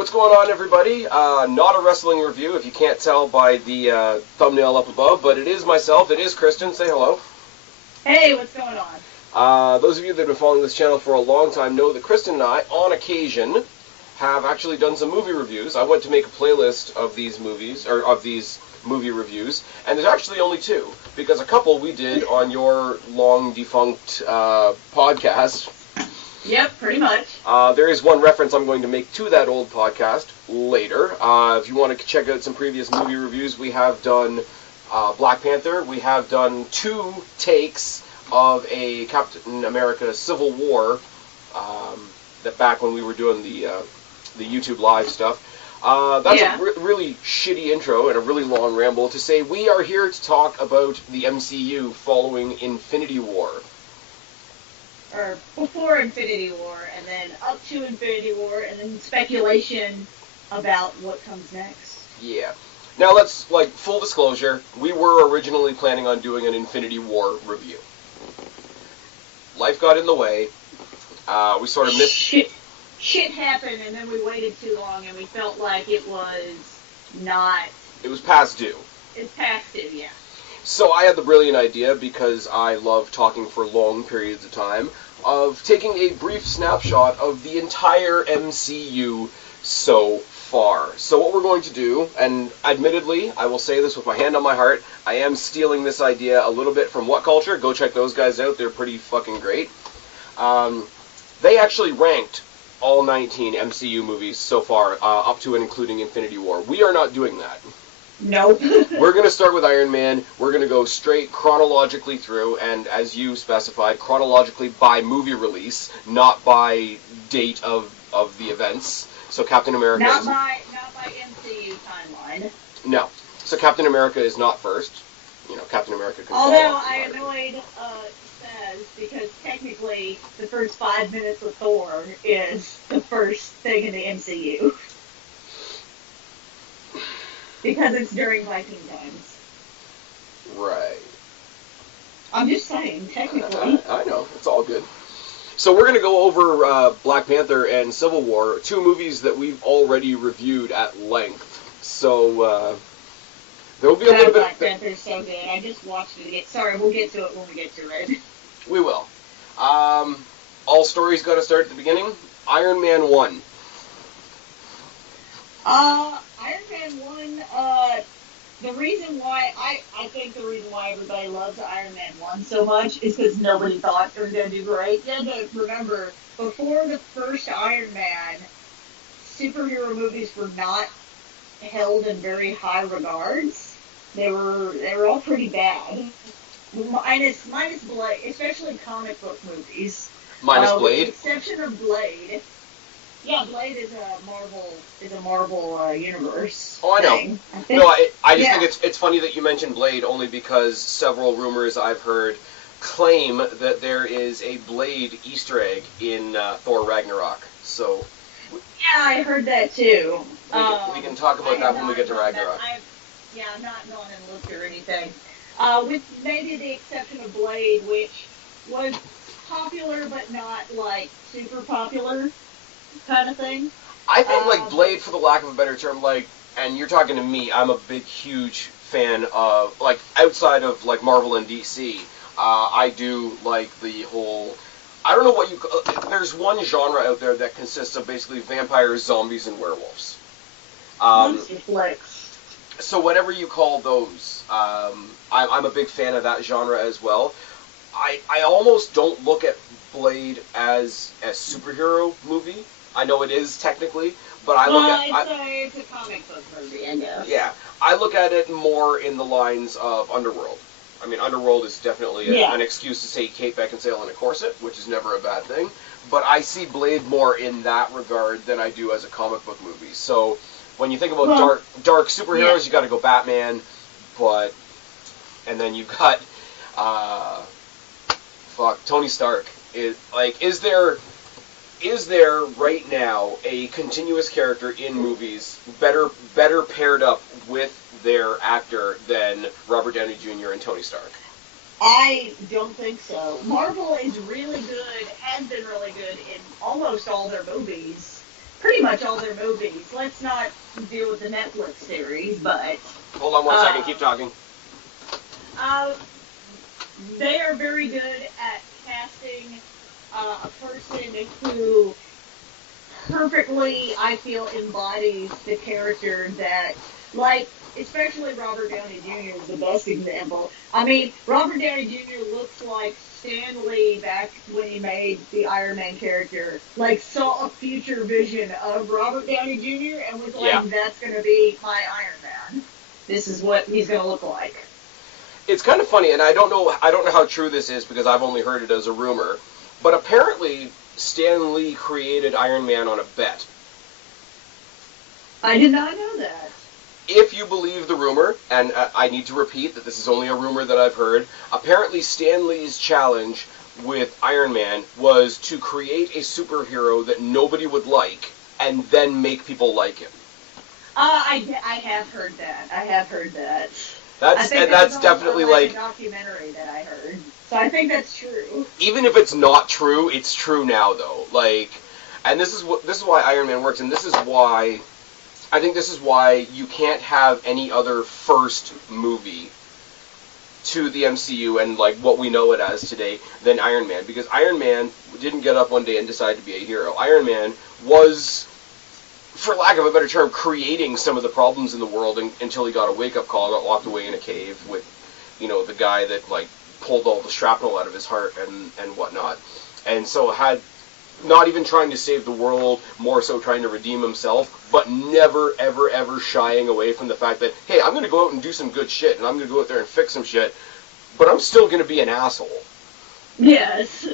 What's going on, everybody? Not a wrestling review, if you can't tell by the thumbnail up above, but it is myself. It is Kristen. Say hello. Hey, what's going on? Those of you that have been following this channel for a long time know that Kristen and I, on occasion, have actually done some movie reviews. I went to make a playlist of these movies, or of these movie reviews, and there's actually only two, because a couple we did on your long-defunct podcast. Yep, pretty much. There is one reference I'm going to make to that old podcast later. If you want to check out some previous movie reviews, we have done Black Panther. We have done 2 takes of a Captain America Civil War, that back when we were doing the YouTube Live stuff. That's a really shitty intro and a really long ramble to say we are here to talk about the MCU following Infinity War. Or before Infinity War, and then up to Infinity War, and then speculation about what comes next. Yeah. Now let's, full disclosure, we were originally planning on doing an Infinity War review. Life got in the way. We sort of missed... Shit happened, and then we waited too long, and we felt like it was not... It was past due. It's past due, yeah. So I had the brilliant idea, because I love talking for long periods of time, of taking a brief snapshot of the entire MCU so far. So what we're going to do, and admittedly, I will say this with my hand on my heart, I am stealing this idea a little bit from What Culture. Go check those guys out. They're pretty fucking great. They actually ranked all 19 MCU movies so far, up to and including Infinity War. We are not doing that. Nope. We're going to start with Iron Man. We're going to go straight chronologically through, and as you specified, chronologically by movie release, not by date of the events. So Captain America not by MCU timeline. No. So Captain America is not first. You know, Captain America can Although I annoyed Spaz, because technically the first 5 minutes of Thor is the first thing in the MCU. Because it's during Viking times. Right. I'm just saying, technically. I know. It's all good. So we're going to go over Black Panther and Civil War, 2 movies that we've already reviewed at length. So there will be a little bit... Black Panther's so good. I just watched it again. Sorry, we'll get to it when we get to it. We will. All stories got to start at the beginning. Iron Man 1. Iron Man 1, the reason why, I think the reason why everybody loves Iron Man 1 so much is because nobody thought it was going to do great. You have to remember, before the first Iron Man, superhero movies were not held in very high regards. They were all pretty bad. Minus Blade, especially comic book movies. Minus Blade? With the exception of Blade. Yeah, Blade is a Marvel universe. Oh, I know. Thing, No, I just think it's funny that you mentioned Blade, only because several rumors I've heard claim that there is a Blade Easter egg in Thor Ragnarok. So yeah, I heard that too. We can talk about that when we get to Ragnarok. I've not gone and looked or anything. With maybe the exception of Blade, which was popular but not super popular. Kind of thing. I think Blade, for the lack of a better term, and you're talking to me, I'm a big, huge fan of, outside of, Marvel and DC, I do like the whole, I don't know what you, there's one genre out there that consists of basically vampires, zombies, and werewolves. Monster flicks. So whatever you call those, I'm a big fan of that genre as well. I almost don't look at Blade as a superhero movie. I know it is technically, but I look at it's a comic book movie, I guess. Yeah, I look at it more in the lines of Underworld. I mean, Underworld is definitely an excuse to say Kate Beckinsale in a corset, which is never a bad thing. But I see Blade more in that regard than I do as a comic book movie. So when you think about dark superheroes, you got to go Batman, and then you've got Tony Stark. Is there right now a continuous character in movies better paired up with their actor than Robert Downey Jr. and Tony Stark? I don't think so. Marvel is really good, has been really good in almost all their movies pretty much all their movies. Let's not deal with the Netflix series, but... Hold on 1 second, keep talking. They are very good at casting a person who perfectly, I feel, embodies the character that, like, especially Robert Downey Jr. is the best example. I mean, Robert Downey Jr. looks like Stan Lee back when he made the Iron Man character. Like, saw a future vision of Robert Downey Jr. and was like, that's going to be my Iron Man. This is what he's going to look like. It's kind of funny, and I don't know how true this is because I've only heard it as a rumor, but apparently Stan Lee created Iron Man on a bet. I did not know that. If you believe the rumor, and I need to repeat that this is only a rumor that I've heard, apparently Stan Lee's challenge with Iron Man was to create a superhero that nobody would like and then make people like him. I have heard that. I have heard that. That's definitely like a documentary that I heard. So I think that's true. Even if it's not true, it's true now though. Like, and this is why Iron Man works, and this is why you can't have any other first movie to the MCU and like what we know it as today than Iron Man, because Iron Man didn't get up one day and decide to be a hero. Iron Man was, for lack of a better term, creating some of the problems in the world until he got a wake-up call, got locked away in a cave with, the guy that, like, pulled all the shrapnel out of his heart and whatnot. And so had, not even trying to save the world, more so trying to redeem himself, but never, ever, ever shying away from the fact that, hey, I'm going to go out and do some good shit, and I'm going to go out there and fix some shit, but I'm still going to be an asshole. Yes,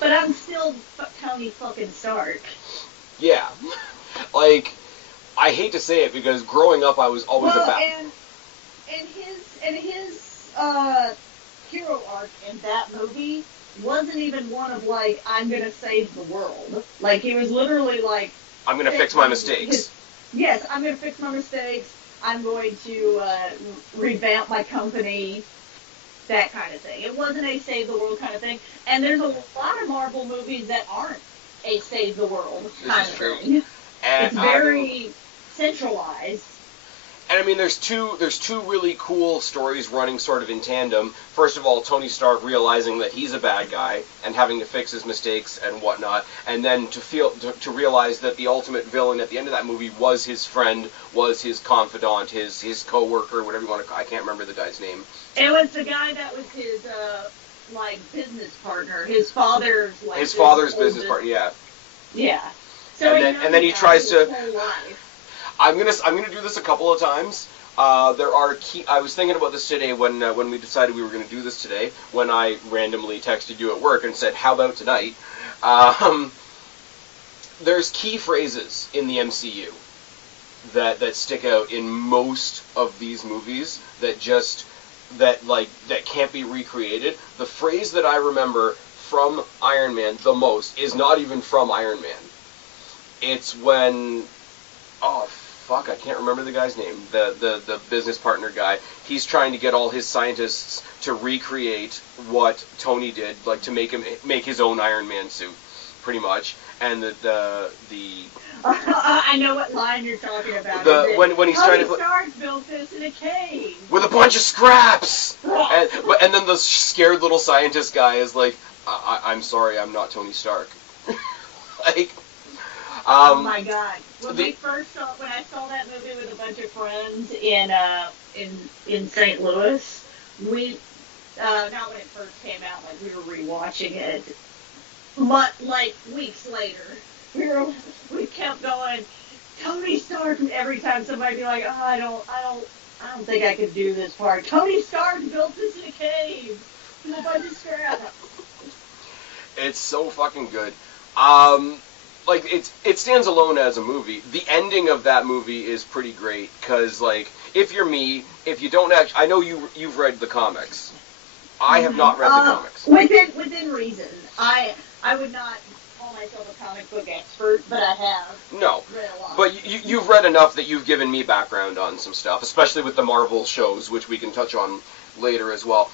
but I'm still Tony fucking Stark. Yeah. Like, I hate to say it because growing up I was always a bad. And his hero arc in that movie wasn't even one of like, I'm gonna save the world. Like, he was literally like, I'm gonna fix my mistakes. Yes, I'm gonna fix my mistakes. I'm going to revamp my company. That kind of thing. It wasn't a save the world kind of thing. And there's a lot of Marvel movies that aren't a save the world kind of thing. And it's very centralized. And I mean, there's two really cool stories running sort of in tandem. First of all, Tony Stark realizing that he's a bad guy and having to fix his mistakes and whatnot, and then to realize that the ultimate villain at the end of that movie was his friend, was his confidant, his co-worker, whatever you want to. I can't remember the guy's name. It was the guy that was his like business partner, his father's like. His father's business partner, yeah. Yeah. So and then he tries to. I'm gonna do this a couple of times. There are key. I was thinking about this today when we decided we were going to do this today. When I randomly texted you at work and said, "How about tonight?" There's key phrases in the MCU that stick out in most of these movies that can't be recreated. The phrase that I remember from Iron Man the most is not even from Iron Man. It's when, oh fuck, I can't remember the guy's name. The business partner guy. He's trying to get all his scientists to recreate what Tony did, like to make his own Iron Man suit, pretty much. And the I know what line you're talking about. When he's trying to Tony Stark built this in a cave with a bunch of scraps, and then the scared little scientist guy is like, I'm sorry, I'm not Tony Stark. Like. Oh my god! When I saw that movie with a bunch of friends in St. Louis, we not when it first came out, like we were rewatching it, but like weeks later, we kept going, Tony Stark. Every time somebody be like, oh, I don't think I could do this part. Tony Stark built this in a cave with a bunch of scraps. It's so fucking good. Like, it stands alone as a movie. The ending of that movie is pretty great, because, like, if you're me, if you don't actually... I know you've read the comics. I have not read the comics. Within reason. I would not call myself a comic book expert, but I have read a lot. But you've read enough that you've given me background on some stuff, especially with the Marvel shows, which we can touch on later as well.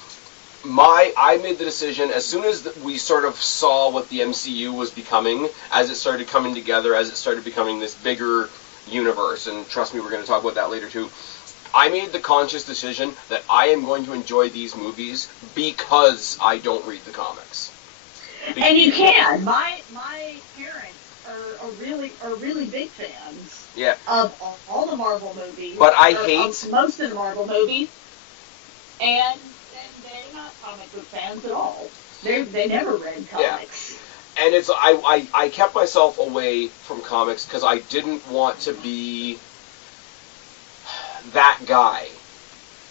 I made the decision as soon as we sort of saw what the MCU was becoming, as it started coming together, as it started becoming this bigger universe, and trust me, we're going to talk about that later too. I made the conscious decision that I am going to enjoy these movies because I don't read the comics. And you can. My parents are really big fans. Yeah. Of all the Marvel movies. But I hate most of the Marvel movies, and they're not comic book fans at all. They never read comics. Yeah. And it's I kept myself away from comics because I didn't want to be that guy.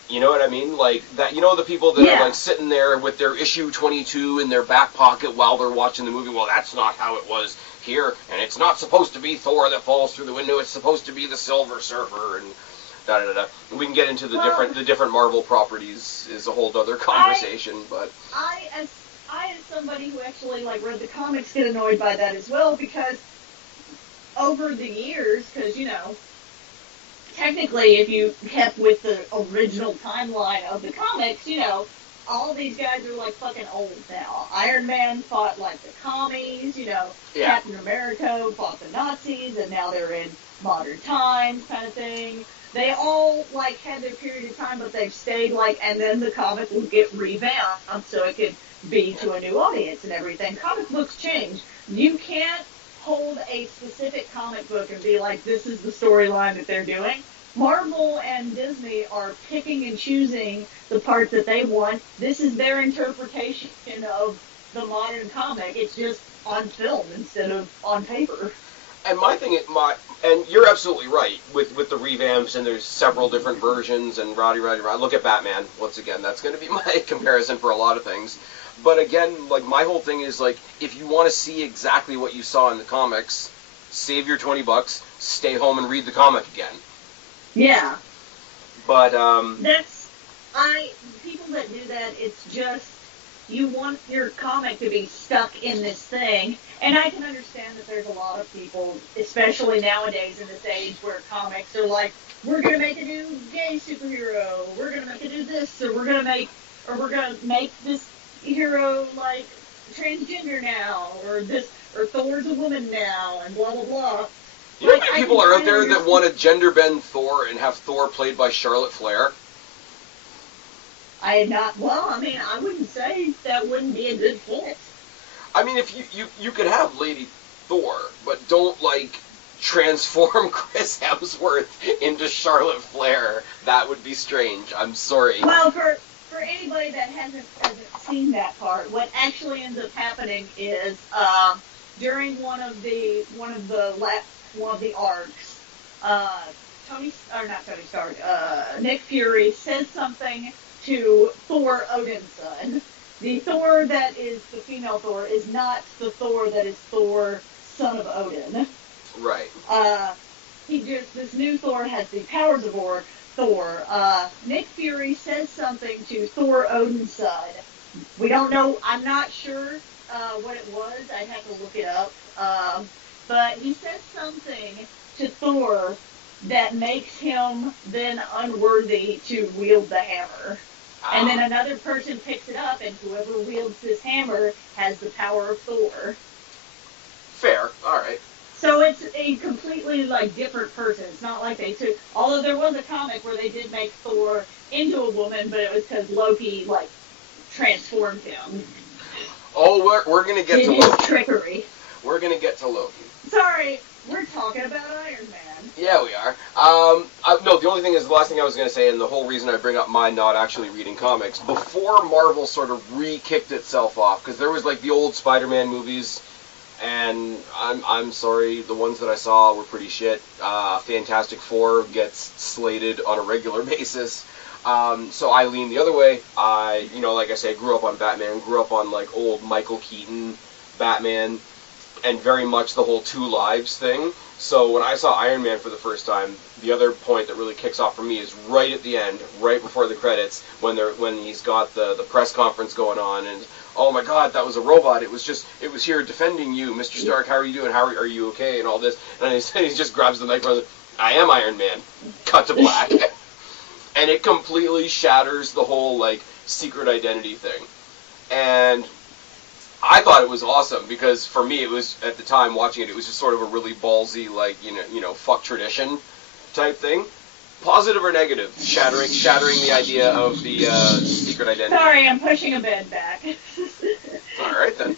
You know what I mean? Like that. You know the people that are like sitting there with their issue 22 in their back pocket while they're watching the movie. Well, that's not how it was here, and it's not supposed to be Thor that falls through the window. It's supposed to be the Silver Surfer, and da da da. We can get into the different Marvel properties is a whole other conversation. But I as somebody who actually like read the comics get annoyed by that as well, because over the years, because technically, if you kept with the original timeline of the comics, all these guys are like fucking old now. Iron Man fought like the commies, Captain America fought the Nazis, and now they're in modern times kind of thing. They all like had their period of time, but they've stayed and then the comic will get revamped so it could be to a new audience and everything. Comic books change. You can't hold a specific comic book and be like, this is the storyline that they're doing. Marvel and Disney are picking and choosing the parts that they want. This is their interpretation of the modern comic. It's just on film instead of on paper. And my thing, and you're absolutely right with the revamps, and there's several different versions, and rowdy. Look at Batman, once again. That's going to be my comparison for a lot of things. But again, my whole thing is, if you want to see exactly what you saw in the comics, save your $20, stay home and read the comic again. Yeah. But, people that do that, it's just, you want your comic to be stuck in this thing. And I can understand that there's a lot of people, especially nowadays in this age where comics are like, we're going to make a new gay superhero, we're going to make a new this, or we're going to make this hero transgender now, or Thor's a woman now, and blah blah blah. You know how many people are out there that want to gender bend Thor and have Thor played by Charlotte Flair? I wouldn't say that wouldn't be a good fit. I mean, if you could have Lady Thor, but don't transform Chris Hemsworth into Charlotte Flair. That would be strange. I'm sorry. Well, for anybody that hasn't seen that part, what actually ends up happening is during one of the arcs, Nick Fury says something to Thor, Odin's son. The Thor that is the female Thor is not the Thor that is Thor, son of Odin. Right. This new Thor has the powers of Thor. Nick Fury says something to Thor, Odin's son. We don't know. I'm not sure what it was. I'd have to look it up. But he says something to Thor that makes him then unworthy to wield the hammer. And then another person picks it up, and whoever wields this hammer has the power of Thor. Fair. All right. So it's a completely different person. It's not like they took. Although there was a comic where they did make Thor into a woman, but it was because Loki transformed him. Oh, we're gonna get to Loki. Trickery. We're gonna get to Loki. Sorry, we're talking about Iron Man. Yeah, we are. No, the only thing is, the last thing I was going to say, and the whole reason I bring up my not actually reading comics, before Marvel sort of re-kicked itself off, because there was the old Spider-Man movies, and I'm sorry, the ones that I saw were pretty shit. Fantastic Four gets slated on a regular basis. So I lean the other way. Like I say, grew up on Batman, grew up on old Michael Keaton Batman, and very much the whole Two Lives thing. So when I saw Iron Man for the first time, the other point that really kicks off for me is right at the end, right before the credits, when he's got the press conference going on, and oh my God, that was a robot. It was here defending you, Mr. Stark. How are you doing? Are you okay? And all this, and he just grabs the microphone. And I am Iron Man. Cut to black, and it completely shatters the whole secret identity thing. And I thought it was awesome because for me, it was, at the time watching it, it was just sort of a really ballsy, like, fuck tradition type thing. Positive or negative? Shattering the idea of the secret identity. Sorry, I'm pushing a bed back. All right then.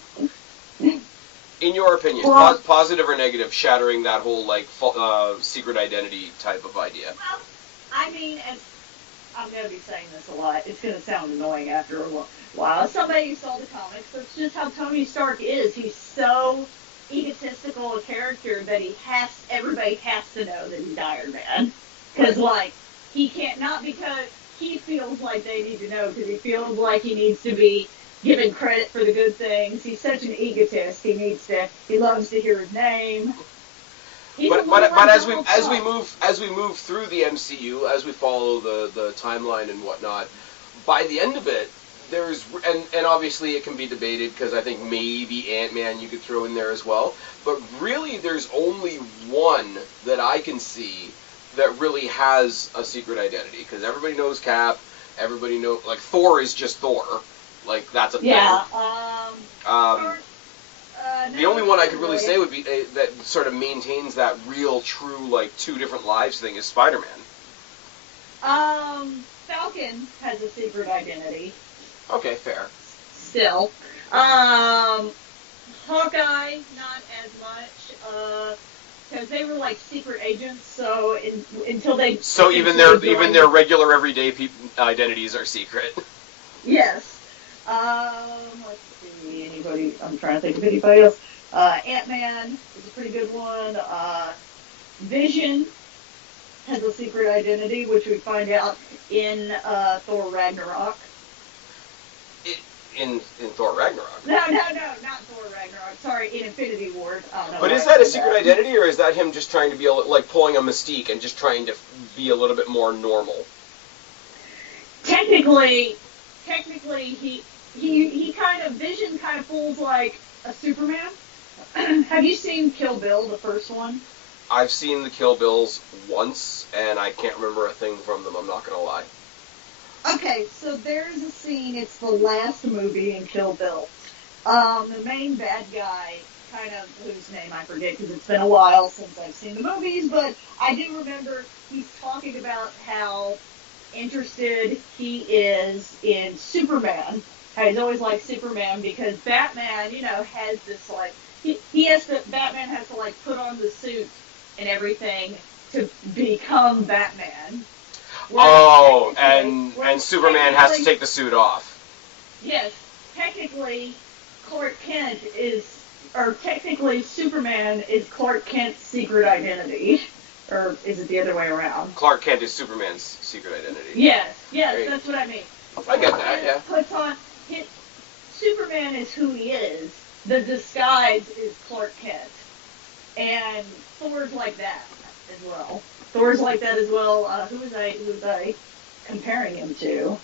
In your opinion, positive or negative, shattering that whole like secret identity type of idea? Well, I mean, I'm going to be saying this a lot. It's going to sound annoying after a while. As somebody who saw the comics, that's just how Tony Stark is. He's so egotistical a character that everybody has to know that he's Iron Man. Because, like, he can't, not because he feels like they need to know, because he feels like he needs to be given credit for the good things. He's such an egotist. He loves to hear his name. But as we move through the MCU, as we follow the timeline and whatnot, by the end of it, and obviously it can be debated because I think maybe Ant-Man you could throw in there as well, but really there's only one that I can see that really has a secret identity, because everybody knows Cap, everybody knows, like, Thor is just Thor, like, that's a thing. Yeah, the only one I could really say would be that sort of maintains that real, true, like, two different lives thing is Spider-Man. Falcon has a secret identity. Okay, fair. Still. Hawkeye, not as much, because they were like secret agents, so until they... So even their regular everyday identities are secret. Yes. Let's see, I'm trying to think of anybody else. Ant-Man is a pretty good one. Vision has a secret identity, which we find out in Thor Ragnarok. In Thor Ragnarok? No, not Thor Ragnarok. Sorry, in Infinity War. But is that a secret identity, or is that him just trying to be, like, pulling a Mystique and just trying to be a little bit more normal? Technically, he kind of, Vision kind of pulls like a Superman. Have you seen Kill Bill, the first one? I've seen the Kill Bills once, and I can't remember a thing from them, I'm not going to lie. Okay, so there's a scene, it's the last movie in Kill Bill. The main bad guy, kind of, whose name I forget because it's been a while since I've seen the movies, but I do remember he's talking about how interested he is in Superman. How he's always liked Superman because Batman, has this, like, Batman has to, like, put on the suit and everything to become Batman. And Superman has to take the suit off. Yes, technically, Superman is Clark Kent's secret identity. Or is it the other way around? Clark Kent is Superman's secret identity. Yes, that's what I mean. I get that, yeah. Superman is who he is. The disguise is Clark Kent. And Thor's like that as well. Who was I comparing him to?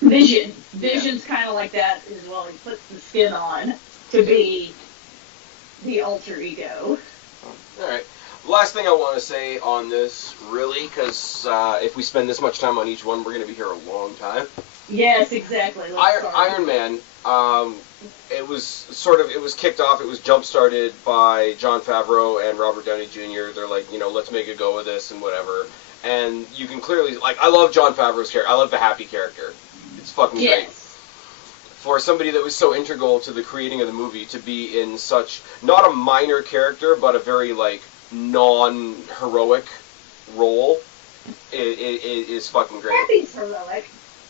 Vision. Vision's kind of like that as well. He puts the skin on to be the alter ego. All right. Last thing I want to say on this, really, because if we spend this much time on each one, we're going to be here a long time. Yes, exactly. Iron Man, it was kicked off, it was jump-started by Jon Favreau and Robert Downey Jr. They're like, let's make a go of this and whatever. And you can clearly, like, I love Jon Favreau's character. I love the happy character. It's fucking great. For somebody that was so integral to the creating of the movie to be in such, not a minor character, but a very, like, non-heroic role, it is fucking great. Happy's heroic.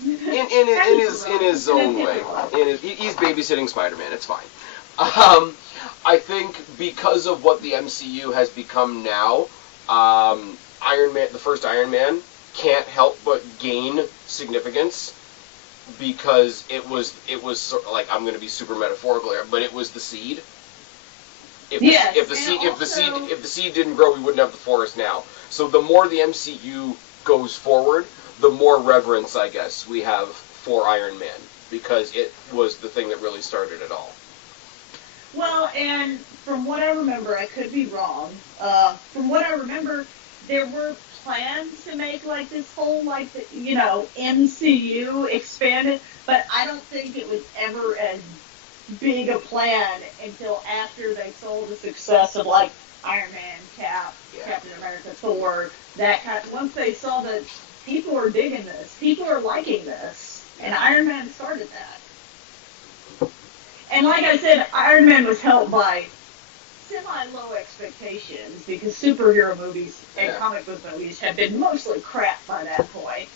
In his own way. He's babysitting Spider-Man. It's fine. I think because of what the MCU has become now, Iron Man, the first Iron Man, can't help but gain significance because it was sort of like, I'm going to be super metaphorical here, but it was the seed. If the seed didn't grow, we wouldn't have the forest now. So the more the MCU goes forward, the more reverence, I guess, we have for Iron Man, because it was the thing that really started it all. Well, and from what I remember, I could be wrong, from what I remember, there were plans to make like this whole like MCU expanded, but I don't think it was ever as big a plan until after they saw the success of like Iron Man, Cap, Captain America, Thor. That kind of, once they saw that people are digging this, people are liking this, and Iron Man started that. And like I said, Iron Man was helped by semi-low expectations because superhero movies and comic book movies have been mostly crap by that point.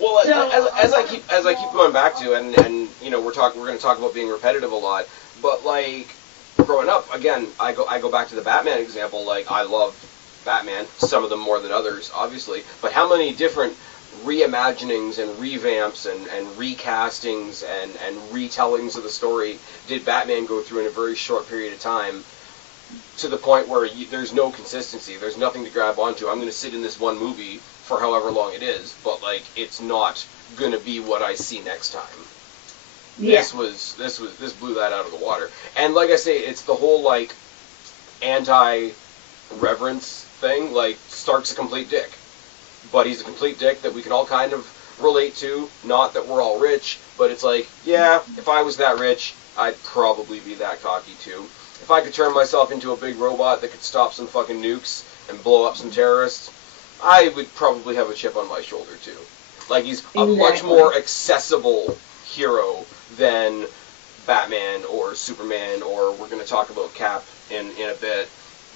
Well, so, as I keep going back to, and you know, we're going to talk about being repetitive a lot, but like growing up, again, I go back to the Batman example. Like, I love Batman, some of them more than others, obviously, but how many different reimaginings and revamps and recastings and retellings of the story did Batman go through in a very short period of time, to the point where there's no consistency, there's nothing to grab onto. I'm going to sit in this one movie for however long it is, but like, it's not going to be what I see next time. Yeah. This blew that out of the water. And like I say, it's the whole like anti-reverence thing. Like, Stark's a complete dick, but he's a complete dick that we can all kind of relate to. Not that we're all rich, but it's like, yeah, if I was that rich, I'd probably be that cocky too. If I could turn myself into a big robot that could stop some fucking nukes and blow up some terrorists, I would probably have a chip on my shoulder too. Like, he's a much more accessible hero than Batman or Superman, or we're going to talk about Cap in a bit.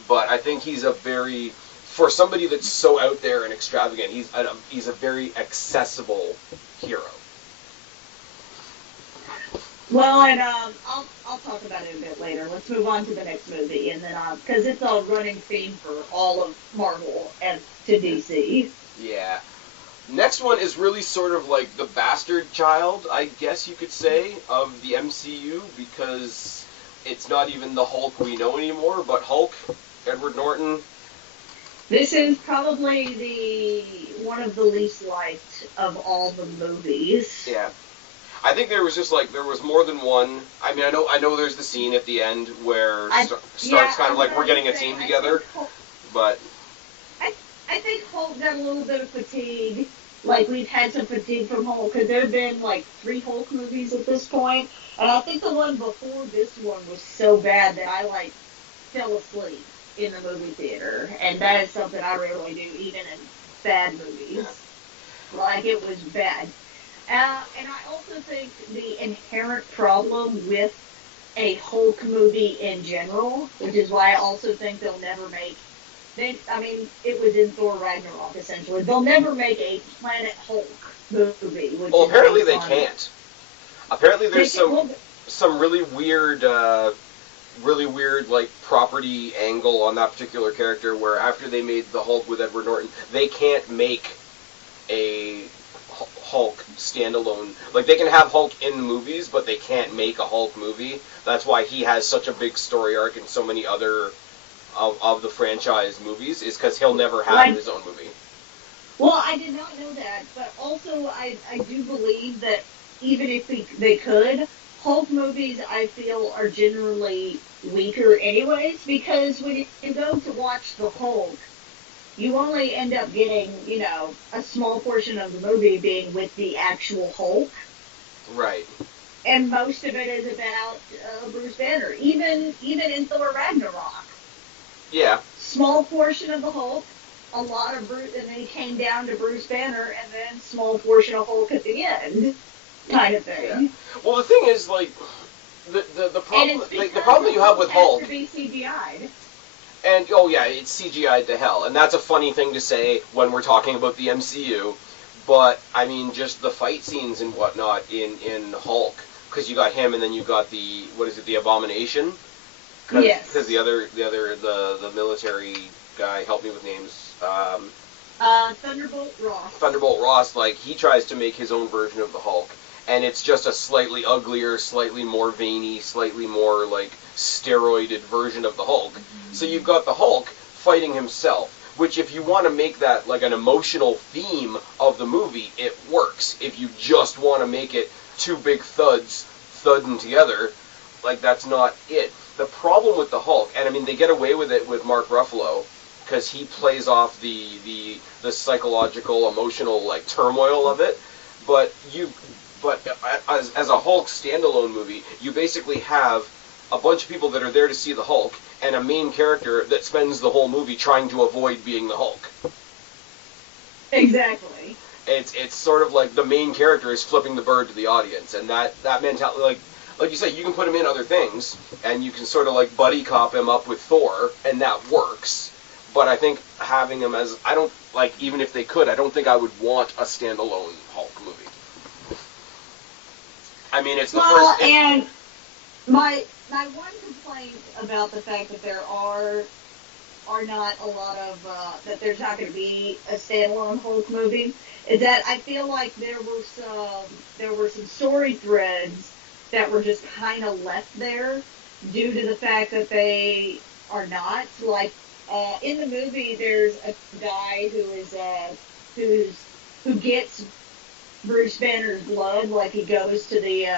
But I think he's for somebody that's so out there and extravagant, he's a very accessible hero. Well, and I'll talk about it a bit later. Let's move on to the next movie, and then because it's a running theme for all of Marvel and to DC. Yeah. Next one is really sort of like the bastard child, I guess you could say, of the MCU, because it's not even the Hulk we know anymore, but Hulk, Edward Norton. This is probably one of the least liked of all the movies. Yeah. I think there was more than one. I mean, I know there's the scene at the end where Stark's kind of like, we're getting a team together, but I think Hulk got a little bit of fatigue. Like, we've had some fatigue from Hulk, because there have been, like, 3 Hulk movies at this point, and I think the one before this one was so bad that I, like, fell asleep in the movie theater, and that is something I rarely do, even in bad movies. Like, it was bad. And I also think the inherent problem with a Hulk movie in general, which is why I also think they'll never make... it was in Thor Ragnarok, essentially. They'll never make a Planet Hulk movie. Well, apparently they can't. Apparently there's some really weird, like, property angle on that particular character, where after they made the Hulk with Edward Norton, they can't make a Hulk standalone. Like, they can have Hulk in the movies, but they can't make a Hulk movie. That's why he has such a big story arc in so many other of the franchise movies, is because he'll never have his own movie. Well, I did not know that, but also I do believe that even if they could, Hulk movies, I feel, are generally weaker anyways, because when you go to watch the Hulk, you only end up getting, a small portion of the movie being with the actual Hulk. Right. And most of it is about Bruce Banner. Even in Thor Ragnarok. Yeah. Small portion of the Hulk, a lot of Bruce, and then he came down to Bruce Banner, and then small portion of Hulk at the end, kind of thing. Yeah. Well, the thing is, like, the problem that you have with Hulk... It has to be CGI'd. And, oh yeah, it's CGI'd to hell. And that's a funny thing to say when we're talking about the MCU. But, I mean, just the fight scenes and whatnot in Hulk. Because you got him, and then you got the Abomination? Yes. Because the military guy, help me with names. Thunderbolt Ross. Thunderbolt Ross, like, he tries to make his own version of the Hulk. And it's just a slightly uglier, slightly more veiny, slightly more, like, steroided version of the Hulk. Mm-hmm. So you've got the Hulk fighting himself, which if you want to make that, like, an emotional theme of the movie, it works. If you just want to make it 2 big thuds thudding together, like, that's not it. The problem with the Hulk, and I mean, they get away with it with Mark Ruffalo, because he plays off the psychological, emotional like turmoil of it. But as a Hulk standalone movie, you basically have a bunch of people that are there to see the Hulk, and a main character that spends the whole movie trying to avoid being the Hulk. Exactly. It's sort of like the main character is flipping the bird to the audience, and that mentality, like you say, you can put him in other things, and you can sort of like buddy cop him up with Thor, and that works. But I think having him as, I don't, like, even if they could, I don't think I would want a standalone Hulk movie. I mean, it's the first... and my one complaint about the fact that there are not a lot of, that there's not going to be a standalone Hulk movie, is that I feel like there were some story threads that were just kind of left there due to the fact that they are not, like, in the movie, there's a guy who gets Bruce Banner's blood. Like he goes to the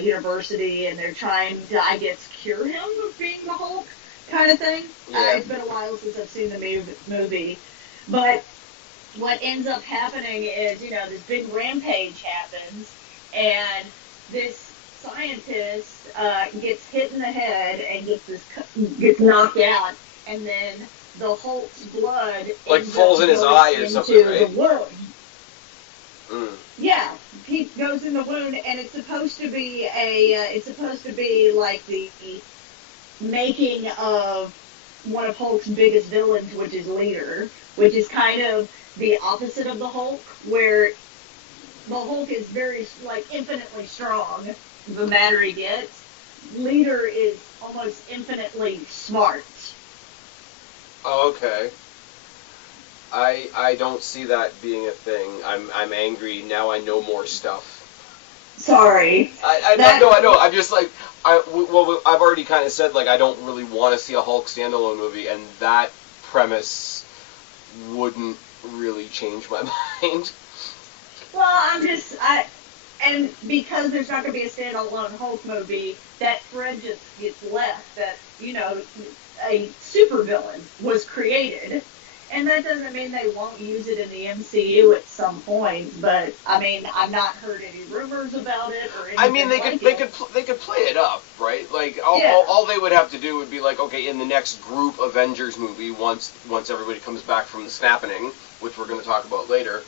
university, and they're trying to, I guess, cure him of being the Hulk, kind of thing. Yeah. It's been a while since I've seen the movie, but what ends up happening is, this big rampage happens, and this scientist gets hit in the head and gets knocked out, and then the Hulk's blood like falls in his eye or something, right? The wound. Mm. Yeah, he goes in the wound, and it's supposed to be like the making of one of Hulk's biggest villains, which is Leader, which is kind of the opposite of the Hulk, where the Hulk is very, like, infinitely strong the madder he gets. Leader is almost infinitely smart. Oh, okay. I don't see that being a thing. I'm angry now. I know more stuff. Sorry. I know. I'm just like, I've already kind of said, like, I don't really want to see a Hulk standalone movie, and that premise wouldn't really change my mind. Well, and because there's not going to be a standalone Hulk movie, that thread just gets left that, a supervillain was created. And that doesn't mean they won't use it in the MCU at some point, but, I mean, I've not heard any rumors about it or anything. I mean, they could play it up, right? Like, all they would have to do would be like, okay, in the next group Avengers movie, once everybody comes back from the snapping, which we're going to talk about later,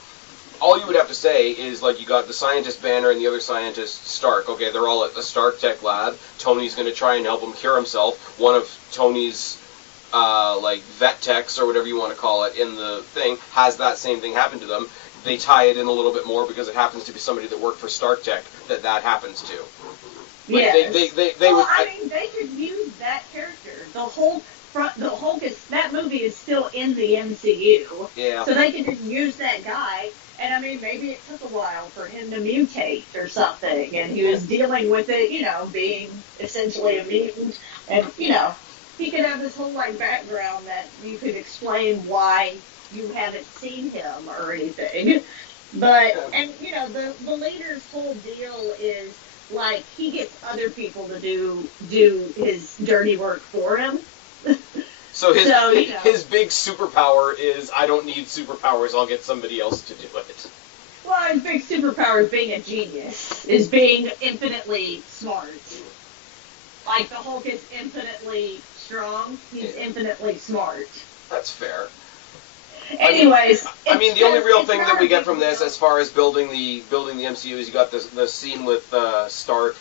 all you would have to say is, like, you got the scientist Banner and the other scientist Stark. Okay, they're all at the Stark Tech lab. Tony's going to try and help him cure himself. One of Tony's like vet techs or whatever you want to call it in the thing has that same thing happen to them. They tie it in a little bit more because it happens to be somebody that worked for Stark Tech that happens to. Like, yes. they would. I mean, they could use that character. The Hulk is, that movie is still in the MCU. Yeah. So they could just use that guy. And I mean, maybe it took a while for him to mutate or something, and he was dealing with it, being essentially a mutant, and he could have this whole, like, background that you could explain why you haven't seen him or anything. But, and, the Leader's whole deal is, like, he gets other people to do his dirty work for him. So his big superpower is, I don't need superpowers, I'll get somebody else to do it. Well, his big superpower is being a genius, is being infinitely smart. Like, the Hulk is infinitely strong, he's infinitely smart. That's fair. Anyways, I mean the only real thing that we get from this, as far as building the MCU, is you got the scene with Stark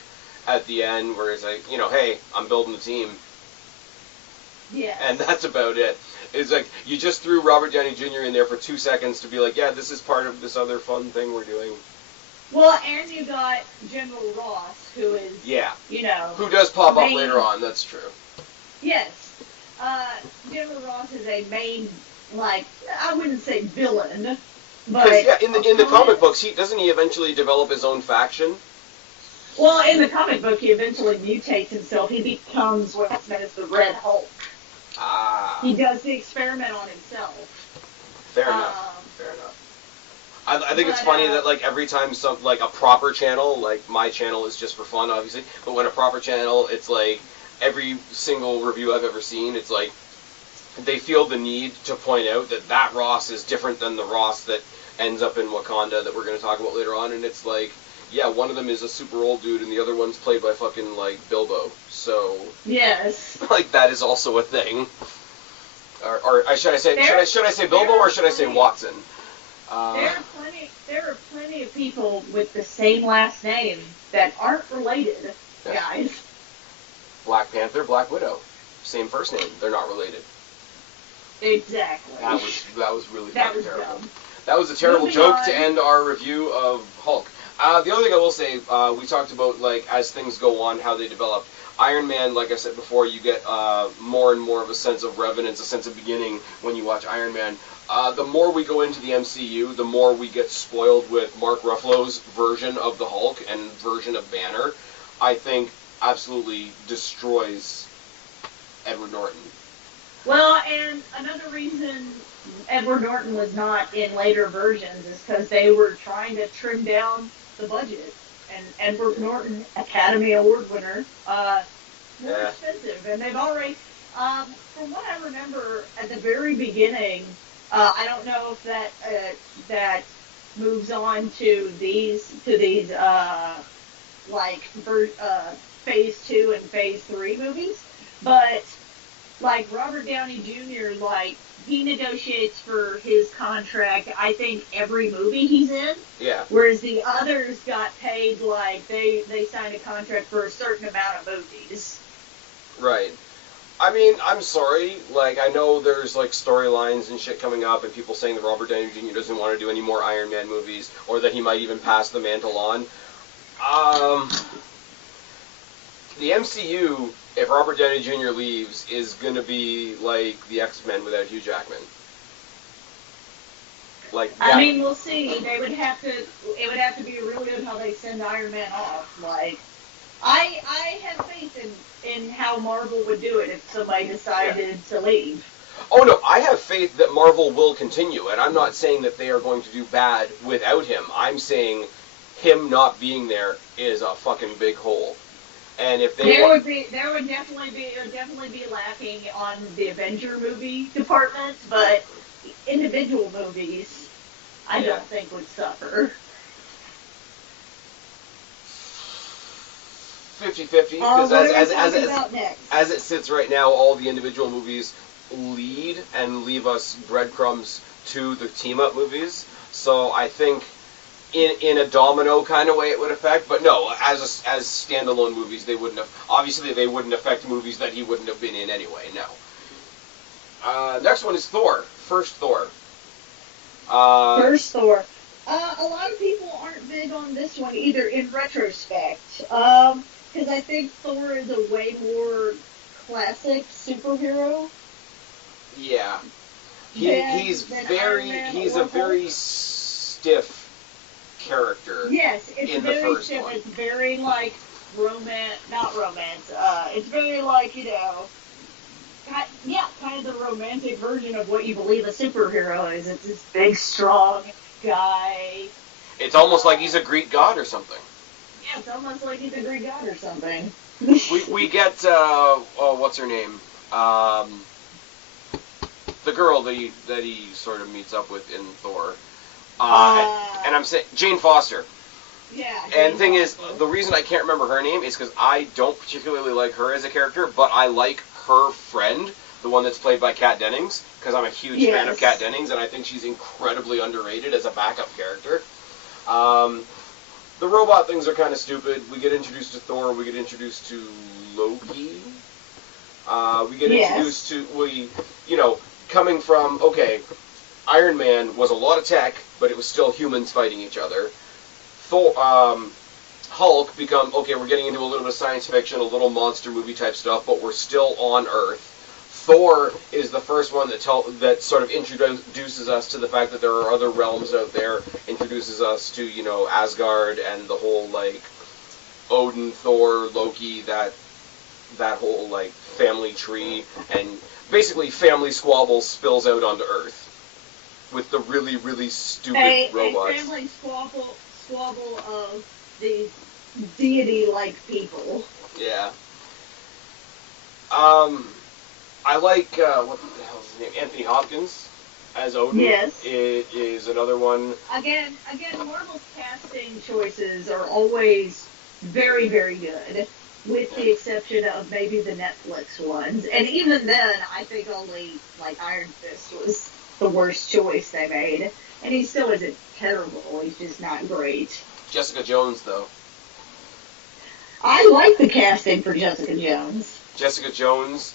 at the end, where he's like, hey, I'm building the team. Yeah. And that's about it. It's like, you just threw Robert Downey Jr. in there for 2 seconds to be like, yeah, this is part of this other fun thing we're doing. Well, and you got General Ross, who is, who does pop up later on, that's true. Yes. General Ross is a main, like, I wouldn't say villain, but... Because, in the comic books, doesn't he eventually develop his own faction? Well, in the comic book, he eventually mutates himself. He becomes what's known as the Red Hulk. Ah. He does the experiment on himself. Fair enough. I think it's funny that, like, every time a proper channel, like, my channel is just for fun, obviously, but when a proper channel, it's like, every single review I've ever seen, it's like, they feel the need to point out that Ross is different than the Ross that ends up in Wakanda that we're going to talk about later on, and it's like, yeah, one of them is a super old dude, and the other one's played by fucking, like, Bilbo. So, yes, like, that is also a thing. Or should I say Bilbo, or should I say Watson? There are plenty of people with the same last name that aren't related, guys. Black Panther, Black Widow, same first name. They're not related. Exactly. That was really terrible. Dumb. That was a terrible joke to end our review of Hulk. The other thing I will say, we talked about, like, as things go on, how they develop. Iron Man, like I said before, you get more and more of a sense of reverence, a sense of beginning when you watch Iron Man. The more we go into the MCU, the more we get spoiled with Mark Ruffalo's version of the Hulk and version of Banner. I think absolutely destroys Edward Norton. Well, and another reason Edward Norton was not in later versions is because they were trying to trim down the budget. And Edward Norton, Academy Award winner, more expensive. And they've already, from what I remember at the very beginning, I don't know if that moves on to these Phase 2 and Phase 3 movies, but like Robert Downey Jr., like, he negotiates for his contract, I think, every movie he's in. Yeah. Whereas the others got paid, like, they signed a contract for a certain amount of movies. Right. I mean, I'm sorry. Like, I know there's, like, storylines and shit coming up and people saying that Robert Downey Jr. doesn't want to do any more Iron Man movies or that he might even pass the mantle on. The MCU, if Robert Downey Jr. leaves, is going to be like the X-Men without Hugh Jackman. Like, I mean, we'll see. It would have to be really good how they send Iron Man off. Like, I have faith in how Marvel would do it if somebody decided to leave. Oh no, I have faith that Marvel will continue, and I'm not saying that they are going to do bad without him. I'm saying him not being there is a fucking big hole. And if they it would definitely be lacking on the Avenger movie department, but individual movies, I don't think would suffer. 50-50, because as it sits right now, all the individual movies lead and leave us breadcrumbs to the team-up movies. So I think in a domino kind of way it would affect, but no, as standalone movies they wouldn't have. Obviously they wouldn't affect movies that he wouldn't have been in anyway. No. Next one is Thor. First Thor. First Thor. A lot of people aren't big on this one either in retrospect, because I think Thor is a way more classic superhero. Yeah. He's a very stiff character. Yes, it's in very the first stiff. one. It's very like not romance. It's very like, kind of the romantic version of what you believe a superhero is. It's this big, strong guy. It's almost like he's a Greek god or something. Yeah, it's almost like he's a Greek god or something. we get what's her name? The girl that he sort of meets up with in Thor. And I'm saying Jane Foster. Yeah. And the thing is, the reason I can't remember her name is because I don't particularly like her as a character, but I like her friend, the one that's played by Kat Dennings, because I'm a huge fan of Kat Dennings, and I think she's incredibly underrated as a backup character. The robot things are kind of stupid. We get introduced to Thor, we get introduced to Loki. We get introduced to, coming from, okay, Iron Man was a lot of tech, but it was still humans fighting each other. Hulk we're getting into a little bit of science fiction, a little monster movie type stuff, but we're still on Earth. Thor is the first one that sort of introduces us to the fact that there are other realms out there, introduces us to, Asgard and the whole, like, Odin, Thor, Loki, that whole, like, family tree, and basically family squabble spills out onto Earth with the really, really stupid robots. A family squabble of these deity-like people. Yeah. I like, what the hell's his name? Anthony Hopkins as Odin. Yes. It is another one. Again, Marvel's casting choices are always very, very good, with the exception of maybe the Netflix ones. And even then, I think only, like, Iron Fist was the worst choice they made. And he still isn't terrible, he's just not great. Jessica Jones, though. I like the casting for Jessica Jones. Jessica Jones,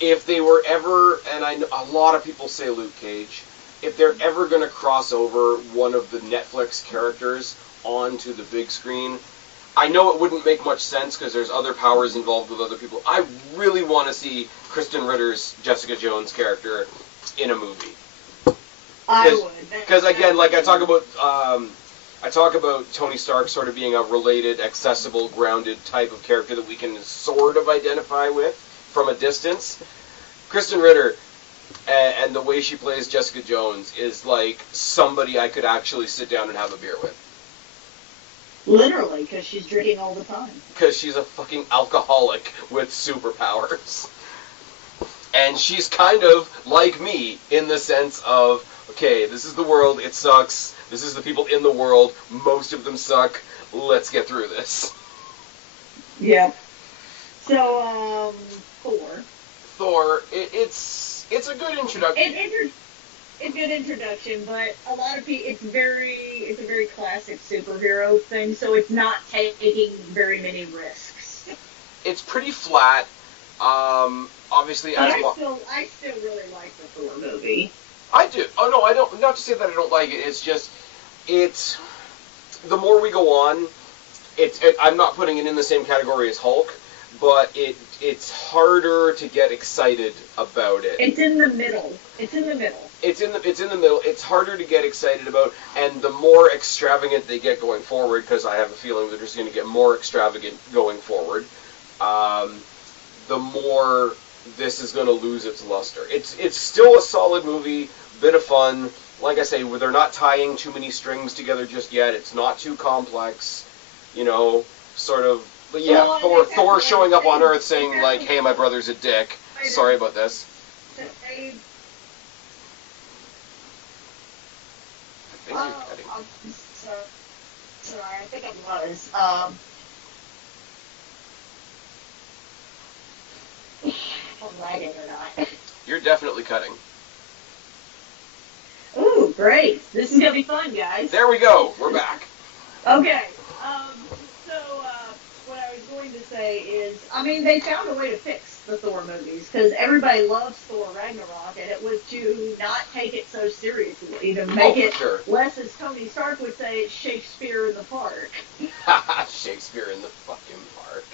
if they were ever, and I know a lot of people say Luke Cage, if they're ever going to cross over one of the Netflix characters onto the big screen, I know it wouldn't make much sense because there's other powers involved with other people. I really want to see Kristen Ritter's Jessica Jones character in a movie. I would. Because again, like I talk about Tony Stark sort of being a related, accessible, grounded type of character that we can sort of identify with from a distance. Kristen Ritter and the way she plays Jessica Jones is like somebody I could actually sit down and have a beer with. Literally, because she's drinking all the time. Because she's a fucking alcoholic with superpowers. And she's kind of like me in the sense of, okay, this is the world, it sucks, this is the people in the world, most of them suck, let's get through this. Yep. So, Thor. Thor, it's a good introduction. It's a good introduction, but a lot of people, it's a very classic superhero thing, so it's not taking very many risks. It's pretty flat. Obviously, but I still really like the Thor movie. I do. Oh no, I don't. Not to say that I don't like it. It's just, the more we go on, I'm not putting it in the same category as Hulk, but it's harder to get excited about it. It's in the middle. It's in the middle. It's in the middle. It's harder to get excited about, and the more extravagant they get going forward, because I have a feeling they're just going to get more extravagant going forward, the more this is going to lose its luster. It's still a solid movie, bit of fun. Like I say, they're not tying too many strings together just yet. It's not too complex, sort of. But yeah, well, Thor showing up on Earth saying like, "Hey, my brother's a dick. Sorry about this." Sorry, I think it was. I'm lagging or not. You're definitely cutting. Ooh, great. This is going to be fun, guys. There we go. We're back. Okay. So, what I was going to say is, they found a way to fix the Thor movies, because everybody loves Thor Ragnarok, and it was to not take it so seriously, to make it less, as Tony Stark would say, it's Shakespeare in the park. Shakespeare in the fucking park.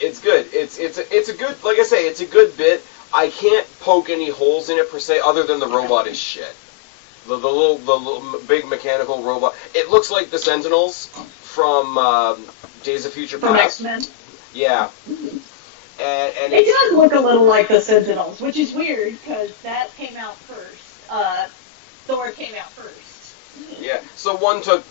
It's good. It's a good, like I say, it's a good bit. I can't poke any holes in it per se, other than the robot is shit. The little big mechanical robot. It looks like the Sentinels from Days of Future Past. From X-Men? Yeah. And it does look a little like the Sentinels, which is weird, because that came out first. Thor came out first. Yeah, so one took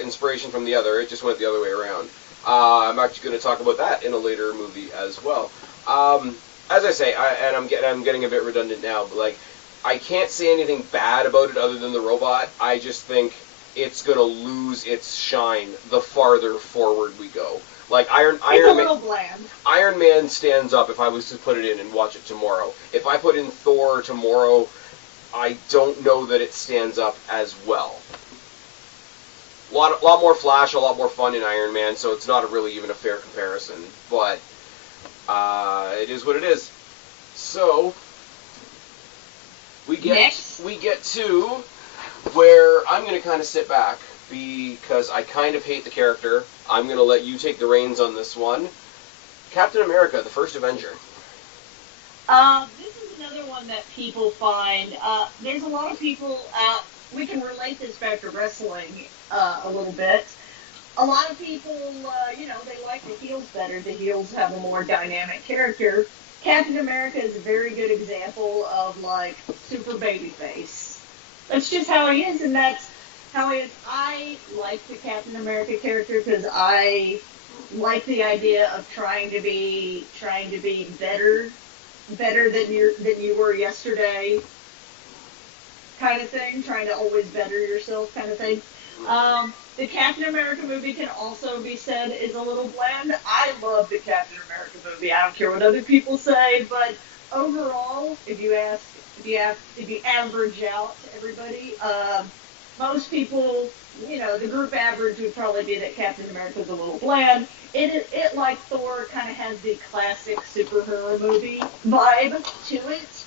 inspiration from the other. It just went the other way around. I'm actually going to talk about that in a later movie as well. As I say, I'm getting a bit redundant now, but like, I can't say anything bad about it other than the robot. I just think it's going to lose its shine the farther forward we go. Like Iron Man stands up if I was to put it in and watch it tomorrow. If I put in Thor tomorrow, I don't know that it stands up as well. A lot more flash, a lot more fun in Iron Man, so it's not really even a fair comparison. But it is what it is. So we get to where I'm going to kind of sit back because I kind of hate the character. I'm going to let you take the reins on this one. Captain America, the first Avenger. This is another one that people find. There's a lot of people. We can relate this back to wrestling a little bit. A lot of people, they like the heels better. The heels have a more dynamic character. Captain America is a very good example of, like, super babyface. That's just how he is, and that's how he is. I like the Captain America character because I like the idea of trying to be better better than you were yesterday kind of thing, trying to always better yourself kind of thing. The Captain America movie can also be said is a little bland. I love the Captain America movie. I don't care what other people say, but overall, if you average out everybody, most people, the group average would probably be that Captain America is a little bland. It like Thor, kind of has the classic superhero movie vibe to it.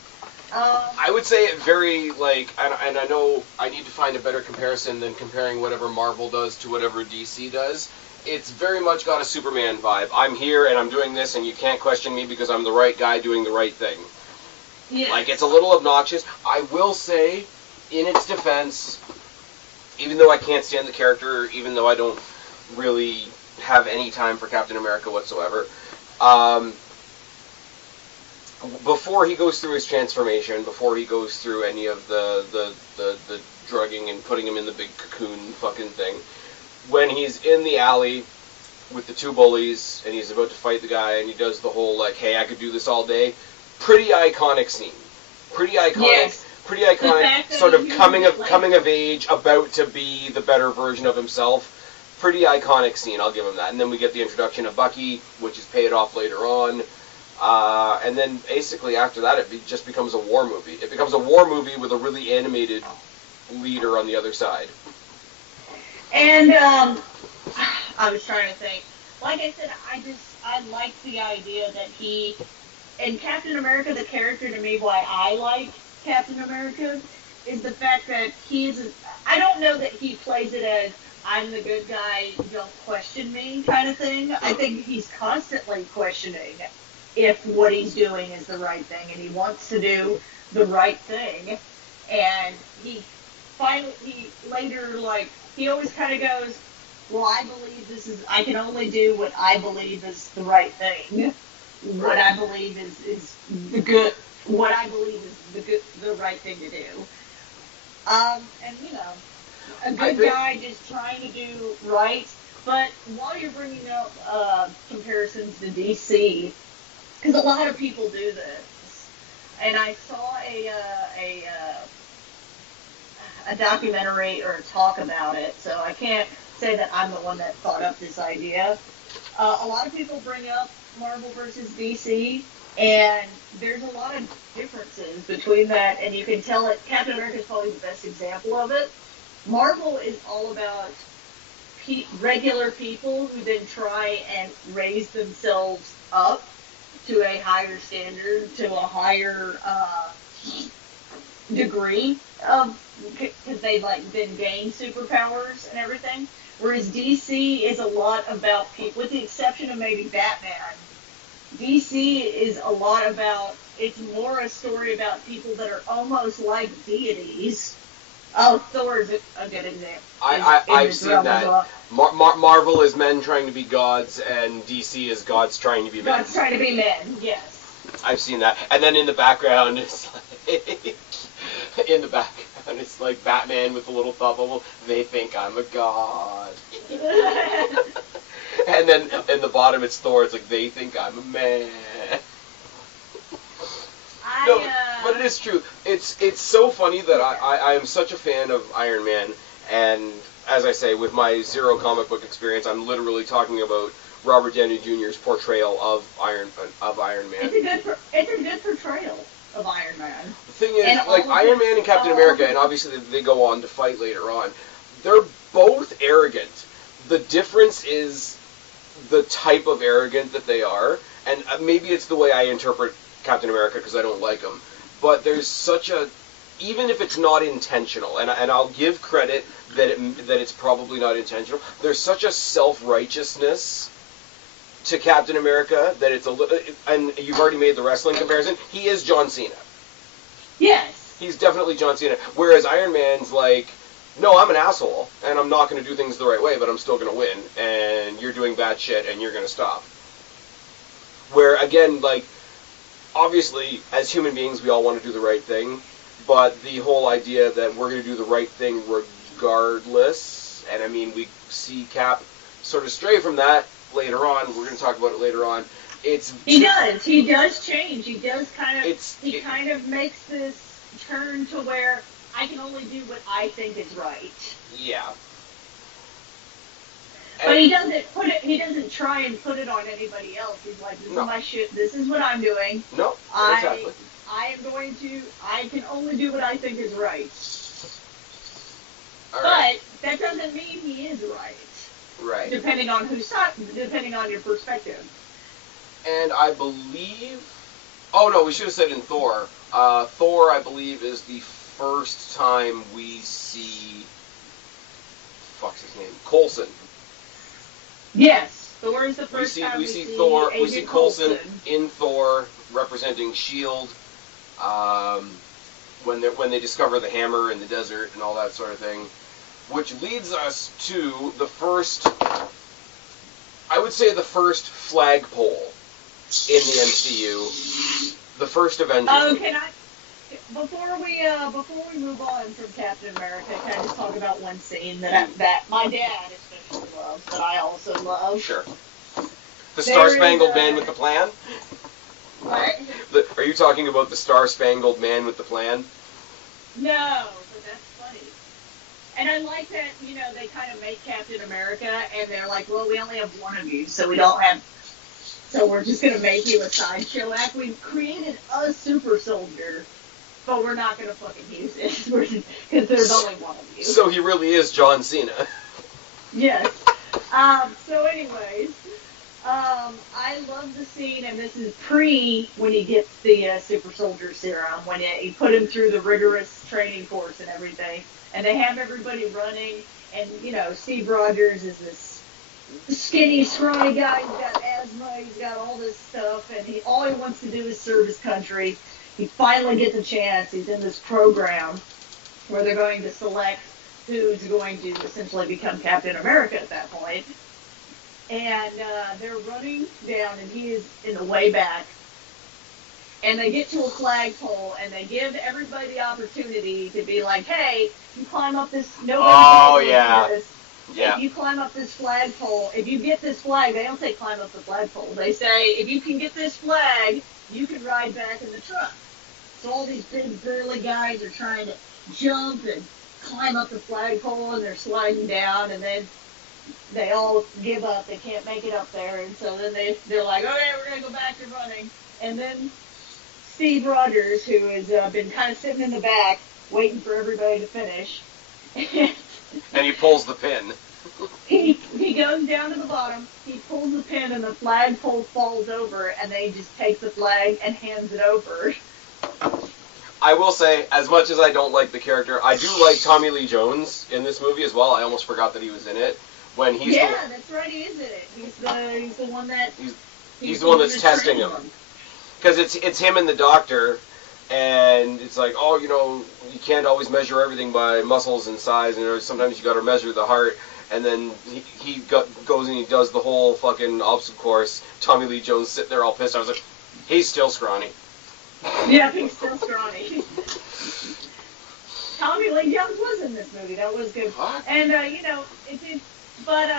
I would say it very, and I know I need to find a better comparison than comparing whatever Marvel does to whatever DC does. It's very much got a Superman vibe. I'm here and I'm doing this and you can't question me because I'm the right guy doing the right thing. Yes. Like, it's a little obnoxious. I will say, in its defense, even though I can't stand the character, even though I don't really have any time for Captain America whatsoever, before he goes through his transformation, before he goes through any of the drugging and putting him in the big cocoon fucking thing, when he's in the alley with the two bullies and he's about to fight the guy and he does the whole, hey, I could do this all day, pretty iconic scene. Pretty iconic. Yes. Pretty iconic, sort of coming of age, about to be the better version of himself. Pretty iconic scene, I'll give him that. And then we get the introduction of Bucky, which is paid off later on. And then basically after that, it just becomes a war movie. It becomes a war movie with a really animated leader on the other side. And I was trying to think. Like I said, I like the idea that and Captain America, the character to me, why I like Captain America, is the fact that I don't know that he plays it as, I'm the good guy, don't question me kind of thing. I think he's constantly questioning if what he's doing is the right thing, and he wants to do the right thing. And he always kind of goes, well, I believe I can only do what I believe is the right thing. What I believe is the good, what I believe is the right thing to do. And a good guy just trying to do right. But while you're bringing up comparisons to DC, because a lot of people do this, and I saw a documentary or a talk about it, so I can't say that I'm the one that thought up this idea. A lot of people bring up Marvel versus DC, and there's a lot of differences between that, and you can tell it. Captain America is probably the best example of it. Marvel is all about regular people who then try and raise themselves up to a higher standard, to a higher degree of, because they've then gained superpowers and everything. Whereas DC is a lot about people, with the exception of maybe Batman. DC is a lot about, it's more a story about people that are almost like deities. Oh, Thor is a good example. I've seen that. Marvel is men trying to be gods, and DC is gods trying to be men. Gods trying to be men, yes. I've seen that. And then in the background, it's like Batman with the little thought bubble. They think I'm a god. And then in the bottom, it's Thor. It's like, they think I'm a man. But it is true. It's so funny that I am such a fan of Iron Man, and as I say, with my zero comic book experience, I'm literally talking about Robert Downey Jr.'s portrayal of Iron Man. It's a good portrayal of Iron Man. The thing is, Iron Man and Captain America, and obviously they go on to fight later on, they're both arrogant. The difference is the type of arrogant that they are, and maybe it's the way I interpret Captain America because I don't like him, but there's such a, even if it's not intentional, and I'll give credit that it's probably not intentional, there's such a self-righteousness to Captain America that it's a little, and you've already made the wrestling comparison, he is John Cena. Yes. He's definitely John Cena, whereas Iron Man's like, no, I'm an asshole, and I'm not going to do things the right way, but I'm still going to win, and you're doing bad shit, and you're going to stop. Where, again, obviously, as human beings, we all want to do the right thing, but the whole idea that we're going to do the right thing regardless, and I mean, we see Cap sort of stray from that later on, we're going to talk about it later on, He does. He does change. He does kind of. He kind of makes this turn to where I can only do what I think is right. Yeah. But he doesn't put it. He doesn't try and put it on anybody else. He's like, "This is my shit. This is what I'm doing. No, exactly. I am going to. I can only do what I think is right." All right. But that doesn't mean he is right. Right. Depending on depending on your perspective. And I believe... Oh, no, we should have said in Thor. Thor, I believe, is the first time we see... Fuck's his name? Coulson. Yes. Thor is the first time we see Thor. Agent We see Coulson in Thor representing S.H.I.E.L.D. When they discover the hammer in the desert and all that sort of thing. Which leads us to the first... I would say the first flagpole in the MCU, the first Avengers. Oh, can I? Before we move on from Captain America, can I just talk about one scene that my dad especially loves, that I also love? Sure. The Star-Spangled Man with the Plan. What? Are you talking about the Star-Spangled Man with the Plan? No, but that's funny. And I like that, they kind of make Captain America, and they're like, well, we only have one of you, so we're just going to make you a sideshow act. We've created a super soldier, but we're not going to fucking use it, because there's only one of you. So he really is John Cena. Yes. So anyways, I love the scene, and this is when he gets the super soldier serum, when he put him through the rigorous training course and everything. And they have everybody running, and, Steve Rogers is this skinny, scrawny guy. He's got asthma, he's got all this stuff, and all he wants to do is serve his country. He finally gets a chance. He's in this program where they're going to select who's going to essentially become Captain America at that point. And they're running down, and he is in the way back. And they get to a flagpole, and they give everybody the opportunity to be like, hey, you climb up this... Oh, yeah. Yeah. If you climb up this flagpole, if you get this flag, they don't say climb up the flagpole. They say, if you can get this flag, you can ride back in the truck. So all these big, burly guys are trying to jump and climb up the flagpole, and they're sliding down, and then they all give up. They can't make it up there. And so then they're like, okay, we're going to go back to running. And then Steve Rogers, who has been kind of sitting in the back, waiting for everybody to finish. And he pulls the pin. He goes down to the bottom, he pulls the pin, and the flagpole falls over, and they just take the flag and hands it over. I will say, as much as I don't like the character, I do like Tommy Lee Jones in this movie as well. I almost forgot that he was in it. That's right, he is in it. He's the one that... He's the one that's testing him. Because it's him and the doctor, and it's like, oh, you can't always measure everything by muscles and size, and sometimes you got to measure the heart. And then he goes and he does the whole fucking obstacle course. Tommy Lee Jones sitting there all pissed. I was like, he's still scrawny. Yeah, he's still scrawny. Tommy Lee Jones was in this movie. That was good. What? And but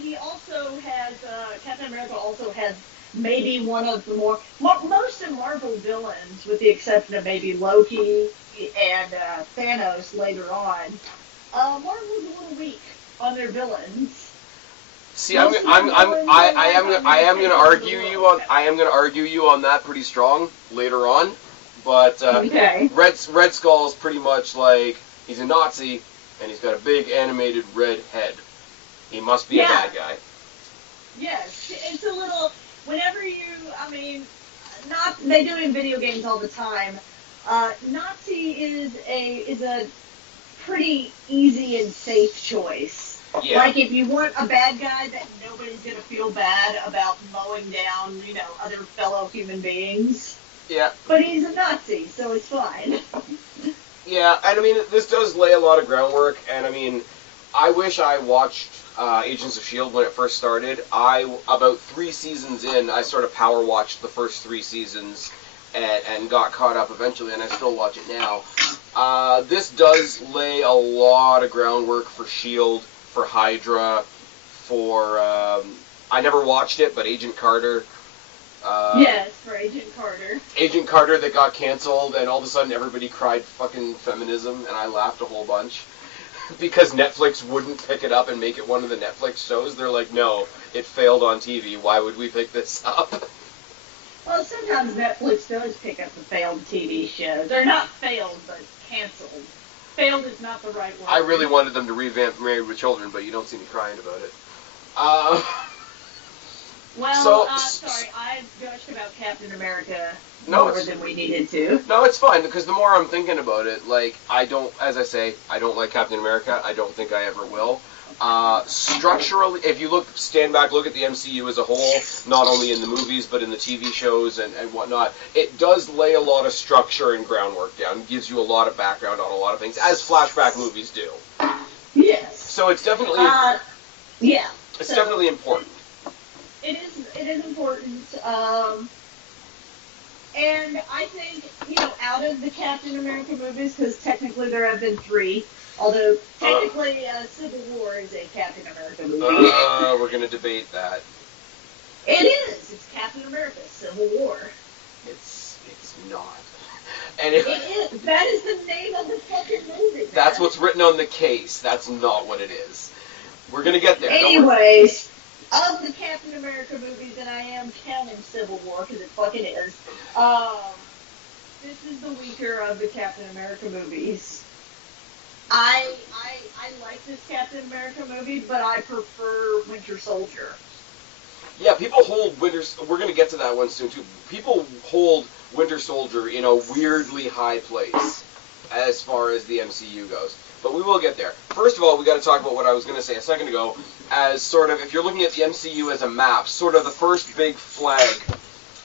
he also has Captain America also has maybe one of the most of Marvel villains, with the exception of maybe Loki and Thanos later on. Marvel's a little weak on their villains. See, I am going to argue you on that pretty strong later on, but okay. Red Skull is pretty much like he's a Nazi and he's got a big animated red head. He must be a bad guy. Yes, it's a little. Whenever they do it in video games all the time. Nazi is a pretty easy and safe choice. Yeah. Like if you want a bad guy that nobody's gonna feel bad about mowing down, other fellow human beings. Yeah. But he's a Nazi, so it's fine. Yeah, and this does lay a lot of groundwork, and I wish I watched Agents of S.H.I.E.L.D. when it first started. About 3 seasons in, I sort of power watched the first 3 seasons and got caught up eventually, and I still watch it now. This does lay a lot of groundwork for S.H.I.E.L.D., for Hydra, for, I never watched it, but Agent Carter. Yes, for Agent Carter. Agent Carter that got canceled, and all of a sudden everybody cried fucking feminism, and I laughed a whole bunch. Because Netflix wouldn't pick it up and make it one of the Netflix shows. They're like, no, it failed on TV. Why would we pick this up? Well, sometimes Netflix does pick up the failed TV shows. They're not failed, but canceled. Failed is not the right word. I really wanted them to revamp Married with Children, but you don't see me crying about it. Sorry, I gushed about Captain America No, more than we needed to. No, it's fine, because the more I'm thinking about it, like, I don't like Captain America. I don't think I ever will. Structurally, if you stand back, look at the MCU as a whole, not only in the movies, but in the TV shows and whatnot, it does lay a lot of structure and groundwork down. It gives you a lot of background on a lot of things, as flashback movies do. Yes. So it's definitely... yeah. It's definitely important. It is important. And I think, out of the Captain America movies, because technically there have been 3, although technically Civil War is a Captain America movie. We're going to debate that. It is. It's Captain America, Civil War. It's not. And it is. That is the name of the fucking movie. Man. That's what's written on the case. That's not what it is. We're going to get there. Anyways, of the Captain America movies, and I am counting Civil War because it fucking is, this is the weaker of the Captain America movies. I like this Captain America movie, but I prefer Winter Soldier. Yeah, people hold we're going to get to that one soon too. People hold Winter Soldier in a weirdly high place as far as the MCU goes. But we will get there. First of all, we got to talk about what I was going to say a second ago, as sort of, if you're looking at the MCU as a map, sort of the first big flag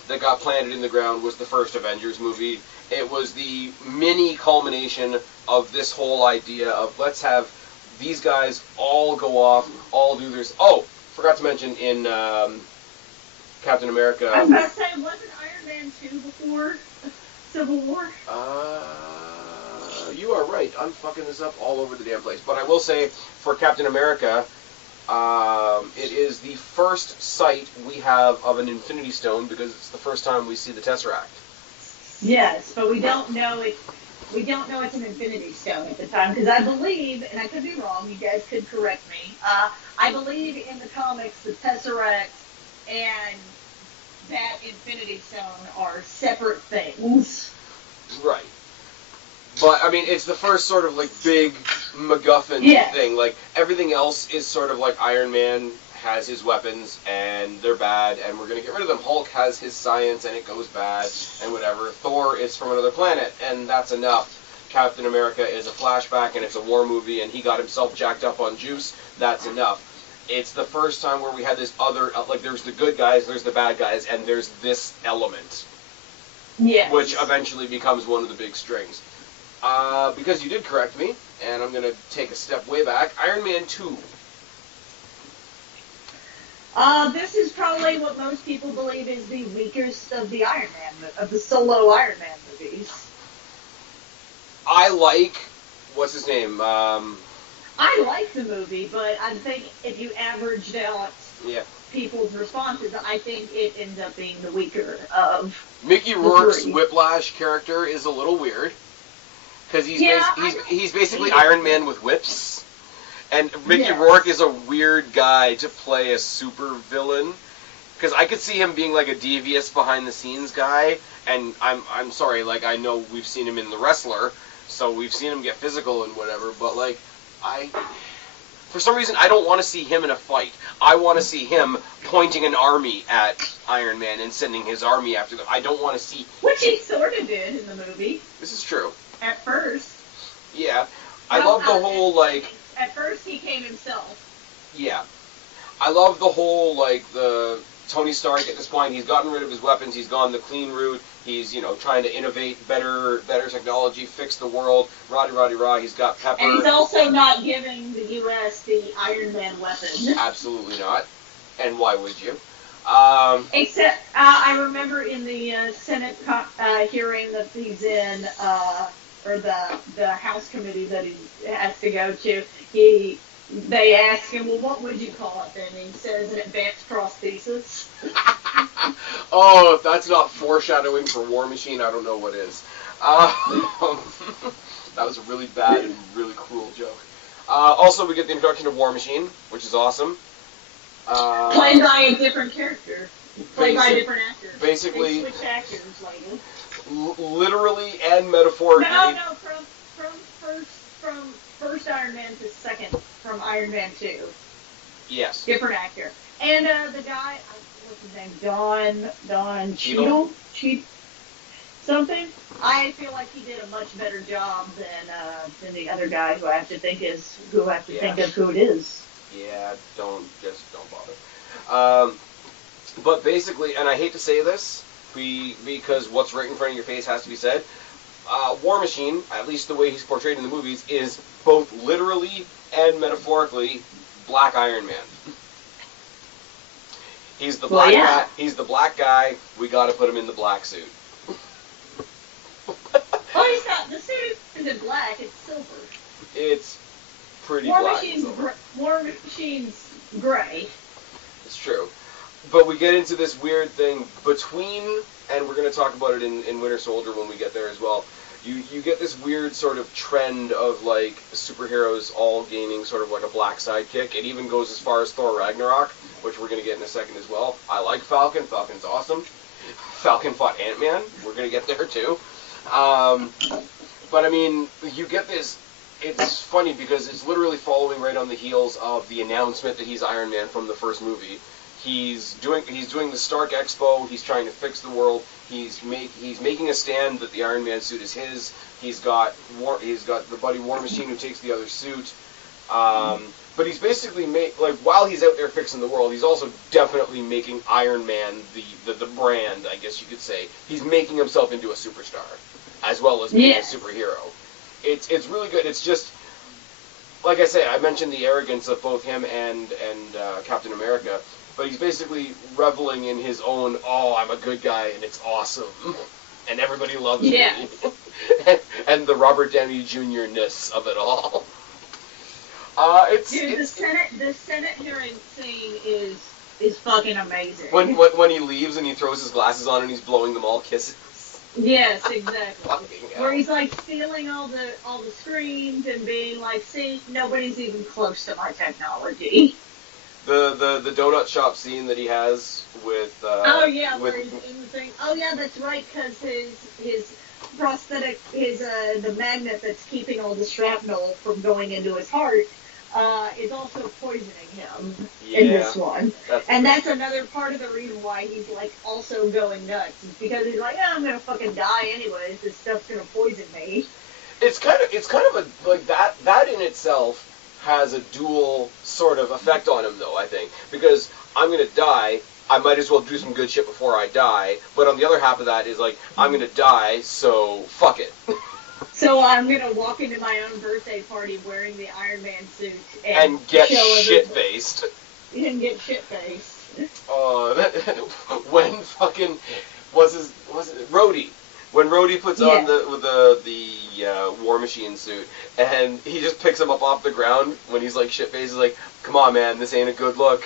that got planted in the ground was the first Avengers movie. It was the mini culmination of this whole idea of let's have these guys all go off, all do this. Oh, forgot to mention in Captain America. I was about to say, wasn't Iron Man 2 before Civil War? You are right. I'm fucking this up all over the damn place. But I will say, for Captain America, it is the first sight we have of an Infinity Stone because it's the first time we see the Tesseract. Yes, but we don't know it. We don't know it's an Infinity Stone at the time because I believe, and I could be wrong. You guys could correct me. I believe in the comics the Tesseract and that Infinity Stone are separate things. Right. But, I mean, it's the first sort of, like, big MacGuffin thing. Like, everything else is sort of like Iron Man has his weapons, and they're bad, and we're going to get rid of them. Hulk has his science, and it goes bad, and whatever. Thor is from another planet, and that's enough. Captain America is a flashback, and it's a war movie, and he got himself jacked up on juice. That's enough. It's the first time where we had this other, like, there's the good guys, there's the bad guys, and there's this element. Yes. Which eventually becomes one of the big strings. Because you did correct me, and I'm going to take a step way back. Iron Man 2. This is probably what most people believe is the weakest of the Iron Man, of the solo Iron Man movies. I like, what's his name? I like the movie, but I think if you averaged out people's responses, I think it ends up being the weaker of Mickey Rourke's Whiplash character is a little weird. Because he's basically Iron Man with whips. And Mickey Rourke is a weird guy to play a super villain. Because I could see him being like a devious behind the scenes guy. And I'm sorry, like I know we've seen him in The Wrestler, so we've seen him get physical and whatever, but like for some reason I don't want to see him in a fight. I want to see him pointing an army at Iron Man and sending his army after them. I don't want to see... Which he sort of did in the movie. This is true. At first. Yeah. I love the whole, like... At first, he came himself. Yeah. I love the whole, like, the Tony Stark at this point, he's gotten rid of his weapons, he's gone the clean route, he's, trying to innovate better technology, fix the world, rah, he's got Pepper. And he's also not giving the U.S. the Iron Man weapon. Absolutely not. And why would you? Except, I remember in the Senate hearing that he's in, or the House committee that he has to go to, they ask him, well, what would you call it then? And he says an advanced prosthesis. Oh, if that's not foreshadowing for War Machine, I don't know what is. That was a really bad and really cruel joke. Also, we get the introduction of War Machine, which is awesome. Played by a different character. Played by a different actor. Basically, they switched actors later. Literally and metaphorically. No, from first Iron Man to second from Iron Man 2. Yes. Different actor. And the guy, what's his name? Don Cheadle? Something? I feel like he did a much better job than the other guy who I have to think think of who it is. Yeah, don't bother. But basically, and I hate to say this, because what's right in front of your face has to be said, War Machine, at least the way he's portrayed in the movies, is both literally and metaphorically Black Iron Man. He's the black guy. He's the black guy. We got to put him in the black suit. Oh, he's not. The suit isn't black. It's silver. It's pretty War black. War Machine's gray. It's true. But we get into this weird thing between, and we're going to talk about it in Winter Soldier when we get there as well. You get this weird sort of trend of, like, superheroes all gaining sort of like a black sidekick. It even goes as far as Thor Ragnarok, which we're going to get in a second as well. I like Falcon. Falcon's awesome. Falcon fought Ant-Man. We're going to get there too. But I mean, you get this. It's funny because it's literally following right on the heels of the announcement that he's Iron Man from the first movie. He's doing the Stark Expo. He's trying to fix the world. He's making a stand that the Iron Man suit is his. He's got the buddy War Machine who takes the other suit. But he's basically while he's out there fixing the world, he's also definitely making Iron Man the brand, I guess you could say. He's making himself into a superstar, as well as being a superhero. It's really good. It's just, like I say, I mentioned the arrogance of both him and Captain America, but he's basically reveling in his own, I'm a good guy and it's awesome, and everybody loves me, and the Robert Downey Jr.-ness of it all. The Senate hearing scene is fucking amazing. When he leaves and he throws his glasses on and he's blowing them all kisses. Yes, exactly. Where he's like stealing all the screens and being like, see, nobody's even close to my technology. The donut shop scene that he has with where he's in the thing. Oh yeah, that's right, because his prosthetic, the magnet that's keeping all the shrapnel from going into his heart, is also poisoning him in this one. That's another part of the reason why he's like also going nuts. Is because he's like, I'm gonna fucking die anyways. This stuff's gonna poison me. It's kind of a like that in itself has a dual sort of effect on him though, I think. Because I'm gonna die, I might as well do some good shit before I die. But on the other half of that is like, I'm gonna die, so fuck it. So I'm gonna walk into my own birthday party wearing the Iron Man suit and get shit-faced. And get shit-faced. When fucking was it Rhodey? When Rhodey puts on the War Machine suit and he just picks him up off the ground when he's like shit-faced, he's like, "Come on, man, this ain't a good look."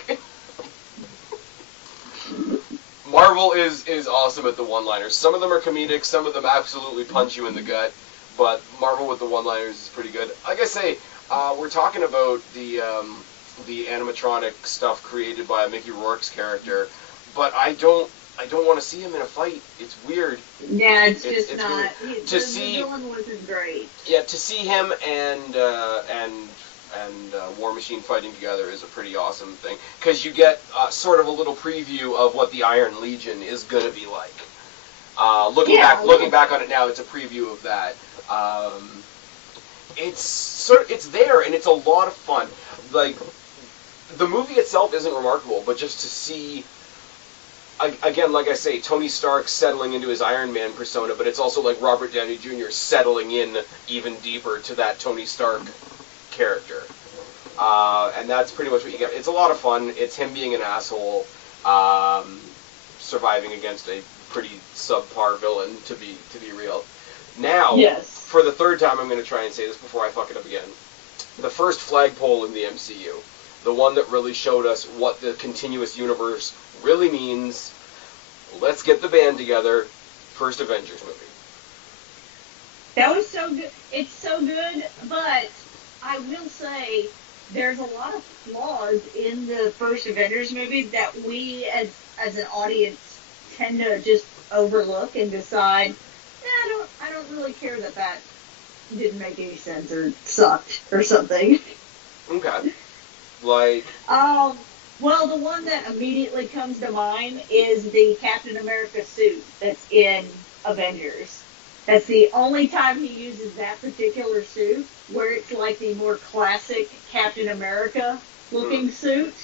Marvel is awesome at the one-liners. Some of them are comedic, some of them absolutely punch you in the gut. But Marvel with the one-liners is pretty good. Like I say, we're talking about the animatronic stuff created by Mickey Rourke's character, but I don't want to see him in a fight. It's weird. Yeah, it's just not. Weird. The villain wasn't great. Yeah, to see him and War Machine fighting together is a pretty awesome thing, because you get sort of a little preview of what the Iron Legion is gonna be like. Looking back on it now, it's a preview of that. It's there and it's a lot of fun. Like, the movie itself isn't remarkable, but just to see, again, like I say, Tony Stark settling into his Iron Man persona, but it's also like Robert Downey Jr. settling in even deeper to that Tony Stark character. And that's pretty much what you get. It's a lot of fun. It's him being an asshole, surviving against a pretty subpar villain, to be real. Now, for the third time, I'm going to try and say this before I fuck it up again. The first flagpole in the MCU, the one that really showed us what the continuous universe really means, let's get the band together. First Avengers movie. That was so good. It's so good, but I will say there's a lot of flaws in the first Avengers movie that we, as an audience, tend to just overlook and decide, I don't really care that didn't make any sense or sucked or something. Okay. Like. Well, the one that immediately comes to mind is the Captain America suit that's in Avengers. That's the only time he uses that particular suit, where it's like the more classic Captain America looking suit.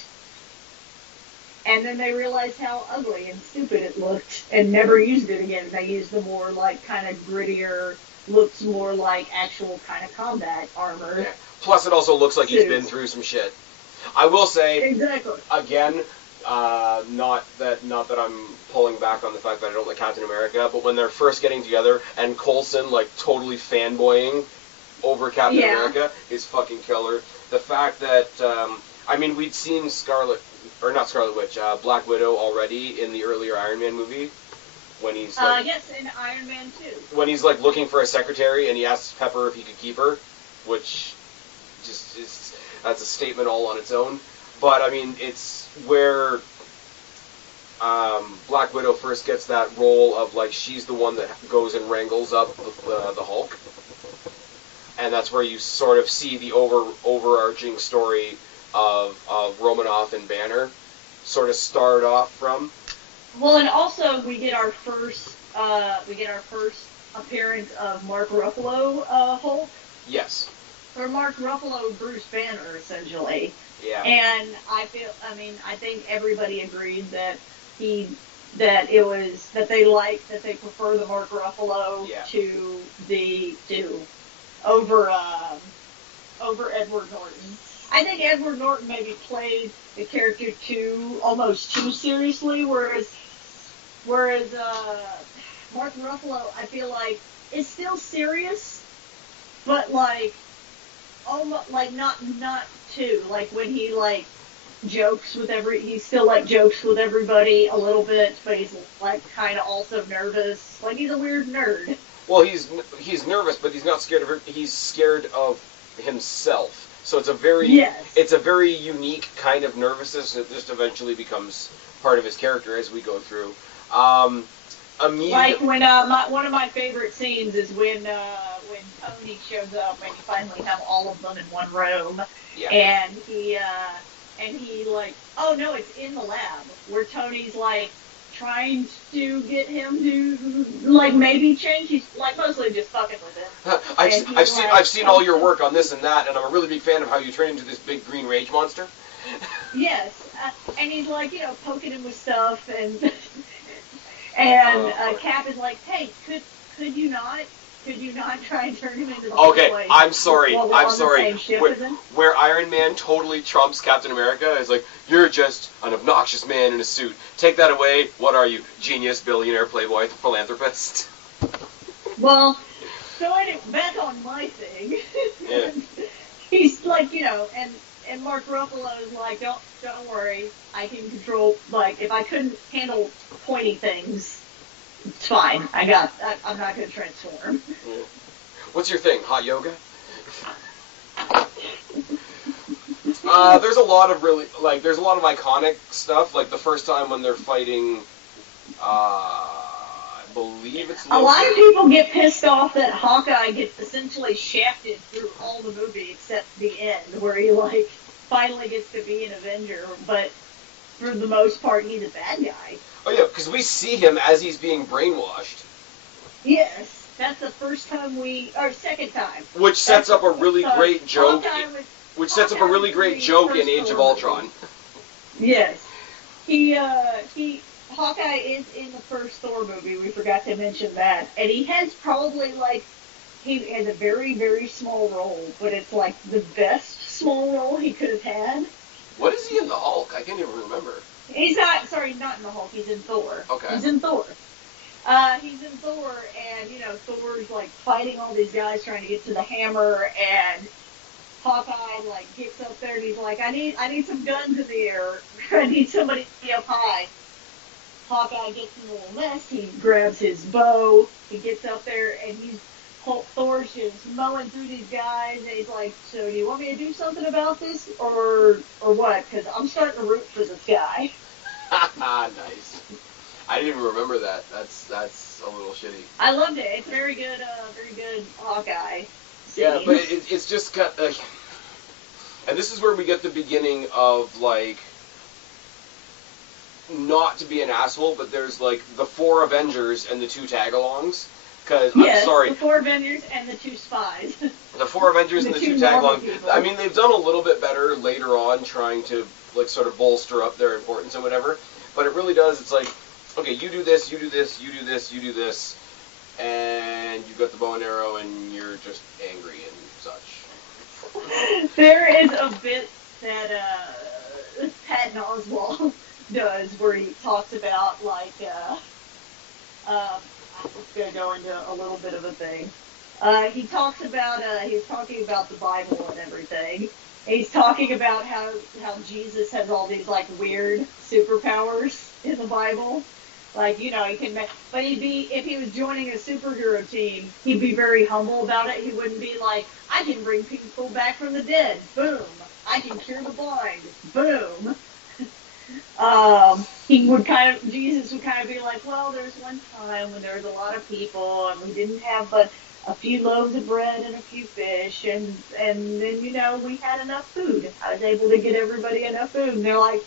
And then they realized how ugly and stupid it looked and never used it again. They used the more like kind of grittier, looks more like actual kind of combat armor. Yeah. Plus it also looks like he's been through some shit. I will say, exactly. Again, not that I'm pulling back on the fact that I don't like Captain America, but when they're first getting together and Coulson like totally fanboying over Captain America is fucking killer. The fact that we'd seen Black Widow already in the earlier Iron Man movie when he's like, yes, in Iron Man 2. When he's like looking for a secretary and he asks Pepper if he could keep her, which just is that's a statement all on its own. But I mean, it's where Black Widow first gets that role of like she's the one that goes and wrangles up the Hulk, and that's where you sort of see the overarching story of Romanoff and Banner sort of start off from. Well, and also we get our first appearance of Mark Ruffalo Hulk. Yes. Or Mark Ruffalo Bruce Banner, essentially. Yeah. And I think everybody agreed that they prefer the Mark Ruffalo to over Edward Norton. I think Edward Norton maybe played the character almost too seriously, whereas Mark Ruffalo, I feel like, is still serious, but like almost like not too, like when he like jokes with he still like jokes with everybody a little bit, but he's like kind of also nervous, like he's a weird nerd. Well, he's nervous, but he's not scared of her. He's scared of himself. So it's a very unique kind of nervousness that just eventually becomes part of his character as we go through. Like when one of my favorite scenes is when Tony shows up and you finally have all of them in one room, and he like, oh no, it's in the lab, where Tony's like trying to get him to like maybe change. He's like mostly just fucking with him. I've seen all your work on this and that, and I'm a really big fan of how you turn into this big green rage monster. Yes, and he's like poking him with stuff and. Cap is like, hey, could you not try and turn him into the Okay, I'm sorry. Where Iron Man totally trumps Captain America is like, you're just an obnoxious man in a suit. Take that away. What are you? Genius, billionaire, playboy, philanthropist? Well, so back on my thing. Yeah. He's like, and Mark Ruffalo is like, don't worry, I can control, like, if I couldn't handle pointy things, it's fine. I'm not going to transform. Yeah. What's your thing? Hot yoga? There's a lot of iconic stuff, like the first time when they're fighting, I believe it's Loki. A lot of people get pissed off that Hawkeye gets essentially shafted through all the movie except the end, where he, like, finally gets to be an Avenger, but for the most part, he's a bad guy. Oh yeah, because we see him as he's being brainwashed. Yes, that's the second time. Which sets up a really great joke. In Age of Ultron. Yes, Hawkeye is in the first Thor movie. We forgot to mention that, and he has he has a very, very small role, but it's like the best small role he could have had. What is he in the Hulk? I can't even remember. He's not in the Hulk. He's in Thor. Okay. He's in Thor. He's in Thor, and Thor's like fighting all these guys trying to get to the hammer, and Hawkeye like gets up there and he's like, I need some guns in the air. I need somebody up high. Hawkeye gets in a little mess. He grabs his bow. He gets up there, and Thor's just mowing through these guys, and he's like, "So do you want me to do something about this, or what? Because I'm starting to root for this guy." Nice. I didn't even remember that. That's a little shitty. I loved it. It's very good Hawkeye scene. Yeah, but it's just got like, and this is where we get the beginning of like, not to be an asshole, but there's like the 4 Avengers and the 2 tag-alongs. Because, yes, I'm sorry. The 4 Avengers and the 2 spies. The 4 Avengers and the 2 tag-alongs. I mean, they've done a little bit better later on trying to, like, sort of bolster up their importance and whatever. But it really does, it's like, okay, you do this, you do this, you do this, you do this, and you've got the bow and arrow, and you're just angry and such. There is a bit that Patton Oswalt does where he talks about, like, I'm just going to go into a little bit of a thing. He's talking about the Bible and everything. He's talking about how Jesus has all these, like, weird superpowers in the Bible. Like, he can make, but if he was joining a superhero team, he'd be very humble about it. He wouldn't be like, I can bring people back from the dead. Boom. I can cure the blind. Boom. Jesus would kind of be like, well, there's one time when there was a lot of people and we didn't have but a few loaves of bread and a few fish, and then, we had enough food. I was able to get everybody enough food. And they're like,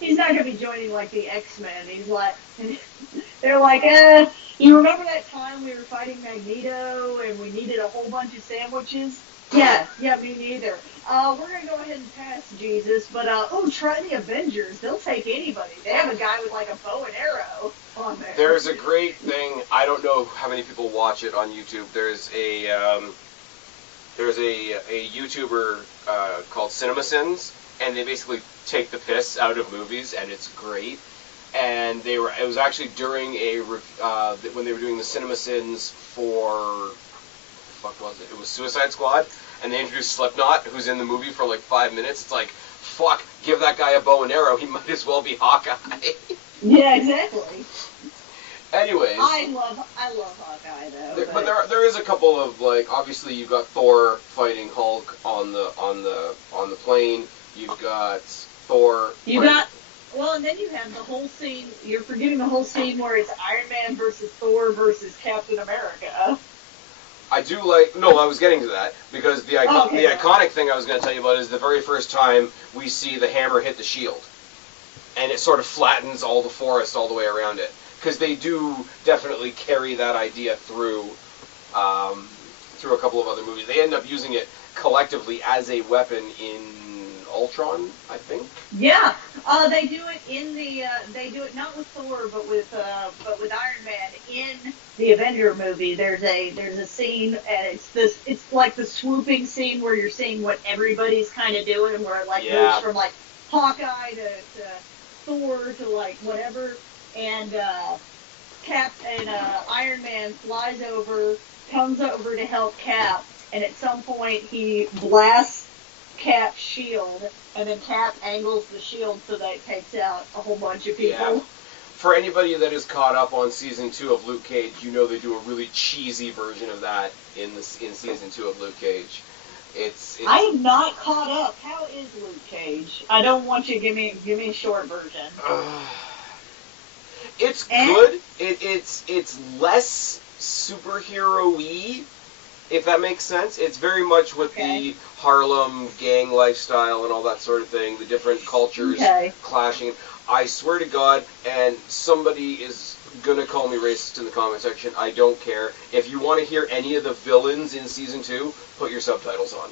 he's not going to be joining, like, the X-Men. He's like, they're like, you remember that time we were fighting Magneto and we needed a whole bunch of sandwiches? Yeah, me neither. We're going to go ahead and pass, Jesus, but, try the Avengers. They'll take anybody. They have a guy with, like, a bow and arrow on there. There's a great thing, I don't know how many people watch it on YouTube. There's a YouTuber called CinemaSins, and they basically take the piss out of movies, and it's great. And it was actually during when they were doing the CinemaSins for, fuck was it? It was Suicide Squad, and they introduced Slipknot, who's in the movie for like 5 minutes. It's like, fuck, give that guy a bow and arrow. He might as well be Hawkeye. Yeah, exactly. Anyways, I love Hawkeye though. But there is a couple of, like, obviously you've got Thor fighting Hulk on the plane. You've got Thor. And then you have the whole scene. You're forgetting the whole scene where it's Iron Man versus Thor versus Captain America. I was getting to that, because the iconic thing I was going to tell you about is the very first time we see the hammer hit the shield. And it sort of flattens all the forest all the way around it. Because they do definitely carry that idea through a couple of other movies. They end up using it collectively as a weapon in Ultron, I think. Yeah, they do it they do it not with Thor, but with Iron Man in the Avenger movie. There's a scene, and it's like the swooping scene where you're seeing what everybody's kind of doing, where it like moves from like Hawkeye to Thor to like whatever, and Iron Man flies over, comes over to help Cap, and at some point he blasts Cap's shield, and then Cap angles the shield so that it takes out a whole bunch of people. Yeah. For anybody that is caught up on season 2 of Luke Cage, they do a really cheesy version of that in season 2 of Luke Cage. It's I am not caught up. How is Luke Cage? I don't want you to give me a short version. It's good. It's less superhero-y, if that makes sense. It's very much with the Harlem gang lifestyle and all that sort of thing, the different cultures clashing. I swear to God, and somebody is going to call me racist in the comment section, I don't care. If you want to hear any of the villains in Season 2, put your subtitles on.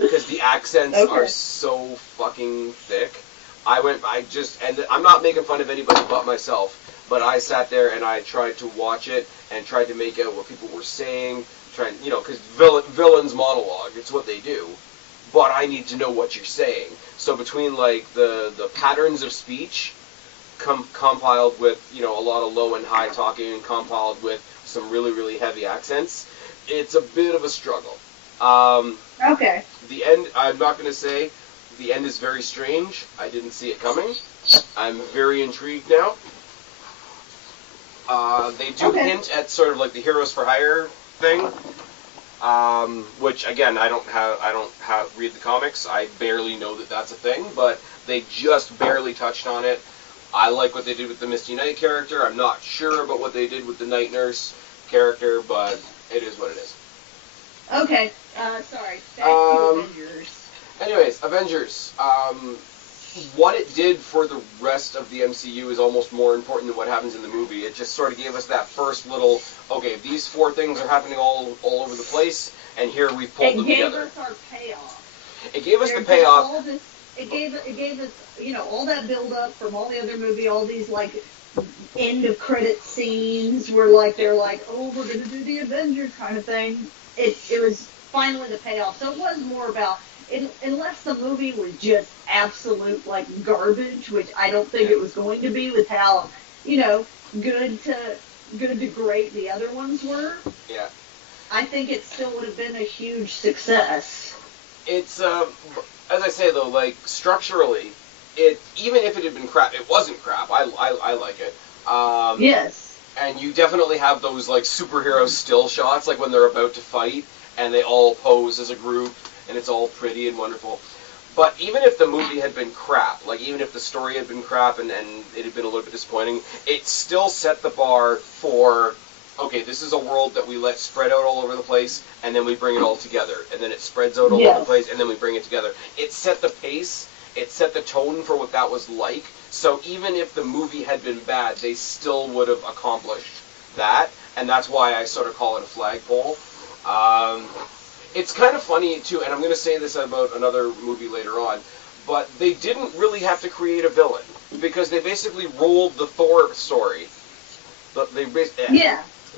Because the accents are so fucking thick. And I'm not making fun of anybody but myself, but I sat there and I tried to watch it and tried to make out what people were saying, because villains monologue, it's what they do, but I need to know what you're saying. So between, like, the patterns of speech compiled with, a lot of low and high talking and compiled with some really, really heavy accents, it's a bit of a struggle. The end, I'm not going to say, the end is very strange. I didn't see it coming. I'm very intrigued now. They do hint at sort of like the Heroes for Hire thing, which again I don't read the comics. I barely know that that's a thing, but they just barely touched on it. I like what they did with the Misty Knight character. I'm not sure about what they did with the Night Nurse character, but it is what it is. Okay, sorry. Back to Avengers. Anyways, Avengers. What it did for the rest of the MCU is almost more important than what happens in the movie. It just sort of gave us that first little, okay, these 4 things are happening all over the place, and here we've pulled them together. It gave us our payoff. It gave us the payoff. It gave us, you know, all that build up from all the other movie, all these like end of credit scenes where like they're like, oh, we're gonna do the Avengers kind of thing. It was finally the payoff. So it was more about, unless the movie was just absolute like garbage, which I don't think it was going to be with how, you know, good to great the other ones were. Yeah. I think it still would have been a huge success. It's as I say though, like structurally, even if it had been crap, it wasn't crap. I like it. Yes. And you definitely have those like superhero still shots, like when they're about to fight and they all pose as a group and it's all pretty and wonderful. But even if the movie had been crap, like even if the story had been crap and it had been a little bit disappointing, it still set the bar for, okay, this is a world that we let spread out all over the place, and then we bring it all together. And then it spreads out all over the place, and then we bring it together. It set the pace, it set the tone for what that was like. So even if the movie had been bad, they still would have accomplished that. And that's why I sort of call it a flagpole. It's kind of funny, too, and I'm going to say this about another movie later on, but they didn't really have to create a villain, because they basically rolled the Thor story. They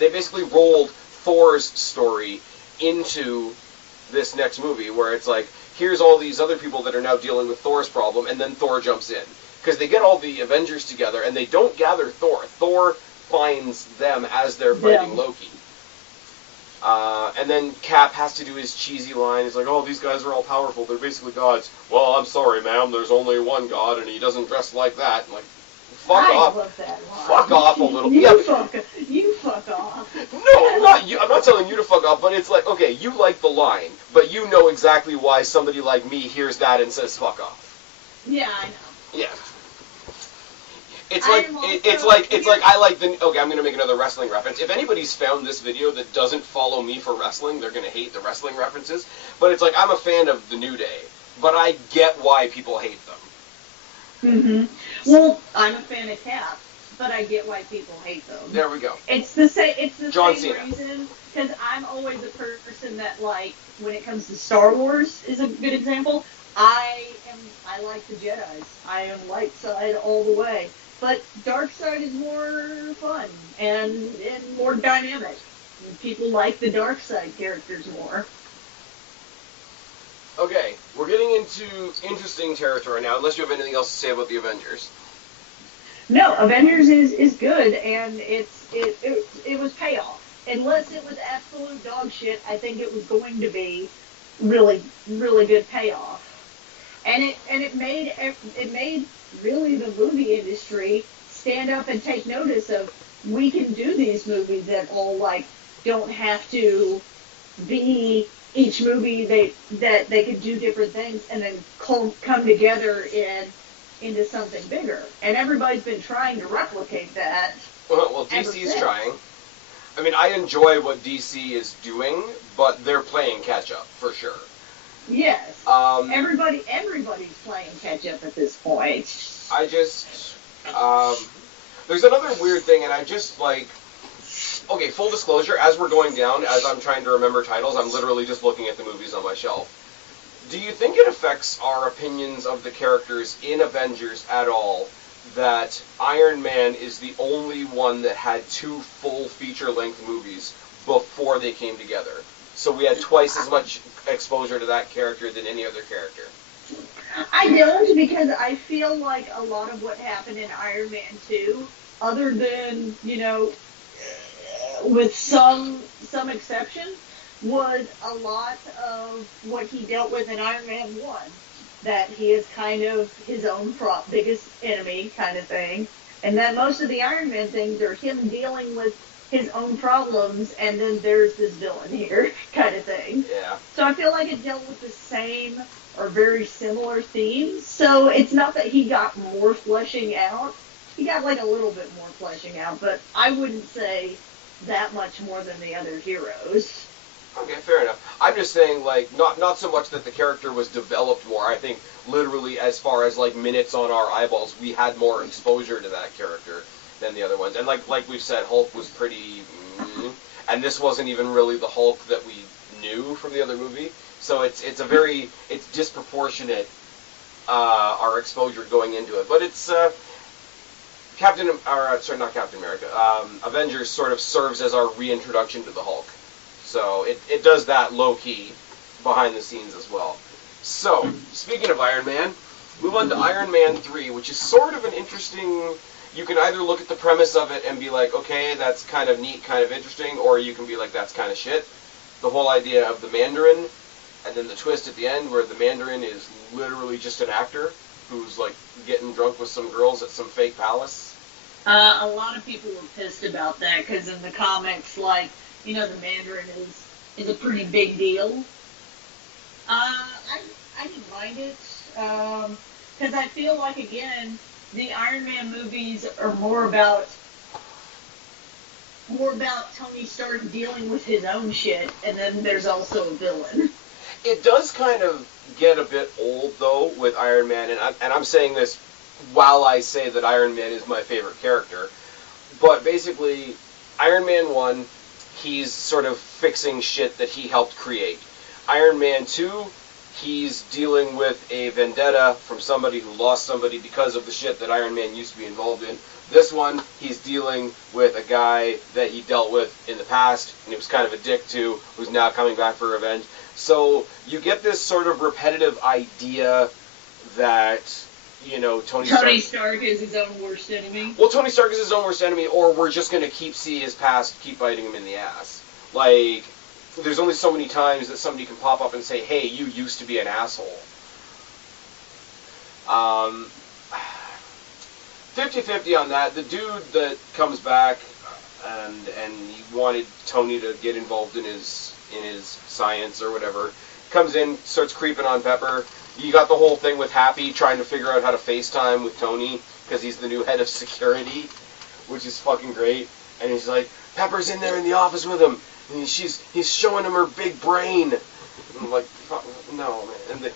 basically rolled Thor's story into this next movie, where it's like, here's all these other people that are now dealing with Thor's problem, and then Thor jumps in. Because they get all the Avengers together, and they don't gather Thor. Thor finds them as they're fighting Loki. And then Cap has to do his cheesy line. He's like, oh, these guys are all powerful. They're basically gods. Well, I'm sorry, ma'am. There's only one god, and he doesn't dress like that. I'm like, fuck off. Love that line. Fuck off a little. You fuck off. No, not you. I'm not telling you to fuck off, but it's like, okay, you like the line, but you know exactly why somebody like me hears that and says fuck off. Yeah, I know. Yeah. It's like I like the. Okay, I'm gonna make another wrestling reference. If anybody's found this video that doesn't follow me for wrestling, they're gonna hate the wrestling references. But it's like, I'm a fan of the New Day, but I get why people hate them. Well, I'm a fan of Cap, but I get why people hate them. There we go. It's the same. It's the John same Cena. reason, because I'm always a person that, like, when it comes to Star Wars is a good example. I like the Jedis. I am light side all the way. But dark side is more fun and more dynamic. People like the dark side characters more. Okay, we're getting into interesting territory now, unless you have anything else to say about the Avengers. No, Avengers is good, and it was payoff. Unless it was absolute dog shit, I think it was going to be really, really good payoff. And it made really the movie industry stand up and take notice of, we can do these movies that all like don't have to be each movie that they could do different things and then come together into something bigger. And everybody's been trying to replicate that. Well, DC's trying. I mean, I enjoy what DC is doing, but they're playing catch up for sure. Yes. Everybody's playing catch up at this point. I just there's another weird thing, and I just like. Okay, full disclosure, as we're going down, as I'm trying to remember titles, I'm literally just looking at the movies on my shelf. Do you think it affects our opinions of the characters in Avengers at all that Iron Man is the only one that had 2 full feature-length movies before they came together? So we had twice as much exposure to that character than any other character. I don't, because I feel like a lot of what happened in Iron Man 2, other than, you know, with some exception, was a lot of what he dealt with in Iron Man 1. that he is kind of his own biggest enemy kind of thing, and that most of the Iron Man things are him dealing with his own problems, and then there's this villain here kind of thing. Yeah. So I feel like it dealt with the same or very similar themes. So it's not that he got more fleshing out. He got like a little bit more fleshing out, but I wouldn't say that much more than the other heroes. Okay, fair enough. I'm just saying, like, not so much that the character was developed more. I think literally, as far as like minutes on our eyeballs, we had more exposure to that character than the other ones. And like we've said, Hulk was pretty, and this wasn't even really the Hulk that we knew from the other movie. So it's disproportionate our exposure going into it. But it's not Captain America. Avengers sort of serves as our reintroduction to the Hulk. So it does that low-key behind the scenes as well. So, speaking of Iron Man, move on to Iron Man 3, which is sort of an interesting... You can either look at the premise of it and be like, okay, that's kind of neat, kind of interesting, or you can be like, that's kind of shit. The whole idea of the Mandarin, and then the twist at the end where the Mandarin is literally just an actor who's like getting drunk with some girls at some fake palace. A lot of people were pissed about that, because in the comics, like, you know, the Mandarin is a pretty big deal. I didn't mind it, because I feel like, again, the Iron Man movies are more about Tony Stark dealing with his own shit, and then there's also a villain. It does kind of get a bit old, though, with Iron Man, and I'm saying this while I say that Iron Man is my favorite character. But basically, Iron Man 1, he's sort of fixing shit that he helped create. Iron Man 2, he's dealing with a vendetta from somebody who lost somebody because of the shit that Iron Man used to be involved in. This one, he's dealing with a guy that he dealt with in the past, and he was kind of a dick to, who's now coming back for revenge. So you get this sort of repetitive idea that, you know, Tony Stark is his own worst enemy. Well, Tony Stark is his own worst enemy, or we're just going to keep see his past, keep biting him in the ass. Like, there's only so many times that somebody can pop up and say, hey, you used to be an asshole. 50-50 on that. The dude that comes back and he wanted Tony to get involved in his science or whatever, comes in, starts creeping on Pepper. You got the whole thing with Happy trying to figure out how to FaceTime with Tony because he's the new head of security, which is fucking great. And he's like, Pepper's in there in the office with him, and he's showing him her big brain. And I'm like, no, man. And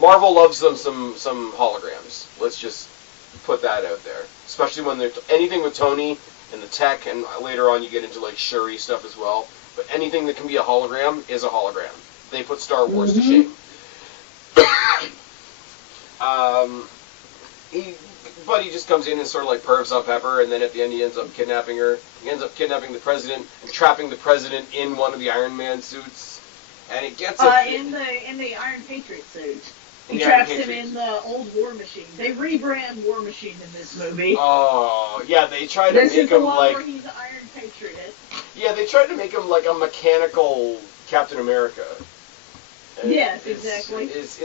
Marvel loves them some holograms. Let's just put that out there, especially when they're anything with Tony and the tech, and later on you get into like Shuri stuff as well. But anything that can be a hologram is a hologram. They put Star Wars to shame. He just comes in and sort of like pervs on Pepper, and then at the end he ends up kidnapping her. He ends up kidnapping the president and trapping the president in one of the Iron Man suits, and it gets in the Iron Patriot suit. He traps him in the old War Machine. They rebrand War Machine in this movie. Oh, yeah, they try to make him like... This is the one where he's Iron Patriot. Yeah, they tried to make him like a mechanical Captain America. And yes, exactly. It's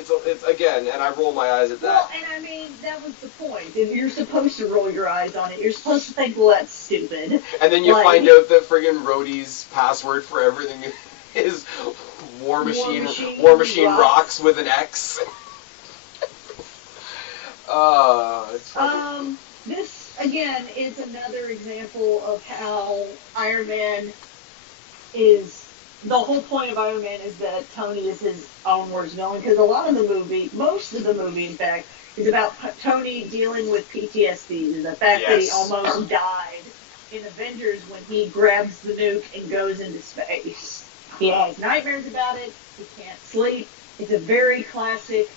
again, and I roll my eyes at that. Well, and I mean, that was the point. And you're supposed to roll your eyes on it. You're supposed to think, well, that's stupid. And then you find out that friggin' Rhodey's password for everything is War Machine rocks with an X. This, again, is another example of how Iron Man is... The whole point of Iron Man is that Tony is his own worst villain, because a lot of the movie, most of the movie, in fact, is about Tony dealing with PTSD, the fact that he almost died in Avengers when he grabs the nuke and goes into space. He has nightmares about it, he can't sleep, it's a very classic...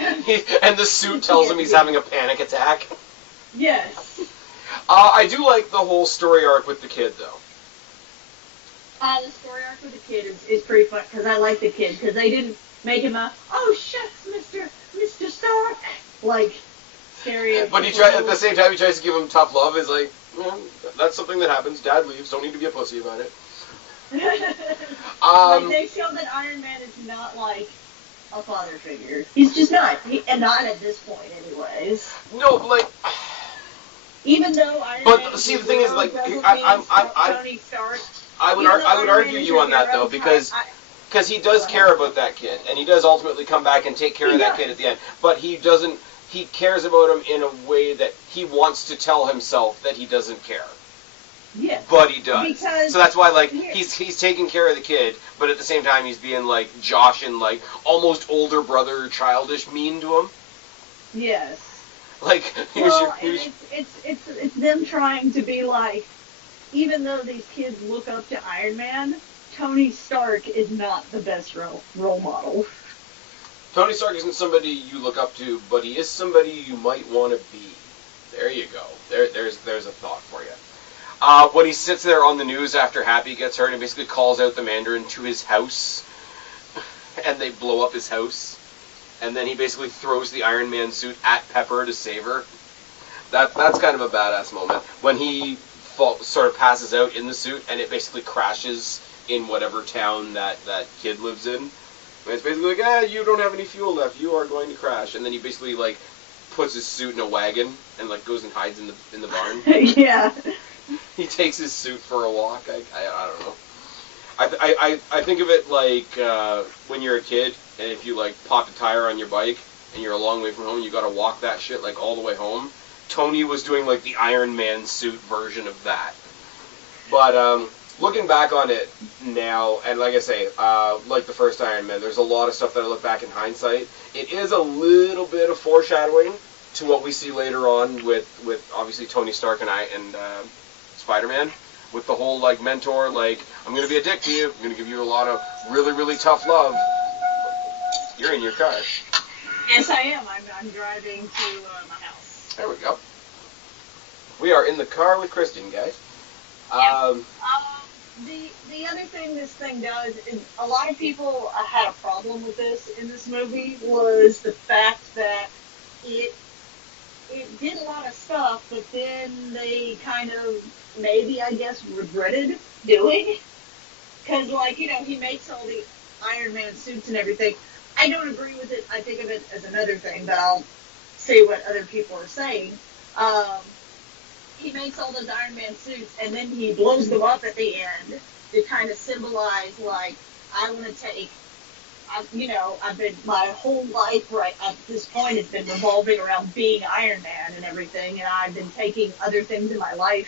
And the suit tells him he's having a panic attack. Yes. I do like the whole story arc with the kid, though. The story arc with the kid is pretty fun, because I like the kid, because they didn't make him oh, shucks, Mr. Stark, like, stereotypical. But at the same time, he tries to give him tough love. He's like, well, that's something that happens. Dad leaves. Don't need to be a pussy about it. Like, they show that Iron Man is not, like, a father figure. He's just not. And not at this point, anyways. No, but, like... Even though Iron but, Man see, the thing is, like, Tony Stark... I would argue you on that, though, because he does care about that kid, and he does ultimately come back and take care of that kid at the end. But he doesn't... He cares about him in a way that he wants to tell himself that he doesn't care. Yeah. But he does. Because so that's why, like, he's taking care of the kid, but at the same time he's being, like, Josh and, like, almost older brother, childish, mean to him. Yes. Like, it's them trying to be like, even though these kids look up to Iron Man, Tony Stark is not the best role model. Tony Stark isn't somebody you look up to, but he is somebody you might want to be. There you go. There's a thought for you. When he sits there on the news after Happy gets hurt and basically calls out the Mandarin to his house, and they blow up his house, and then he basically throws the Iron Man suit at Pepper to save her. That's kind of a badass moment. When he sort of passes out in the suit, and it basically crashes in whatever town that kid lives in. And it's basically like, you don't have any fuel left, you are going to crash. And then he basically, like, puts his suit in a wagon and, like, goes and hides in the barn. Yeah. He takes his suit for a walk. I don't know. I think of it like when you're a kid, and if you, like, popped a tire on your bike, and you're a long way from home, you gotta walk that shit, like, all the way home. Tony was doing, like, the Iron Man suit version of that. But, looking back on it now, and like I say, like the first Iron Man, there's a lot of stuff that I look back in hindsight. It is a little bit of foreshadowing to what we see later on with obviously Tony Stark and Spider-Man. With the whole, like, mentor, like, I'm going to be a dick to you. I'm going to give you a lot of really, really tough love. You're in your car. Yes, I am. I'm driving to my house. There we go. We are in the car with Kristen, guys. Yeah. The other thing this thing does is a lot of people had a problem with this in this movie was the fact that it did a lot of stuff, but then they kind of maybe, I guess, regretted doing. Because, like, you know, he makes all the Iron Man suits and everything. I don't agree with it. I think of it as another thing, but I'll say what other people are saying. He makes all those Iron Man suits, and then he blows them up at the end to kind of symbolize, like, I want to take, I've been, my whole life right at this point has been revolving around being Iron Man and everything, and I've been taking other things in my life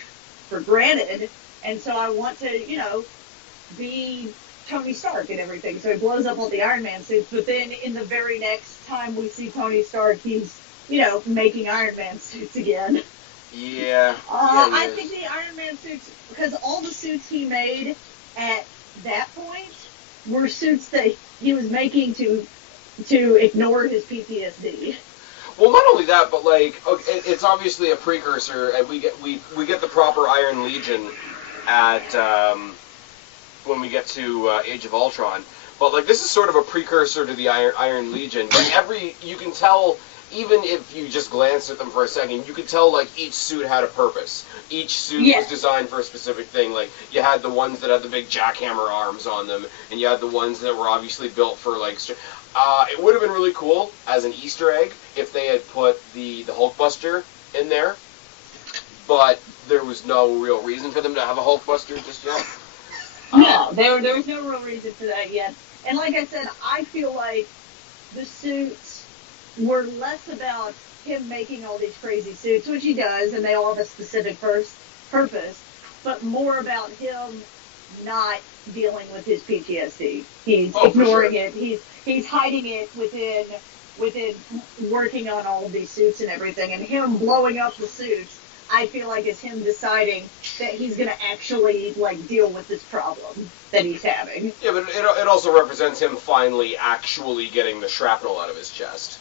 for granted, and so I want to, be Tony Stark and everything. So he blows up all the Iron Man suits, but then in the very next time we see Tony Stark, he's, making Iron Man suits again. Yeah. I think the Iron Man suits, because all the suits he made at that point were suits that he was making to ignore his PTSD. Well, not only that, but, like, okay, it's obviously a precursor, and we get the proper Iron Legion at when we get to Age of Ultron. But, like, this is sort of a precursor to the Iron Legion. But you can tell, even if you just glance at them for a second, you could tell, like, each suit had a purpose. Each suit was designed for a specific thing. Like, you had the ones that had the big jackhammer arms on them, and you had the ones that were obviously built for, like, it would have been really cool as an Easter egg if they had put the Hulkbuster in there, but there was no real reason for them to have a Hulkbuster just yet. No, there was no real reason for that yet. And like I said, I feel like the suits were less about him making all these crazy suits, which he does, and they all have a specific purpose, but more about him not dealing with his PTSD. He's ignoring it. He's hiding it within working on all of these suits and everything, and him blowing up the suits, I feel like is him deciding that he's going to actually, like, deal with this problem that he's having. Yeah, but it also represents him finally actually getting the shrapnel out of his chest.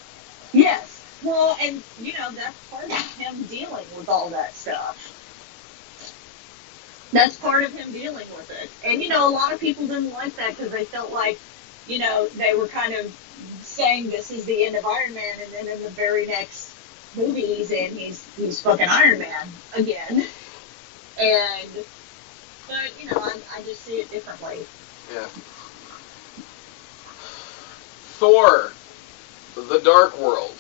Yes. Well, and, that's part of him dealing with all that stuff. That's part of him dealing with it. And, a lot of people didn't like that because they felt like, they were kind of saying this is the end of Iron Man, and then in the very next movie he's in, he's fucking Iron Man again. But, I just see it differently. Yeah. Thor, The Dark World.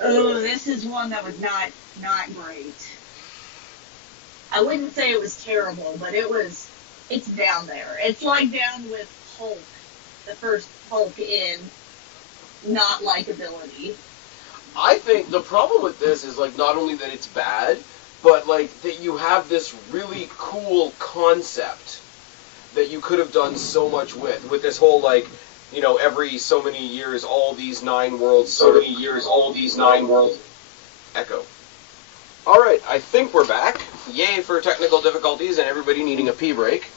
Oh, this is one that was not great. I wouldn't say it was terrible, but it's down there. It's like down with Hulk, the first Hulk in not likability. I think the problem with this is, like, not only that it's bad, but, like, that you have this really cool concept that you could have done so much with this whole, like, you know, every so many years, all these 9 worlds, Echo. Alright, I think we're back. Yay for technical difficulties and everybody needing a pee break.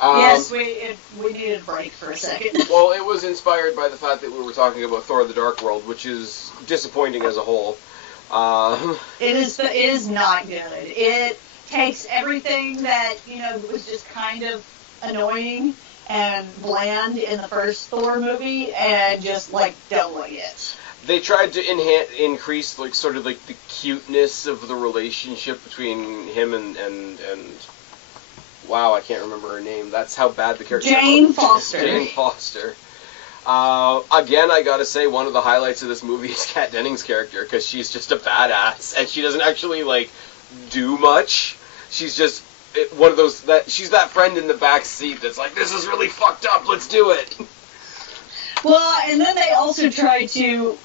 Yes, we needed a break for a second. Well, it was inspired by the fact that we were talking about Thor: The Dark World, which is disappointing as a whole. It is not good. It takes everything that, you know, was just kind of annoying and bland in the first Thor movie and just, like, doubling it. They tried to increase, like, sort of, like, the cuteness of the relationship between him and wow, I can't remember her name. That's how bad the character Jane was. Foster. Jane Foster. Again, I gotta say, one of the highlights of this movie is Kat Dennings' character, because she's just a badass, and she doesn't actually, like, do much. She's just one of those, she's that friend in the back seat that's like, this is really fucked up, let's do it. Well, and then they also tried to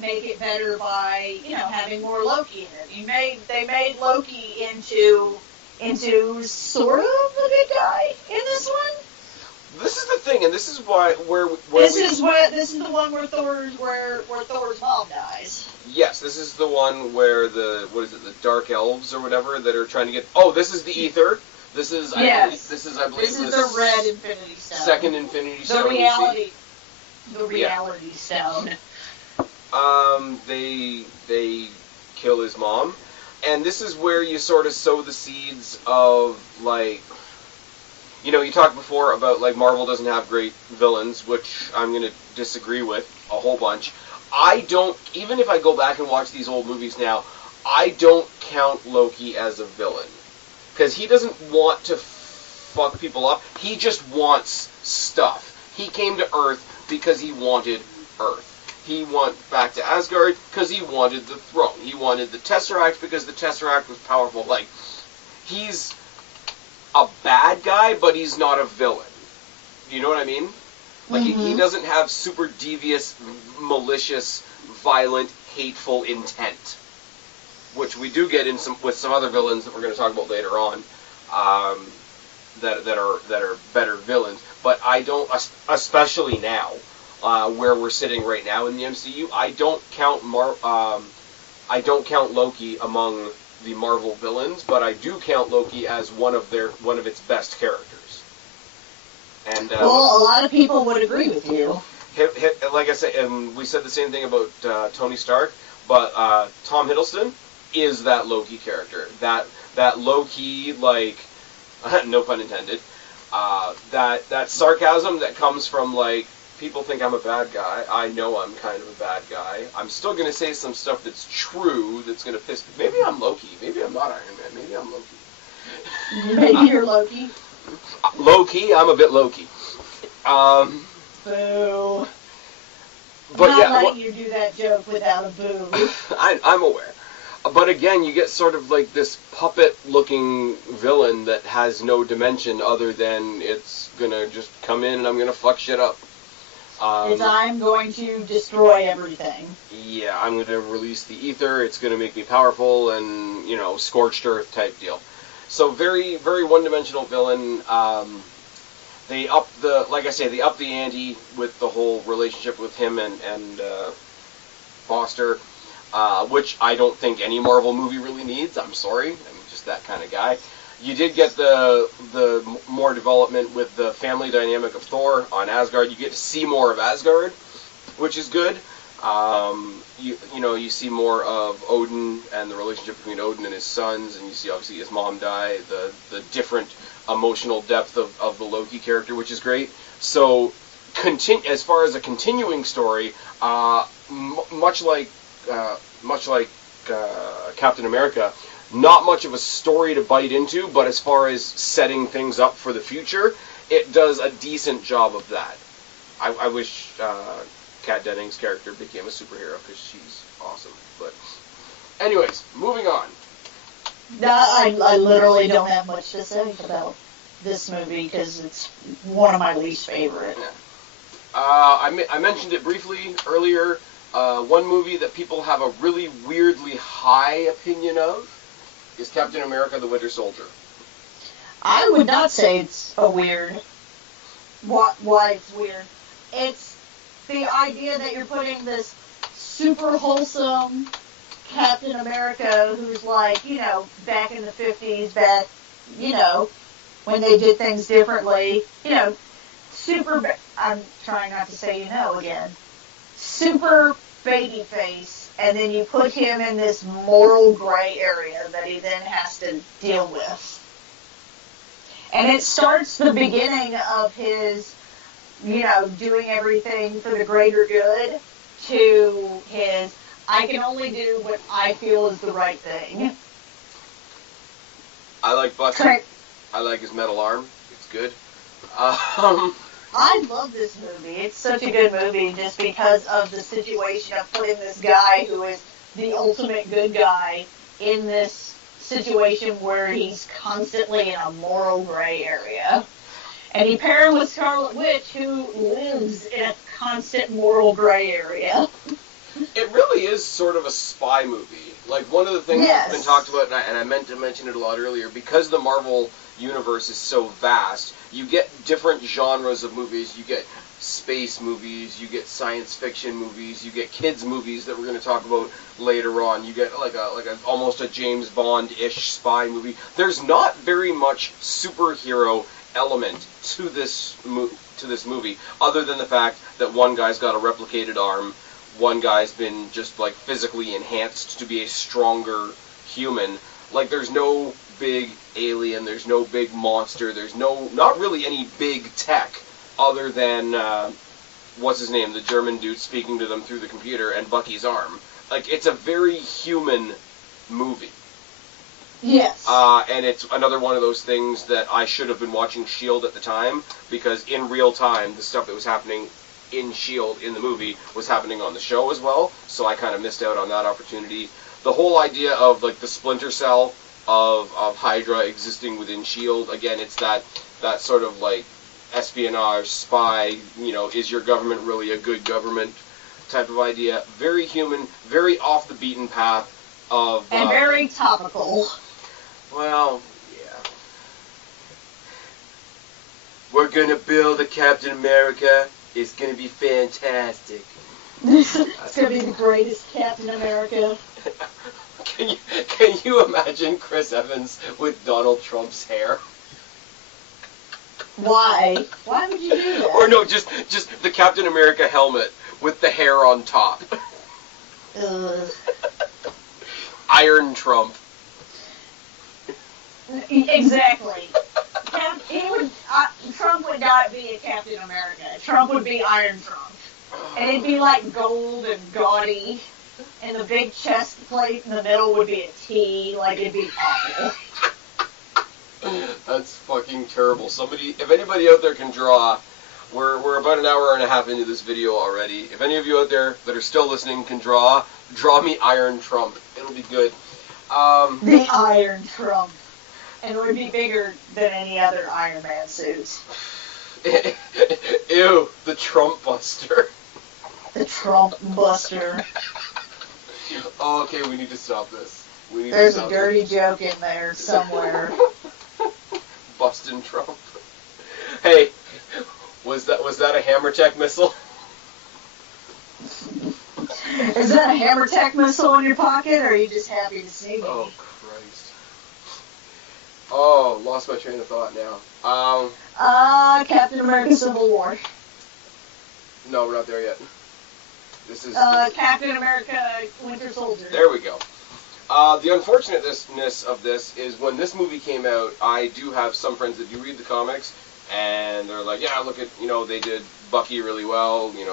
make it better by, you know, having more Loki in it. They made Loki into sort of the good guy in this one. This is the thing, and this is where this is the one where Thor's mom dies. Yes, this is the one where the Dark Elves or whatever that are trying to get. Oh, this is the Ether. This is I believe This is the red Infinity Stone. Second Infinity Stone. The reality stone. They kill his mom, and this is where you sort of sow the seeds of, like, you know, you talked before about, like, Marvel doesn't have great villains, which I'm going to disagree with a whole bunch. Even if I go back and watch these old movies now, I don't count Loki as a villain. Because he doesn't want to fuck people up, he just wants stuff. He came to Earth because he wanted Earth. He went back to Asgard because he wanted the throne. He wanted the Tesseract because the Tesseract was powerful. Like, he's a bad guy, but he's not a villain. You know what I mean? Like, he doesn't have super devious, malicious, violent, hateful intent, which we do get with some other villains that we're going to talk about later on, that are better villains. But I don't, especially now, where we're sitting right now in the MCU, I don't count Loki among the Marvel villains, but I do count Loki as one of its best characters. And well, a lot of people would agree with you. Like I said, and we said the same thing about Tony Stark, but Tom Hiddleston is that Loki character. That low-key, like, no pun intended, that sarcasm that comes from, like, people think I'm a bad guy. I know I'm kind of a bad guy. I'm still going to say some stuff that's true, that's going to piss... Maybe I'm Loki. Maybe I'm not Iron Man. Maybe I'm Loki. Maybe you're Loki. Low-key, I'm a bit Loki. Boo. But not yeah, letting you do that joke without a boo. I'm aware. But again, you get sort of like this puppet-looking villain that has no dimension other than it's gonna just come in and I'm gonna fuck shit up. I'm going to destroy everything. Yeah, I'm gonna release the ether. It's gonna make me powerful and, you know, scorched earth type deal. So very, very one-dimensional villain. They up the ante with the whole relationship with him and Foster. Which I don't think any Marvel movie really needs. I'm sorry. I'm just that kind of guy. You did get the more development with the family dynamic of Thor on Asgard. You get to see more of Asgard, which is good. You see more of Odin and the relationship between Odin and his sons, and you see obviously his mom die, the different emotional depth of the Loki character, which is great. So, as far as a continuing story, much like Captain America, not much of a story to bite into, but as far as setting things up for the future, it does a decent job of that. I wish Kat Dennings' character became a superhero because she's awesome. But anyways, moving on. I literally don't have much to say about this movie because it's one of my least favorite. Yeah. I mentioned it briefly earlier. One movie that people have a really weirdly high opinion of is Captain America: The Winter Soldier. I would not say it's a weird. Why it's weird? It's the idea that you're putting this super wholesome Captain America who's like, back in the 50s, back, when they did things differently, I'm trying not to say again, super baby face, and then you put him in this moral gray area that he then has to deal with. And it starts the beginning of his, doing everything for the greater good to his, I can only do what I feel is the right thing. I like Bucky. I like his metal arm. It's good. I love this movie. It's such a good movie just because of the situation of putting this guy who is the ultimate good guy in this situation where he's constantly in a moral gray area. And you pair him with Scarlet Witch, who lives in a constant moral gray area. It really is sort of a spy movie. Like, one of the things that's been talked about, and I meant to mention it a lot earlier, because the Marvel universe is so vast, you get different genres of movies. You get space movies, you get science fiction movies, you get kids movies that we're going to talk about later on. You get like a almost a James Bond-ish spy movie. There's not very much superhero element to this movie, other than the fact that one guy's got a replicated arm, one guy's been just like physically enhanced to be a stronger human. Like, there's no big alien, there's no big monster, there's not really any big tech other than what's his name, the German dude speaking to them through the computer, and Bucky's arm. Like, it's a very human movie. Yes. And it's another one of those things that I should have been watching S.H.I.E.L.D. at the time, because in real time, the stuff that was happening in S.H.I.E.L.D. in the movie was happening on the show as well, so I kind of missed out on that opportunity. The whole idea of, like, the splinter cell of Hydra existing within S.H.I.E.L.D., again, it's that sort of, like, espionage, spy, is your government really a good government type of idea. Very human, very off the beaten path of... and very topical. Well, yeah. We're gonna build a Captain America. It's gonna be fantastic. It's gonna be the greatest Captain America. Can you imagine Chris Evans with Donald Trump's hair? Why? Why would you do that? Or no, just the Captain America helmet with the hair on top. Iron Trump. Exactly. Trump would not be a Captain America. Trump would be Iron Trump. And it'd be like gold and gaudy. And the big chest plate in the middle would be a T. Like, it'd be awful. That's fucking terrible. If anybody out there can draw, we're about an hour and a half into this video already. If any of you out there that are still listening can draw me Iron Trump. It'll be good. The Iron Trump. And it would be bigger than any other Iron Man suit. Ew, the Trump Buster. The Trump Buster. Oh, okay, we need to stop this. There's a dirty joke in there somewhere. Bustin' Trump. Hey, was that a Hammer Tech missile? Is that a Hammer Tech missile in your pocket, or are you just happy to see me? Oh, Christ. Oh, lost my train of thought now. Captain America Civil War. No, we're not there yet. This is... Captain America Winter Soldier. There we go. The unfortunateness of this is when this movie came out, I do have some friends that do read the comics, and they're like, yeah, look at, they did Bucky really well, the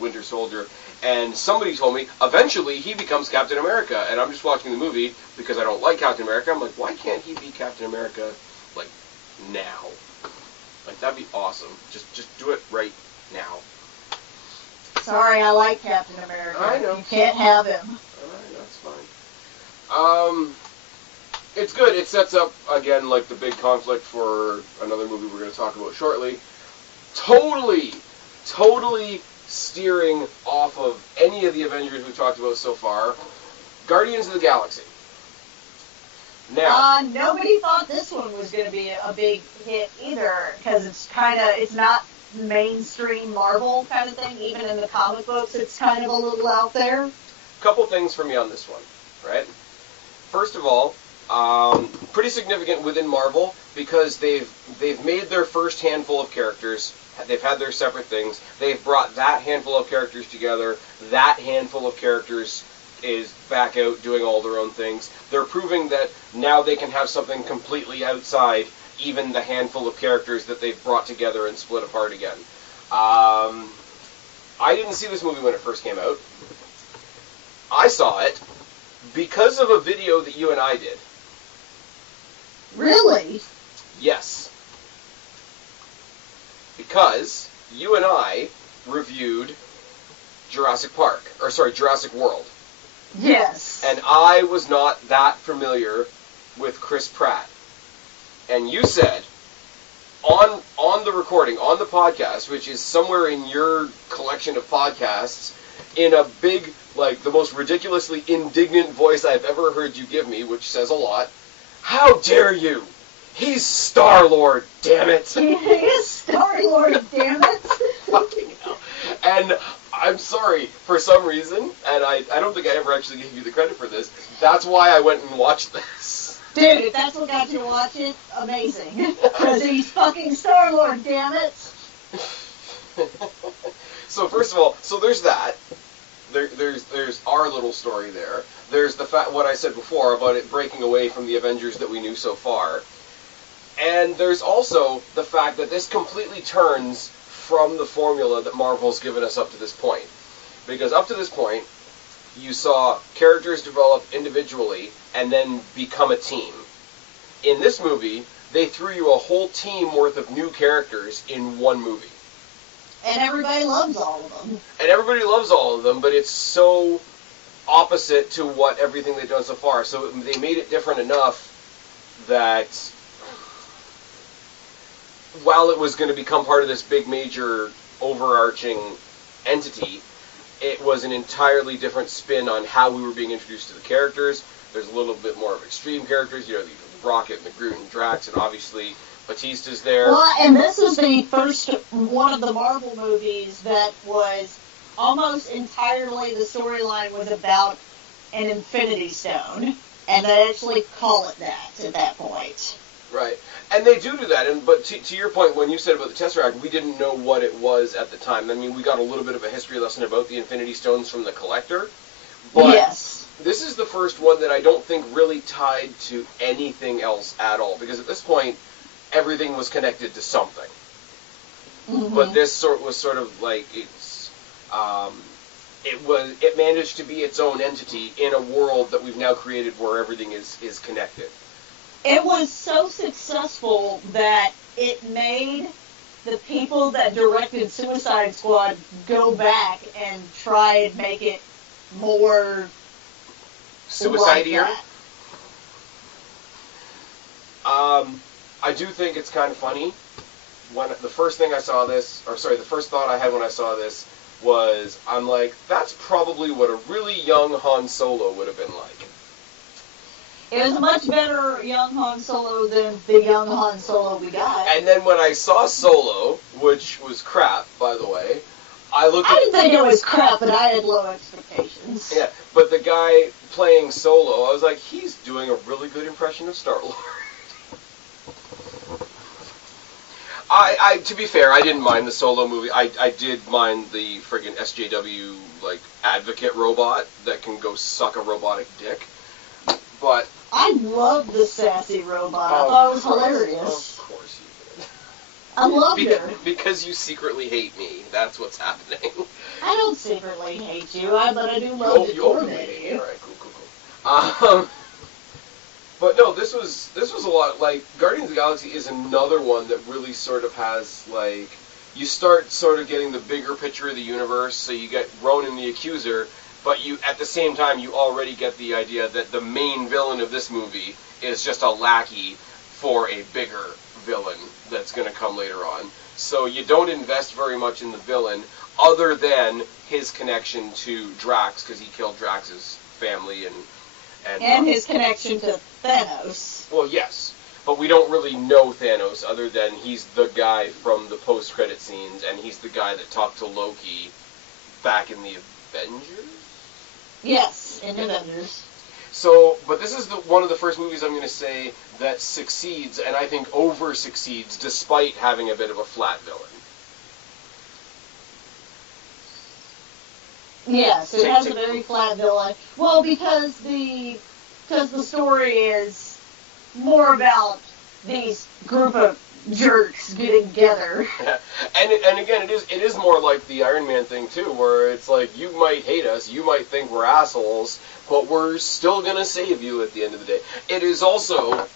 Winter Soldier, and somebody told me, eventually he becomes Captain America, and I'm just watching the movie because I don't like Captain America. I'm like, why can't he be Captain America, like, now? Like, that'd be awesome. Just do it right now. Sorry, I like Captain America. I know. You can't have him. Alright, that's fine. It's good. It sets up, again, like, the big conflict for another movie we're going to talk about shortly. Totally steering off of any of the Avengers we've talked about so far. Guardians of the Galaxy. Now, nobody thought this one was going to be a big hit either, because it's not mainstream Marvel kind of thing. Even in the comic books, it's kind of a little out there. couple things for me on this one, right? First of all, pretty significant within Marvel because they've made their first handful of characters. They've had their separate things. They've brought that handful of characters together. That handful of characters is back out doing all their own things. They're proving that now they can have something completely outside even the handful of characters that they've brought together and split apart again. I didn't see this movie when it first came out. I saw it because of a video that you and I did. Really? Yes. Because you and I reviewed Jurassic World. Yes. And I was not that familiar with Chris Pratt. And you said, on the recording, on the podcast, which is somewhere in your collection of podcasts, in a big, like, the most ridiculously indignant voice I've ever heard you give me, which says a lot, how dare you? He's Star-Lord, damn it! He is Star-Lord, damn it! Fucking hell. And I'm sorry, for some reason, and I don't think I ever actually gave you the credit for this, that's why I went and watched this. Dude, if that's what got you to watch it, amazing. Because he's fucking Star-Lord, damn it! So first of all, so there's that. There's our little story there. There's the what I said before about it breaking away from the Avengers that we knew so far. And there's also the fact that this completely turns from the formula that Marvel's given us up to this point. Because up to this point, you saw characters develop individually and then become a team. In this movie, they threw you a whole team worth of new characters in one movie. And everybody loves all of them. And everybody loves all of them, but it's so opposite to what everything they've done so far. So they made it different enough that while it was going to become part of this big major overarching entity, it was an entirely different spin on how we were being introduced to the characters. There's a little bit more of extreme characters, the Rocket and the Groot and Drax, and obviously Batista's there. Well, and this is the first one of the Marvel movies that was almost entirely the storyline was about an Infinity Stone, and they actually call it that at that point. Right. And they do that, but to your point, when you said about the Tesseract, we didn't know what it was at the time. I mean, we got a little bit of a history lesson about the Infinity Stones from the Collector, but yes. This is the first one that I don't think really tied to anything else at all, because at this point, everything was connected to something. Mm-hmm. But this was sort of like it managed to be its own entity in a world that we've now created where everything is connected. It was so successful that it made the people that directed Suicide Squad go back and try and make it more suicide-ier. Like I do think it's kind of funny. When the first thought I had when I saw this was, I'm like, that's probably what a really young Han Solo would have been like. It was a much better young Han Solo than the young Han Solo we got. And then when I saw Solo, which was crap, by the way, I didn't think it was crap, but I had low expectations. Yeah, but the guy playing Solo, I was like, he's doing a really good impression of Star-Lord. To be fair, I didn't mind the Solo movie. I did mind the friggin' SJW, advocate robot that can go suck a robotic dick. But I loved the sassy robot. I thought it was hilarious. Of course you did. I loved her. Because you secretly hate me. That's what's happening. I don't secretly hate you, but I do love to torment you. Alright, cool. But no, this was a lot. Like, Guardians of the Galaxy is another one that really sort of has, like, you start sort of getting the bigger picture of the universe. So you get Ronan the Accuser, but you at the same time you already get the idea that the main villain of this movie is just a lackey for a bigger villain that's going to come later on. So you don't invest very much in the villain, other than his connection to Drax, because he killed Drax's family and his connection to Thanos. Well, yes, but we don't really know Thanos other than he's the guy from the post-credit scenes, and he's the guy that talked to Loki back in the Avengers? Yes, in Avengers. So, but this is one of the first movies I'm going to say that succeeds, and I think over-succeeds, despite having a bit of a flat villain. Yes, it has a very flat villain. Well, because the story is more about these group of jerks getting together. Yeah. And again, it is more like the Iron Man thing too, where it's like, you might hate us, you might think we're assholes, but we're still gonna save you at the end of the day. It is also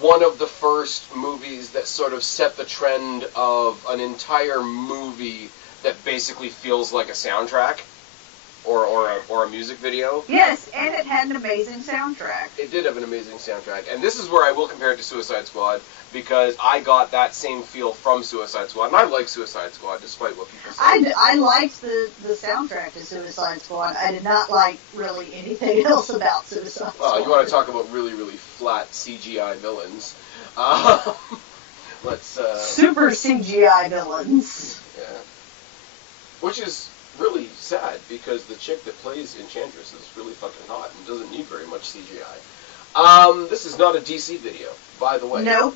one of the first movies that sort of set the trend of an entire movie that basically feels like a soundtrack. Or a music video. Yes, and it had an amazing soundtrack. It did have an amazing soundtrack. And this is where I will compare it to Suicide Squad, because I got that same feel from Suicide Squad. And I like Suicide Squad, despite what people say. I liked the soundtrack to Suicide Squad. I did not like really anything else about Suicide Squad. You want to talk about really, really flat CGI villains. Let's... Super CGI villains. Yeah. Which is really sad, because the chick that plays Enchantress is really fucking hot and doesn't need very much CGI. This is not a DC video, by the way. Nope.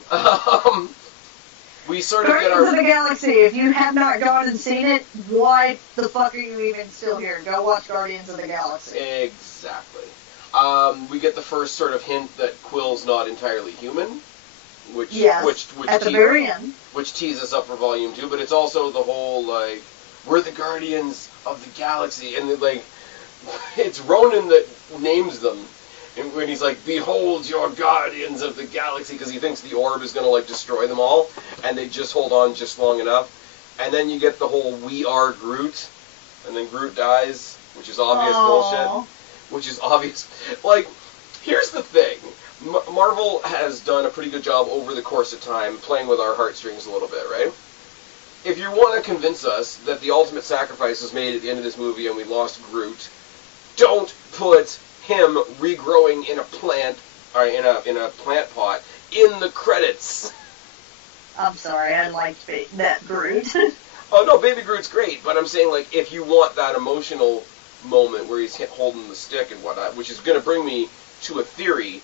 We sort of Guardians of the Galaxy, if you have not gone and seen it, why the fuck are you even still here? Go watch Guardians of the Galaxy. Exactly. We get the first sort of hint that Quill's not entirely human, which at the very end, which teases us up for Volume 2, but it's also the whole, like, we're the Guardians of the Galaxy, and like, it's Ronan that names them, and when he's like, behold your Guardians of the Galaxy, because he thinks the orb is going to, like, destroy them all, and they just hold on just long enough, and then you get the whole, we are Groot, and then Groot dies, which is obvious bullshit, which is obvious, like, here's the thing, Marvel has done a pretty good job over the course of time playing with our heartstrings a little bit, right? If you want to convince us that the ultimate sacrifice was made at the end of this movie and we lost Groot, don't put him regrowing in a plant, or in a plant pot, in the credits. I'm sorry, I liked that Groot. Oh no, Baby Groot's great, but I'm saying, like, if you want that emotional moment where he's holding the stick and whatnot, which is going to bring me to a theory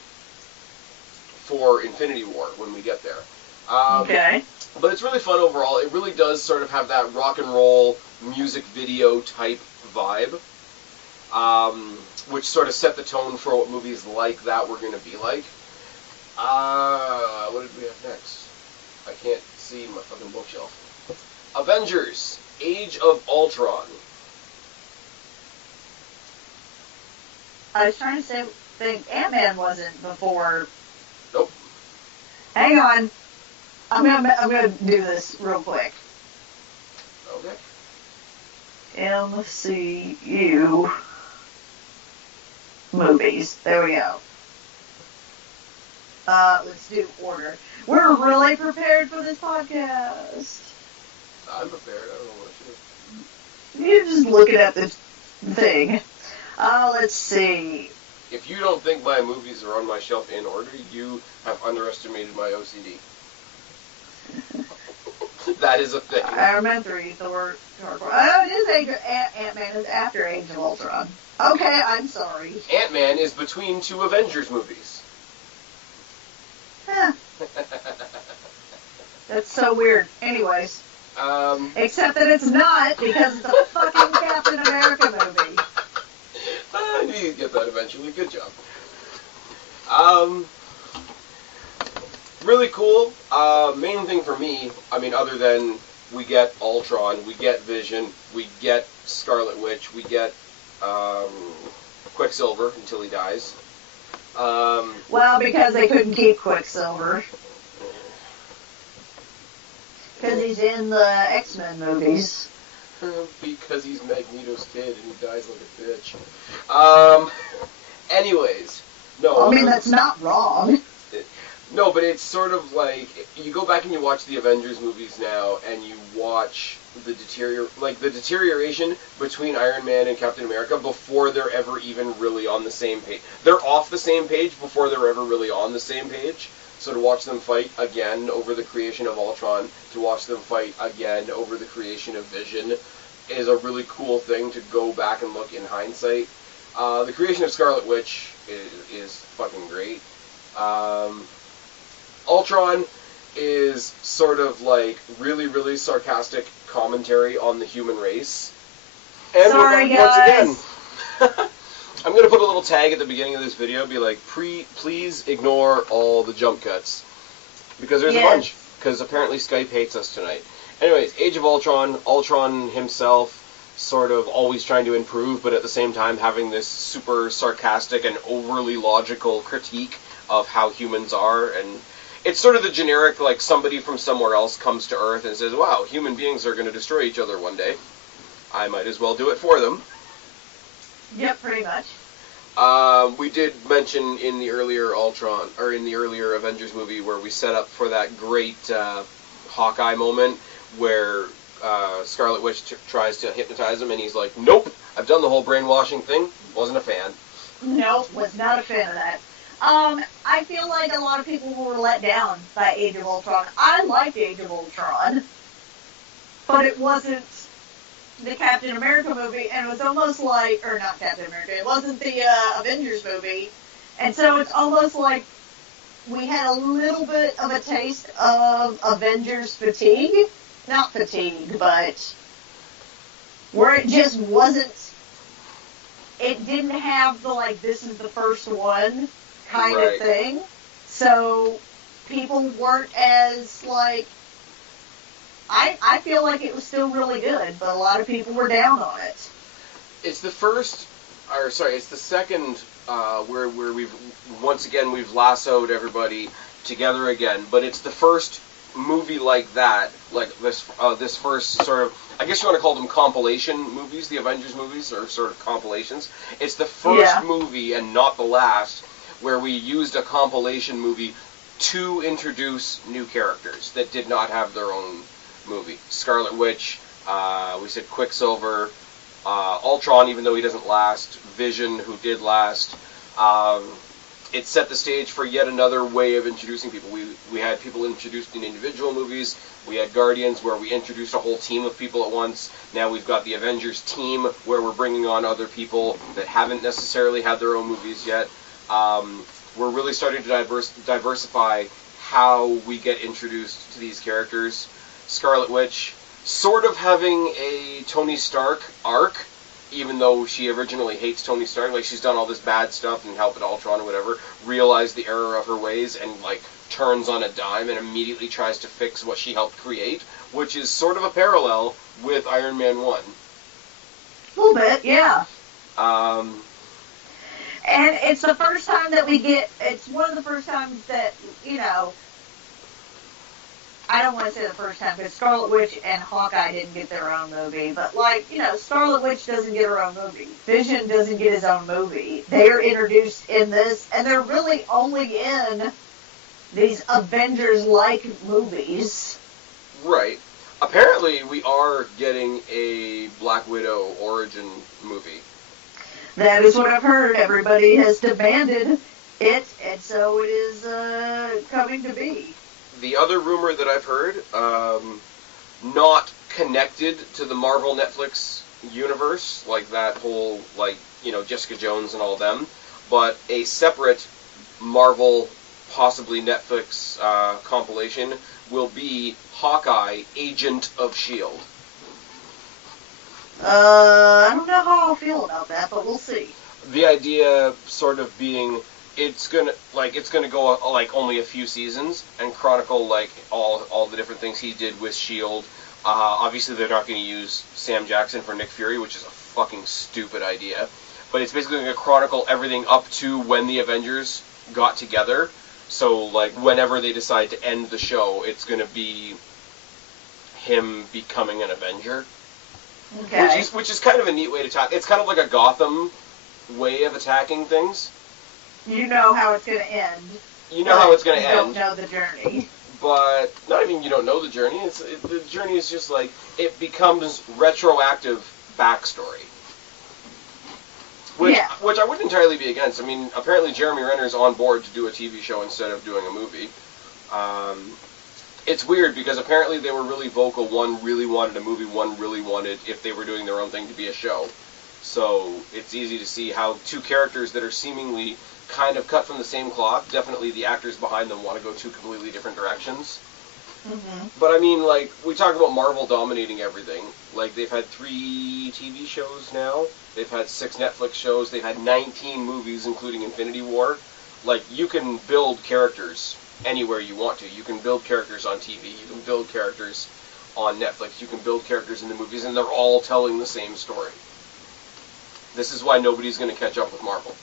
for Infinity War when we get there. Okay. But it's really fun overall. It really does sort of have that rock and roll music video type vibe, which sort of set the tone for what movies like that were going to be like. What did we have next? I can't see my fucking bookshelf. Avengers, Age of Ultron. I was trying to think Ant-Man wasn't before. Nope. Hang on. I'm gonna do this real quick. Okay. MCU movies. There we go. Let's do order. We're really prepared for this podcast. I'm prepared. I don't know what it is. You're just looking at this thing. Let's see. If you don't think my movies are on my shelf in order, you have underestimated my OCD. That is a thing. Iron Man 3, Thor, oh, it is Ant-Man is after Age of Ultron. Okay, I'm sorry. Ant-Man is between two Avengers movies. Huh. That's so weird. Anyways. Except that it's not, because it's a fucking Captain America movie. I knew you'd get that eventually. Good job. Really cool. Main thing for me, I mean, other than we get Ultron, we get Vision, we get Scarlet Witch, we get Quicksilver until he dies. Well, because they couldn't keep Quicksilver. Because he's in the X-Men movies. Because he's Magneto's kid and he dies like a bitch. Anyways. No, I mean, that's not wrong. No, but it's sort of like, you go back and you watch the Avengers movies now, and you watch the deterioration between Iron Man and Captain America before they're ever even really on the same page. They're off the same page before they're ever really on the same page. So to watch them fight again over the creation of Ultron, to watch them fight again over the creation of Vision, is a really cool thing to go back and look in hindsight. The creation of Scarlet Witch is fucking great. Ultron is sort of like really, really sarcastic commentary on the human race. And sorry, once guys. again, I'm going to put a little tag at the beginning of this video, be like, please ignore all the jump cuts. Because there's a bunch. Because apparently Skype hates us tonight. Anyways, Age of Ultron, Ultron himself sort of always trying to improve, but at the same time having this super sarcastic and overly logical critique of how humans are, and it's sort of the generic, like, somebody from somewhere else comes to Earth and says, wow, human beings are going to destroy each other one day. I might as well do it for them. Yep, pretty much. We did mention in the earlier Ultron, or in the earlier Avengers movie, where we set up for that great Hawkeye moment where Scarlet Witch tries to hypnotize him, and he's like, nope, I've done the whole brainwashing thing, wasn't a fan. Nope, was not a fan of that. I feel like a lot of people were let down by Age of Ultron. I liked Age of Ultron, but it wasn't the Captain America movie, and it was almost like, or not Captain America, it wasn't the Avengers movie, and so it's almost like we had a little bit of a taste of Avengers fatigue. Not fatigue, but where it just wasn't, it didn't have the, like, this is the first one kind of thing. So people weren't as, like, I feel like it was still really good, but a lot of people were down on it. It's the first, or sorry, it's the second where we've, once again, we've lassoed everybody together again, but it's the first movie like that, like this first sort of, I guess you want to call them compilation movies. The Avengers movies are sort of compilations. It's the first movie, and not the last, where we used a compilation movie to introduce new characters that did not have their own movie. Scarlet Witch, we said Quicksilver, Ultron, even though he doesn't last, Vision, who did last. It set the stage for yet another way of introducing people. We had people introduced in individual movies. We had Guardians, where we introduced a whole team of people at once. Now we've got the Avengers team, where we're bringing on other people that haven't necessarily had their own movies yet. We're really starting to diversify how we get introduced to these characters. Scarlet Witch, sort of having a Tony Stark arc, even though she originally hates Tony Stark, like she's done all this bad stuff and helped at Ultron or whatever, realized the error of her ways and, like, turns on a dime and immediately tries to fix what she helped create, which is sort of a parallel with Iron Man 1. A little bit, yeah. And it's the first time that we get, it's one of the first times that, you know, I don't want to say the first time, because Scarlet Witch and Hawkeye didn't get their own movie, but, like, you know, Scarlet Witch doesn't get her own movie. Vision doesn't get his own movie. They're introduced in this, and they're really only in these Avengers-like movies. Right. Apparently, we are getting a Black Widow origin movie. That is what I've heard. Everybody has demanded it, and so it is coming to be. The other rumor that I've heard, not connected to the Marvel Netflix universe, like that whole, like, you know, Jessica Jones and all them, but a separate Marvel, possibly Netflix compilation will be Hawkeye, Agent of S.H.I.E.L.D. I don't know how I'll feel about that, but we'll see. The idea sort of being, it's gonna go like only a few seasons and chronicle like all the different things he did with S.H.I.E.L.D. Obviously, they're not going to use Sam Jackson for Nick Fury, which is a fucking stupid idea. but it's basically going to chronicle everything up to when the Avengers got together. So, like, whenever they decide to end the show, it's going to be him becoming an Avenger. Okay. Which is kind of a neat way to attack. It's kind of like a Gotham way of attacking things. You know how it's going to end. You know how it's going to end. You don't know the journey. But, no, I mean, you don't know the journey. The journey is just like, it becomes retroactive backstory. Which I wouldn't entirely be against. I mean, apparently Jeremy Renner's on board to do a TV show instead of doing a movie. It's weird because apparently they were really vocal. One really wanted a movie, one really wanted, if they were doing their own thing, to be a show. So it's easy to see how two characters that are seemingly kind of cut from the same cloth, definitely the actors behind them want to go two completely different directions. Mm-hmm. But I mean, like, we talk about Marvel dominating everything. Like, they've had 3 TV shows now. They've had 6 Netflix shows. They've had 19 movies, including Infinity War. Like, you can build characters anywhere you want to. You can build characters on TV. You can build characters on Netflix. You can build characters in the movies, and they're all telling the same story. This is why nobody's going to catch up with Marvel.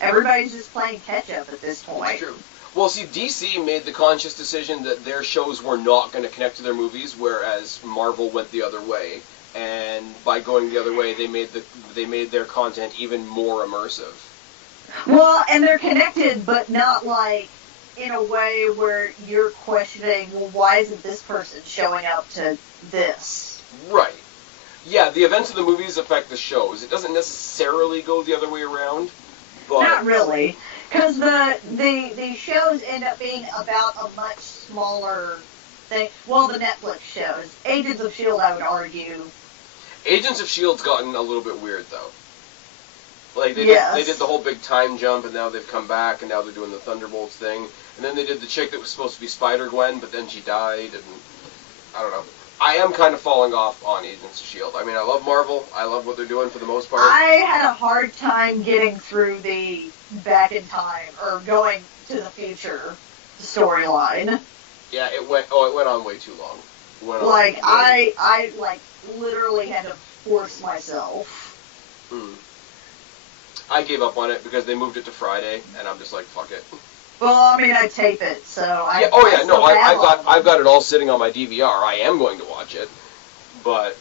Everybody's just playing catch-up at this point. It's true. Well, see, DC made the conscious decision that their shows were not going to connect to their movies, whereas Marvel went the other way. And by going the other way, they made their content even more immersive. Well, and they're connected, but not like in a way where you're questioning, well, why isn't this person showing up to this? Right. Yeah, the events of the movies affect the shows. It doesn't necessarily go the other way around. But not really. Because the shows end up being about a much smaller thing. Well, the Netflix shows. Agents of S.H.I.E.L.D., I would argue. Agents of S.H.I.E.L.D.'s gotten a little bit weird, though. Like, they did the whole big time jump, and now they've come back, and now they're doing the Thunderbolts thing. And then they did the chick that was supposed to be Spider-Gwen, but then she died, and I don't know. I am kind of falling off on Agents of S.H.I.E.L.D. I mean, I love Marvel. I love what they're doing for the most part. I had a hard time getting through the back in time, or going to the future storyline. Yeah, it went on way too long. I literally had to force myself. I gave up on it because they moved it to Friday, and I'm just like, fuck it. Well, I mean, I tape it, so I've got it all sitting on my DVR. I am going to watch it, but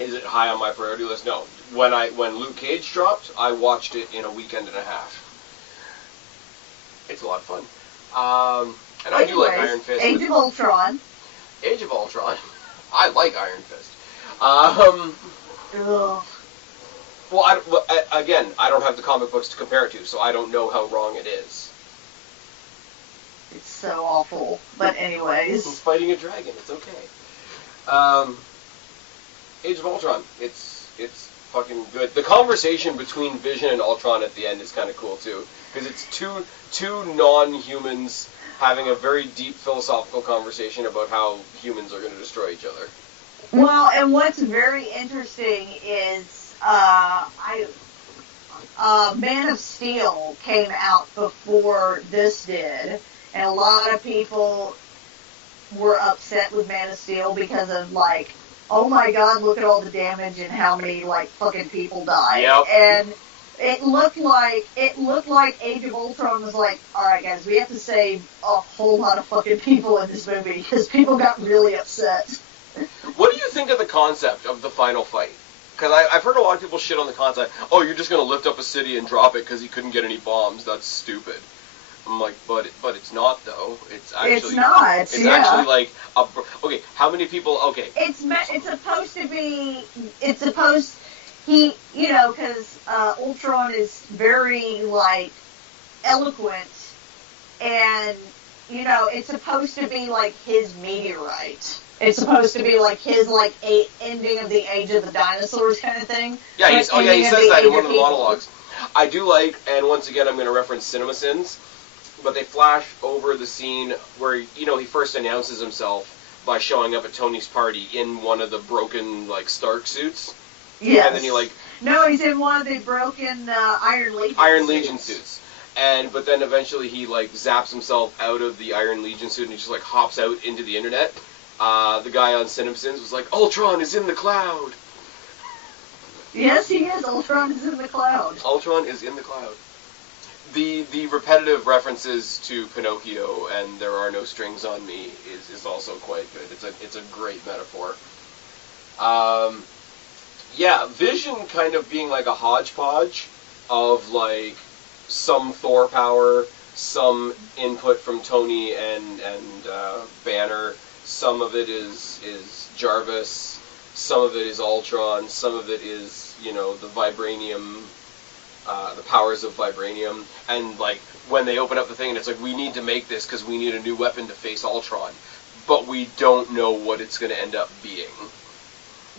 is it high on my priority list? No. When Luke Cage dropped, I watched it in a weekend and a half. It's a lot of fun. And I do like Iron Fist. Age of Ultron. Age of Ultron. I like Iron Fist. Ugh. Well, I don't have the comic books to compare it to, so I don't know how wrong it is. It's so awful. But anyways. He's fighting a dragon. It's okay. Age of Ultron. It's fucking good. The conversation between Vision and Ultron at the end is kind of cool, too. Because it's two non-humans having a very deep philosophical conversation about how humans are going to destroy each other. Well, and what's very interesting is Man of Steel came out before this did, and a lot of people were upset with Man of Steel because of, like, oh my god, look at all the damage and how many, like, fucking people died. Yep. And it looked like Age of Ultron was like, alright guys, we have to save a whole lot of fucking people in this movie, because people got really upset. What do you think of the concept of the final fight? Because I've heard a lot of people shit on the concept. Oh, you're just going to lift up a city and drop it because he couldn't get any bombs. That's stupid. I'm like, but it's not, though. It's actually... It's not, It's actually like... Okay, how many people... Okay. It's supposed to be... It's supposed... because Ultron is very, like, eloquent, and, it's supposed to be, like, his meteorite. It's supposed to be like his ending of the Age of the Dinosaurs kind of thing. Yeah, he says that in one of the monologues. I do like, and once again I'm going to reference CinemaSins, but they flash over the scene where he first announces himself by showing up at Tony's party in one of the broken Stark suits. Yes. And then he No, he's in one of the broken Iron Legion suits. But then eventually he zaps himself out of the Iron Legion suit and he just hops out into the internet. The guy on CinemaSins was like, Ultron is in the cloud. Yes, he is. Ultron is in the cloud. Ultron is in the cloud. The repetitive references to Pinocchio and "There are no strings on me" is also quite good. It's a great metaphor. Yeah, Vision kind of being like a hodgepodge of like some Thor power, some input from Tony and Banner. Some of it is Jarvis. Some of it is Ultron. Some of it is the vibranium. The powers of vibranium, and like when they open up the thing and it's like, we need to make this because we need a new weapon to face Ultron, but we don't know what it's going to end up being.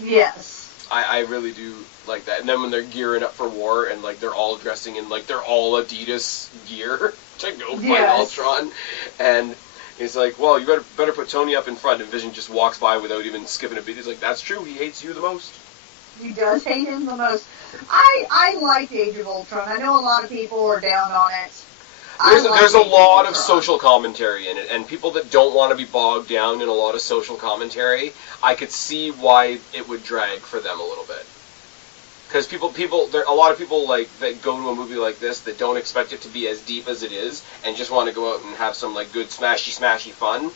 Yes. I really do like that. And then when they're gearing up for war and like they're all dressing in like they're all Adidas gear to go fight Ultron, and he's like, well, you better put Tony up in front, and Vision just walks by without even skipping a beat. He's like, that's true, he hates you the most. He does hate him the most. I like Age of Ultron. I know a lot of people are down on it. There's a lot of social commentary in it, and people that don't want to be bogged down in a lot of social commentary, I could see why it would drag for them a little bit. Because a lot of people like that go to a movie like this that don't expect it to be as deep as it is, and just want to go out and have some like good smashy fun,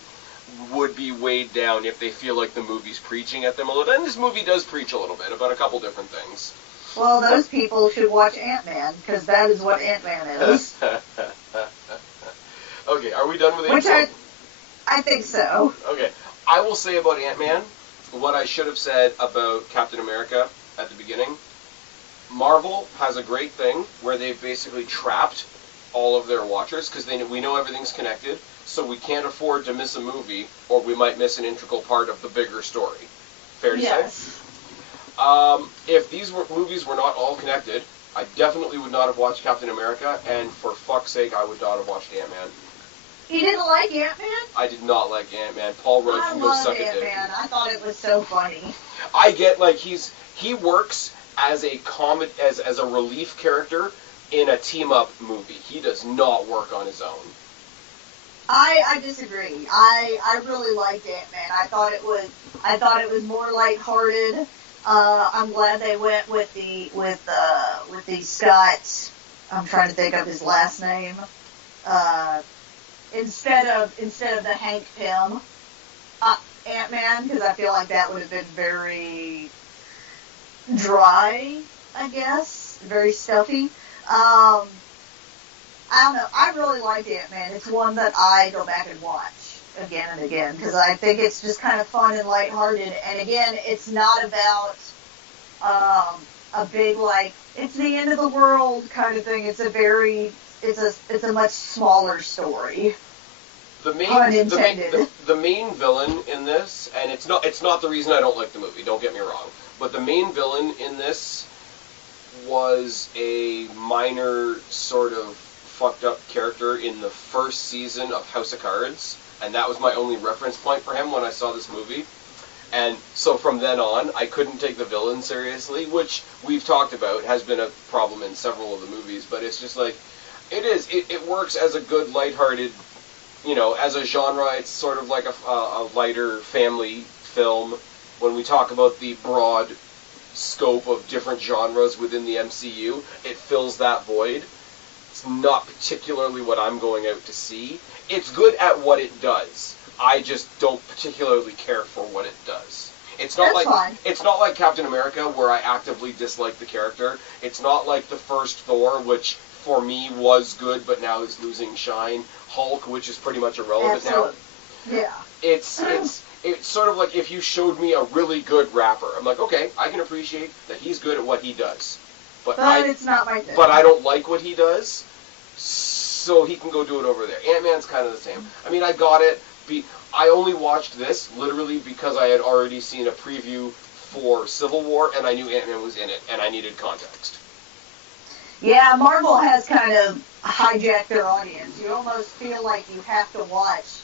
would be weighed down if they feel like the movie's preaching at them a little. And this movie does preach a little bit about a couple different things. Well, those people should watch Ant-Man, because that is what Ant-Man is. Okay, are we done with Which Ant-Man? I think so. Okay, I will say about Ant-Man what I should have said about Captain America at the beginning. Marvel has a great thing where they've basically trapped all of their watchers, because we know everything's connected, so we can't afford to miss a movie, or we might miss an integral part of the bigger story. Fair to say? If these movies were not all connected, I definitely would not have watched Captain America, and for fuck's sake, I would not have watched Ant-Man. You didn't like Ant-Man? I did not like Ant-Man. Paul Rudd can go suck a dick. I love Ant-Man. I thought it was so funny. I get, like, he works as a as a relief character in a team-up movie. He does not work on his own. I disagree. I really liked Ant-Man. I thought it was more lighthearted. I'm glad they went with the Scott. I'm trying to think of his last name. Instead of the Hank Pym Ant-Man, because I feel like that would have been very dry, I guess, very stuffy. I don't know. I really like Ant-Man. It's one that I go back and watch again and again, because I think it's just kind of fun and lighthearted. And again, it's not about a big, like, it's the end of the world kind of thing. It's a much smaller story. The main villain in this, and it's not the reason I don't like the movie, don't get me wrong, but the main villain in this was a minor sort of fucked up character in the first season of House of Cards, and that was my only reference point for him when I saw this movie. And so from then on, I couldn't take the villain seriously, which we've talked about has been a problem in several of the movies, but it's just like, it works as a good lighthearted, as a genre, it's sort of like a lighter family film. When we talk about the broad scope of different genres within the MCU, it fills that void. It's not particularly what I'm going out to see. It's good at what it does. I just don't particularly care for what it does. It's not like Captain America, where I actively dislike the character. It's not like the first Thor, which for me was good, but now is losing shine. Hulk, which is pretty much irrelevant now. Yeah. It's sort of like if you showed me a really good rapper. I'm like, okay, I can appreciate that he's good at what he does. But it's not my thing. But I don't like what he does, so he can go do it over there. Ant-Man's kind of the same. I mean, I got it. I only watched this literally because I had already seen a preview for Civil War, and I knew Ant-Man was in it, and I needed context. Yeah, Marvel has kind of hijacked their audience. You almost feel like you have to watch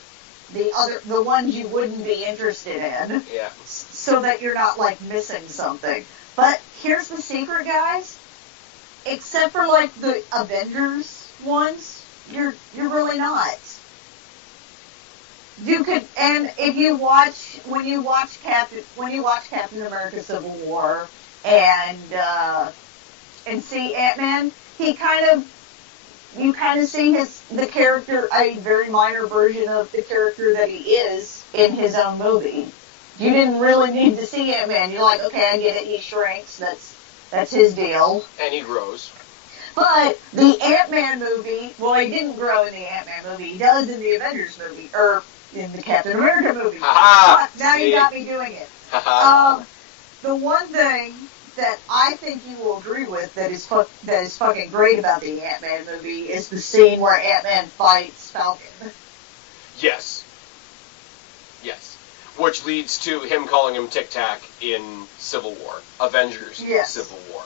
the ones you wouldn't be interested in. Yeah. So that you're not, like, missing something. But here's the secret, guys. Except for, like, the Avengers ones, you're really not. You could, and if you watch, when you watch Captain America Civil War, and see Ant-Man, you kind of see the character, a very minor version of the character that he is in his own movie. You didn't really need to see Ant-Man. You're like, okay, I get it. He shrinks. That's his deal. And he grows. But the Ant-Man movie, well, he didn't grow in the Ant-Man movie. He does in the Avengers movie, or in the Captain America movie. Ha-ha! Now you got me doing it. The one thing that I think you will agree with that is fucking great about the Ant-Man movie is the scene where Ant-Man fights Falcon. Yes. Which leads to him calling him Tic Tac in Civil War. Avengers Civil War.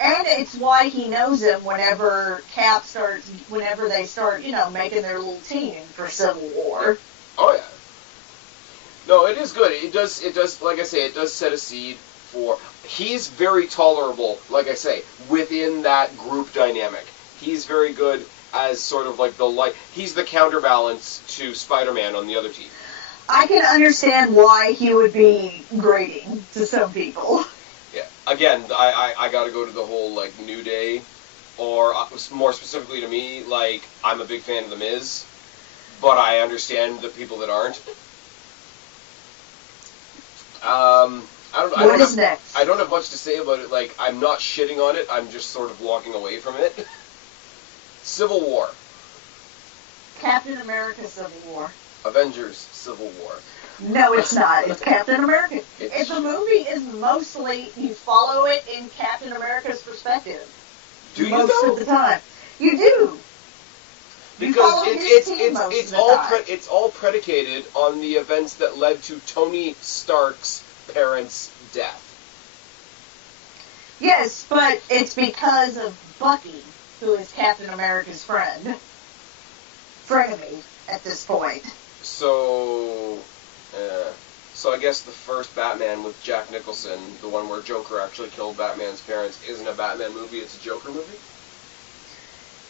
And it's why he knows him whenever they start, making their little team for Civil War. Oh yeah. No, it is good. It does, like I say, it does set a seed for, he's very tolerable, like I say, within that group dynamic. He's very good as sort of like he's the counterbalance to Spider-Man on the other team. I can understand why he would be grating to some people. Yeah. Again, I gotta go to the whole, New Day, or more specifically to me, I'm a big fan of The Miz, but I understand the people that aren't. What is next? I don't have much to say about it. I'm not shitting on it, I'm just sort of walking away from it. Civil War. Captain America Civil War. Avengers Civil War. No, it's not. It's Captain America. If the movie is mostly, you follow it in Captain America's perspective. Do you most of the time. You do. Because it's all predicated on the events that led to Tony Stark's parents' death. Yes, but it's because of Bucky, who is Captain America's friend. Frenemy at this point. So I guess the first Batman with Jack Nicholson, the one where Joker actually killed Batman's parents, isn't a Batman movie, it's a Joker movie?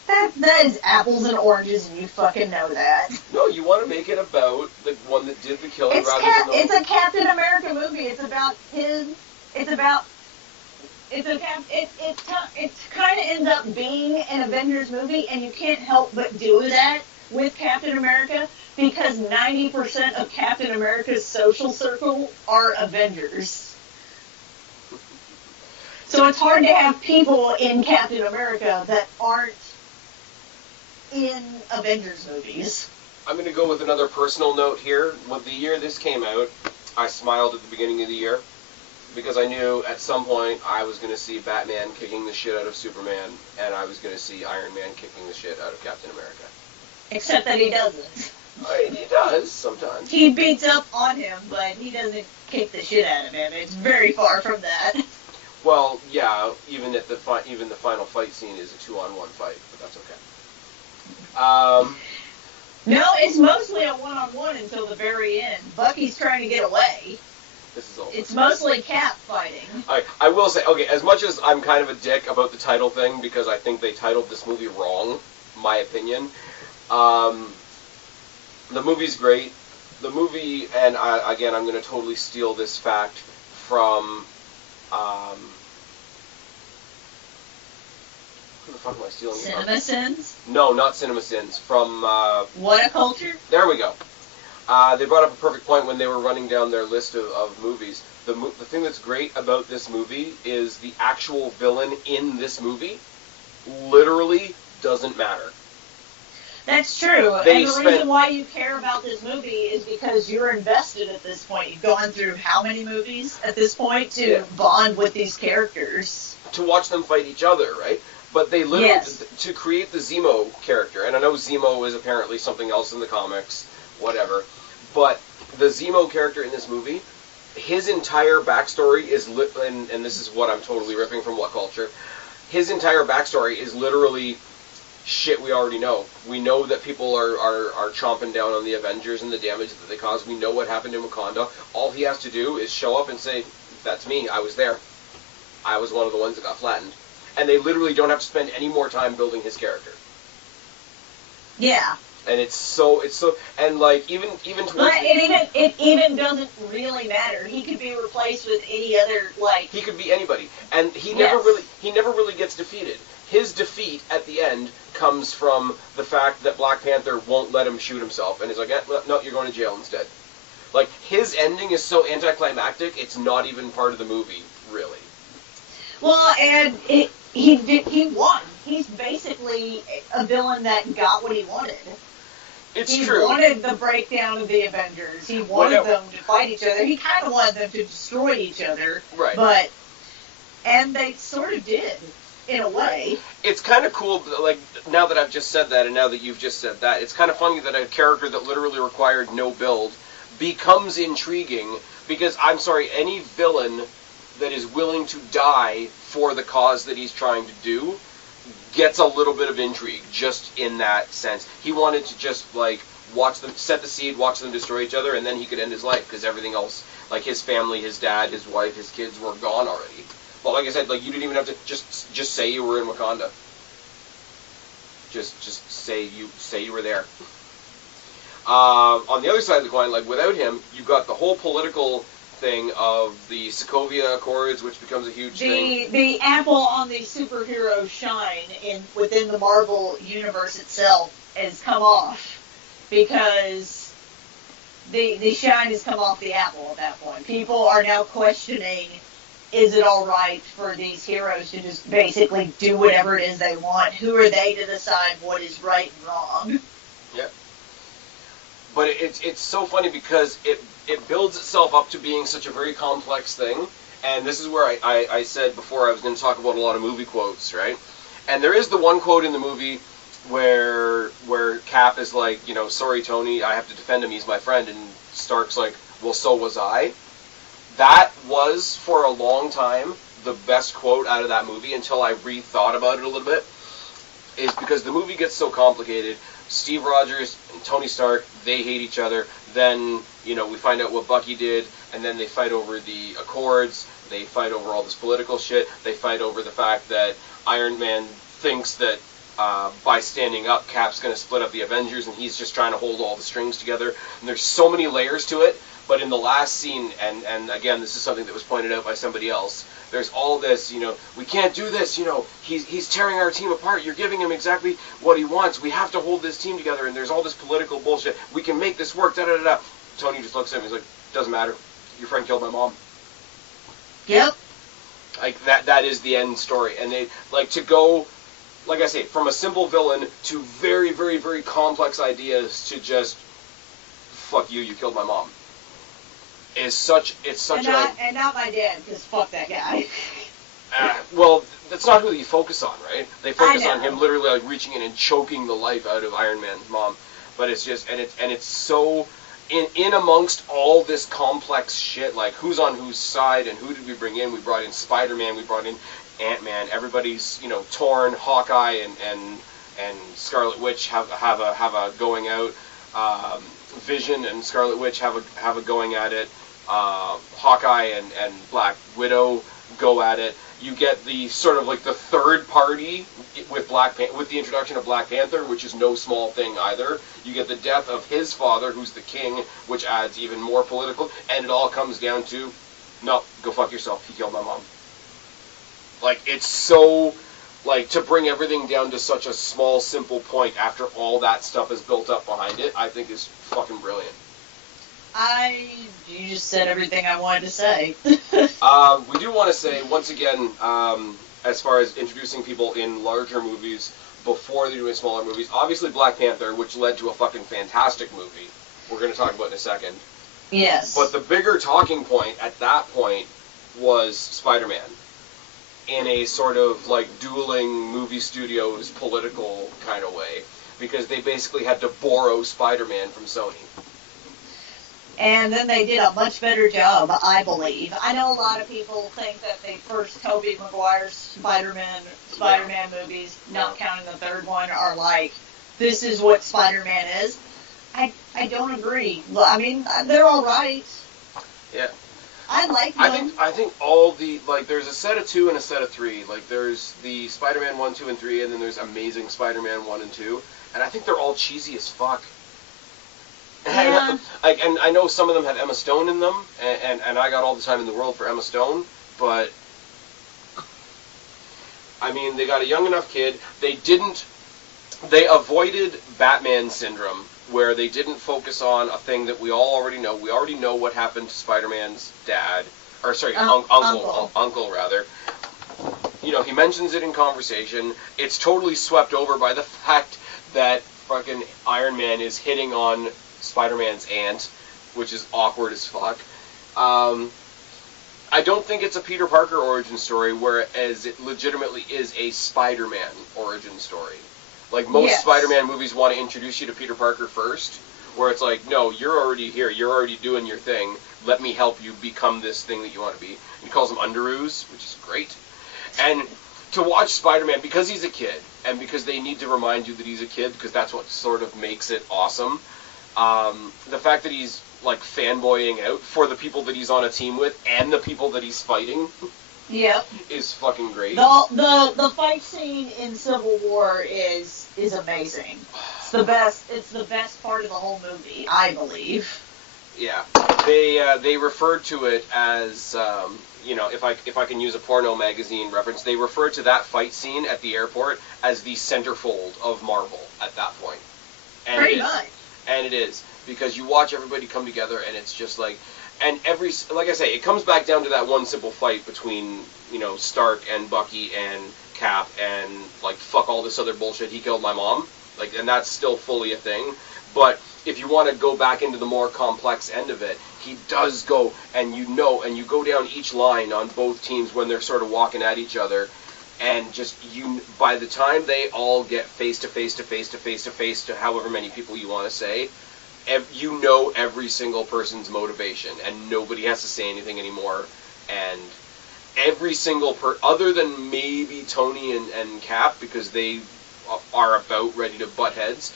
That is apples and oranges, and you fucking know that. No, you want to make it about the one that did the killing rather than It's a Captain America movie. It's about his... It kind of ends up being an Avengers movie, and you can't help but do that with Captain America, because 90% of Captain America's social circle are Avengers. So it's hard to have people in Captain America that aren't in Avengers movies. I'm going to go with another personal note here. With the year this came out, I smiled at the beginning of the year, because I knew at some point I was going to see Batman kicking the shit out of Superman, and I was going to see Iron Man kicking the shit out of Captain America. Except that he doesn't. He does, sometimes. He beats up on him, but he doesn't kick the shit out of him. It's very far from that. Well, yeah, even the final fight scene is a 2-on-1 fight, but that's okay. No, it's mostly a 1-on-1 until the very end. Bucky's trying to get away. This is all. It's mostly Cap fighting. I will say, okay, as much as I'm kind of a dick about the title thing, because I think they titled this movie wrong, my opinion, the movie's great. The movie, and again, I'm going to totally steal this fact from, who the fuck am I stealing it from? CinemaSins? No, not CinemaSins. From, What a Culture? There we go. They brought up a perfect point when they were running down their list of movies. The thing that's great about this movie is the actual villain in this movie literally doesn't matter. That's true. And the reason why you care about this movie is because you're invested at this point. You've gone through how many movies at this point to bond with these characters? To watch them fight each other, right? But they literally, to create the Zemo character, and I know Zemo is apparently something else in the comics, whatever, but the Zemo character in this movie, his entire backstory is, and this is what I'm totally ripping from What Culture, his entire backstory is literally shit we already know. We know that people are chomping down on the Avengers and the damage that they caused. We know what happened in Wakanda. All he has to do is show up and say, that's me, I was there. I was one of the ones that got flattened. And they literally don't have to spend any more time building his character. Yeah. And it's so, and like, even towards it even doesn't really matter. He could be replaced with any other, like... He could be anybody. And he Yes. never really gets defeated. His defeat at the end comes from the fact that Black Panther won't let him shoot himself, and he's like, no, you're going to jail instead. Like, his ending is so anticlimactic, it's not even part of the movie, really. Well, and he won. He's basically a villain that got what he wanted. It's he true. He wanted the breakdown of the Avengers. He wanted them to fight each other. He kind of wanted them to destroy each other. Right. And they sort of did, in a way. It's kind of cool, like, now that I've just said that, and now that you've just said that, it's kind of funny that a character that literally required no build becomes intriguing, because, I'm sorry, any villain that is willing to die for the cause that he's trying to do gets a little bit of intrigue, just in that sense. He wanted to just, like, watch them, set the seed, watch them destroy each other, and then he could end his life, because everything else, like his family, his dad, his wife, his kids were gone already. But like I said, like, you didn't even have to just say you were in Wakanda. Just say you were there. On the other side of the coin, like, without him, you've got the whole political thing of the Sokovia Accords, which becomes a huge thing. The apple on the superhero shine within the Marvel universe itself has come off, because the shine has come off the apple at that point. People are now questioning, is it all right for these heroes to just basically do whatever it is they want? Who are they to decide what is right and wrong? Yep. But it's so funny because it builds itself up to being such a very complex thing. And this is where I said before I was going to talk about a lot of movie quotes, right? And there is the one quote in the movie where Cap is like, you know, sorry, Tony, I have to defend him, he's my friend. And Stark's like, well, so was I. That was, for a long time, the best quote out of that movie until I rethought about it a little bit. Is because the movie gets so complicated. Steve Rogers and Tony Stark, they hate each other. Then, you know, we find out what Bucky did, and then they fight over the Accords. They fight over all this political shit. They fight over the fact that Iron Man thinks that by standing up, Cap's going to split up the Avengers, and he's just trying to hold all the strings together. And there's so many layers to it. But in the last scene, and again, this is something that was pointed out by somebody else, there's all this, you know, we can't do this, you know, he's tearing our team apart, you're giving him exactly what he wants, we have to hold this team together, and there's all this political bullshit, we can make this work, da-da-da-da. Tony just looks at him, he's like, doesn't matter, your friend killed my mom. Yep. Like, that is the end story, and they, like, to go, like I say, from a simple villain to very, very, very complex ideas to just, fuck you, you killed my mom. It's such and not my dad, because fuck that guy. Well, that's not who you focus on, right? They focus on him literally like reaching in and choking the life out of Iron Man's mom. But it's just, and it's so in amongst all this complex shit, like who's on whose side and who did we bring in? We brought in Spider-Man, we brought in Ant-Man. Everybody's, you know, torn. Hawkeye and Scarlet Witch have a going out. Vision and Scarlet Witch have a going at it. Hawkeye and Black Widow go at it. You get the sort of like the third party with with the introduction of Black Panther, which is no small thing either. You get the death of his father, who's the king, which adds even more political. And it all comes down to, no, go fuck yourself. He killed my mom. Like, it's so, like, to bring everything down to such a small, simple point after all that stuff is built up behind it, I think is fucking brilliant. You just said everything I wanted to say. We do want to say, once again, as far as introducing people in larger movies before they're doing smaller movies, obviously Black Panther, which led to a fucking fantastic movie, we're going to talk about in a second. Yes. But the bigger talking point at that point was Spider-Man, in a sort of, like, dueling movie studios political kind of way, because they basically had to borrow Spider-Man from Sony. And then they did a much better job, I believe. I know a lot of people think that the first Tobey Maguire Spider-Man movies, not counting the third one, are like, this is what Spider-Man is. I don't agree. I mean, they're all right. Yeah. I like them. I think all the, like, there's a set of 2 and a set of 3. Like, there's the Spider-Man 1, 2, and 3, and then there's Amazing Spider-Man 1 and 2. and I think they're all cheesy as fuck. Yeah. And I know some of them have Emma Stone in them, and I got all the time in the world for Emma Stone, but I mean, they got a young enough kid. They avoided Batman syndrome, where they didn't focus on a thing that we all already know. We already know what happened to Spider-Man's dad, or sorry, uncle rather. You know, he mentions it in conversation. It's totally swept over by the fact that fucking Iron Man is hitting on Spider-Man's aunt, which is awkward as fuck. I don't think it's a Peter Parker origin story, whereas it legitimately is a Spider-Man origin story. Like, most Spider-Man movies want to introduce you to Peter Parker first, where it's like, no, you're already here, you're already doing your thing, let me help you become this thing that you want to be. He calls him Underoos, which is great. And to watch Spider-Man, because he's a kid, and because they need to remind you that he's a kid, because that's what sort of makes it awesome, the fact that he's like fanboying out for the people that he's on a team with and the people that he's fighting is fucking great. The fight scene in Civil War is amazing. It's the best part of the whole movie, I believe. Yeah. They referred to it as you know, if I can use a porno magazine reference, they referred to that fight scene at the airport as the centerfold of Marvel at that point. And pretty much. And it is, because you watch everybody come together, and it's just like, and like I say, it comes back down to that one simple fight between, you know, Stark and Bucky and Cap, and like, fuck all this other bullshit, he killed my mom, like, and that's still fully a thing. But if you want to go back into the more complex end of it, he does go, and you go down each line on both teams when they're sort of walking at each other, and just, by the time they all get face to face to face to face to face to however many people you want to say, you know every single person's motivation, and nobody has to say anything anymore. And every single other than maybe Tony and Cap, because they are about ready to butt heads,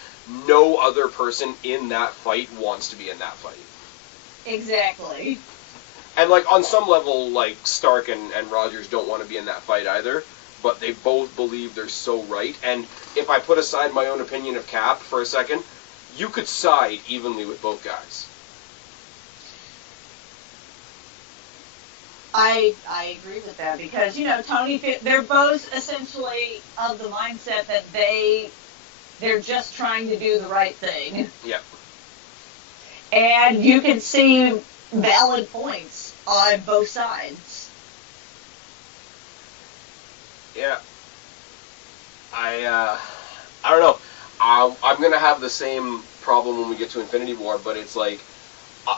no other person in that fight wants to be in that fight. Exactly. And like, on some level, like, Stark and Rogers don't want to be in that fight either, but they both believe they're so right. And if I put aside my own opinion of Cap for a second, you could side evenly with both guys. I agree with that, because, you know, Tony, they're both essentially of the mindset that they're just trying to do the right thing. Yep. And you can see valid points on both sides. Yeah. I don't know. I'm going to have the same problem when we get to Infinity War, but it's like,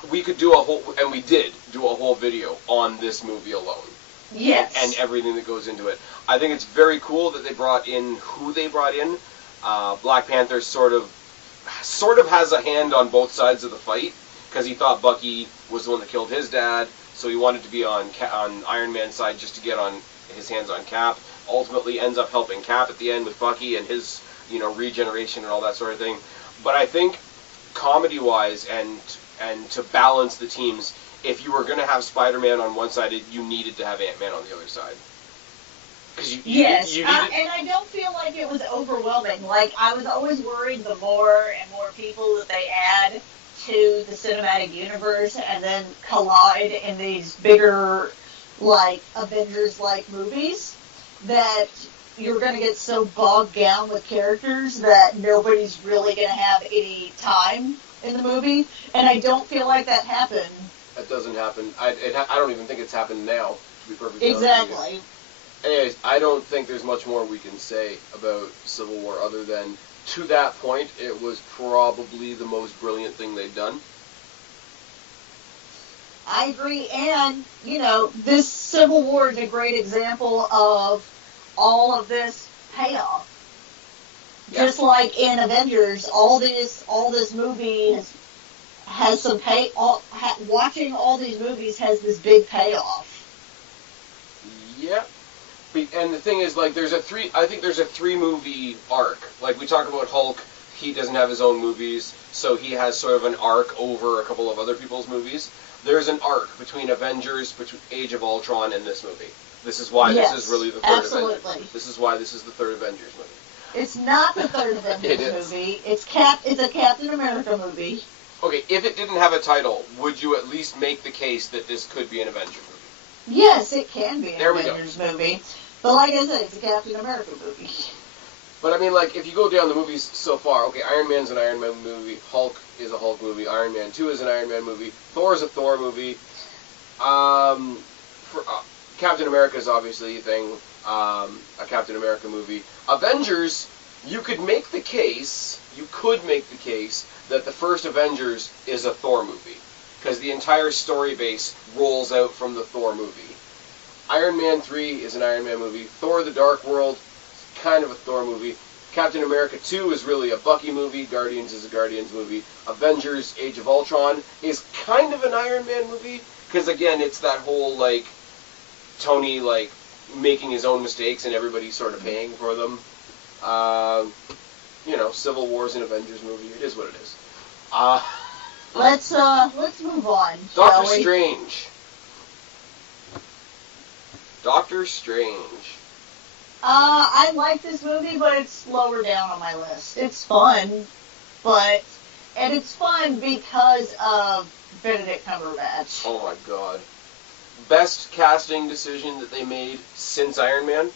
we could do and we did do a whole video on this movie alone. Yes. And everything that goes into it. I think it's very cool that they brought in who they brought in. Black Panther sort of has a hand on both sides of the fight, because he thought Bucky was the one that killed his dad, so he wanted to be on Iron Man's side just to get on his hands on Cap. Ultimately ends up helping Cap at the end with Bucky and his, you know, regeneration and all that sort of thing. But I think comedy-wise and to balance the teams, if you were going to have Spider-Man on one side, you needed to have Ant-Man on the other side. Yes, and I don't feel like it was overwhelming. Like, I was always worried the more and more people that they add to the cinematic universe and then collide in these bigger, like, Avengers-like movies, that you're going to get so bogged down with characters that nobody's really going to have any time in the movie, and I don't feel like that happened. That doesn't happen. I don't even think it's happened now, to be perfectly honest with you. Exactly. Anyways, I don't think there's much more we can say about Civil War other than, to that point, it was probably the most brilliant thing they've done. I agree, and, you know, this Civil War is a great example of all of this payoff. Yeah. Just like in Avengers, all this movie has some watching all these movies has this big payoff. Yep. And the thing is, like, I think there's a 3-movie arc. Like, we talk about Hulk, he doesn't have his own movies, so he has sort of an arc over a couple of other people's movies. There's an arc between Avengers, between Age of Ultron, and this movie. This is why this is really the third Avengers. This is why this is the third Avengers movie. It's not the third Avengers movie. It's a Captain America movie. Okay, if it didn't have a title, would you at least make the case that this could be an Avengers movie? Yes, it can be an There we Avengers movie. But like I said, it's a Captain America movie. But I mean, like, if you go down the movies so far, okay, Iron Man's an Iron Man movie, Hulk is a Hulk movie, Iron Man 2 is an Iron Man movie, Thor is a Thor movie, Captain America is obviously a thing, a Captain America movie. Avengers, you could make the case that the first Avengers is a Thor movie, because the entire story base rolls out from the Thor movie. Iron Man 3 is an Iron Man movie, Thor the Dark World, kind of a Thor movie. Captain America 2 is really a Bucky movie. Guardians is a Guardians movie. Avengers Age of Ultron is kind of an Iron Man movie, because again, it's that whole, like, Tony, like, making his own mistakes and everybody sort of paying for them. Civil War's an Avengers movie. It is what it is. Let's move on. Doctor Strange. Doctor Strange. I like this movie, but it's lower down on my list. It's fun, and it's fun because of Benedict Cumberbatch. Oh my god. Best casting decision that they made since Iron Man?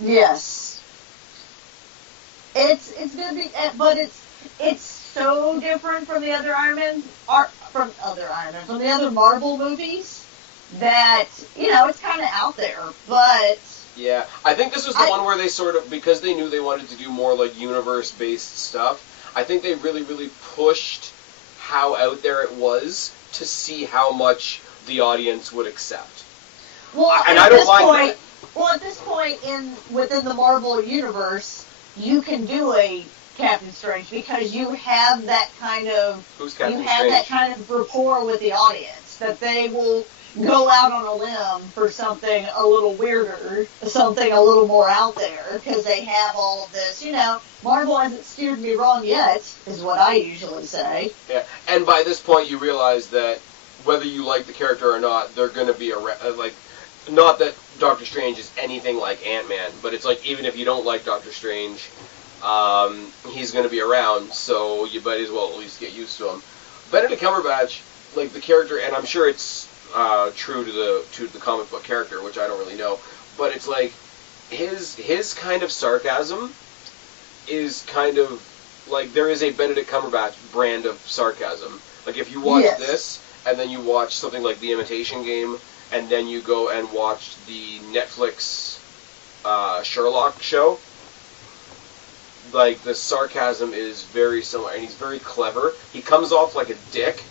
Yes. It's gonna be, but it's so different from the other from the other Marvel movies that, it's kind of out there, but... Yeah, I think this was the one where they sort of, because they knew they wanted to do more, like, universe-based stuff, I think they really, really pushed how out there it was to see how much the audience would accept. Well, and I don't mind that. Well, at this point within the Marvel universe, you can do a Captain Strange because you have that kind of that kind of rapport with the audience that they will go out on a limb for something a little weirder, something a little more out there, because they have all of this. Marvel hasn't steered me wrong yet, is what I usually say. Yeah, and by this point you realize that whether you like the character or not, they're going to be not that Doctor Strange is anything like Ant-Man, but it's like, even if you don't like Doctor Strange, he's going to be around, so you might as well at least get used to him. Benedict Cumberbatch, like, the character, and I'm sure it's true to the comic book character, which I don't really know, but it's like his kind of sarcasm is kind of like, there is a Benedict Cumberbatch brand of sarcasm. Like, if you watch this and then you watch something like The Imitation Game, and then you go and watch the Netflix Sherlock show, like, the sarcasm is very similar, and he's very clever. He comes off like a dick,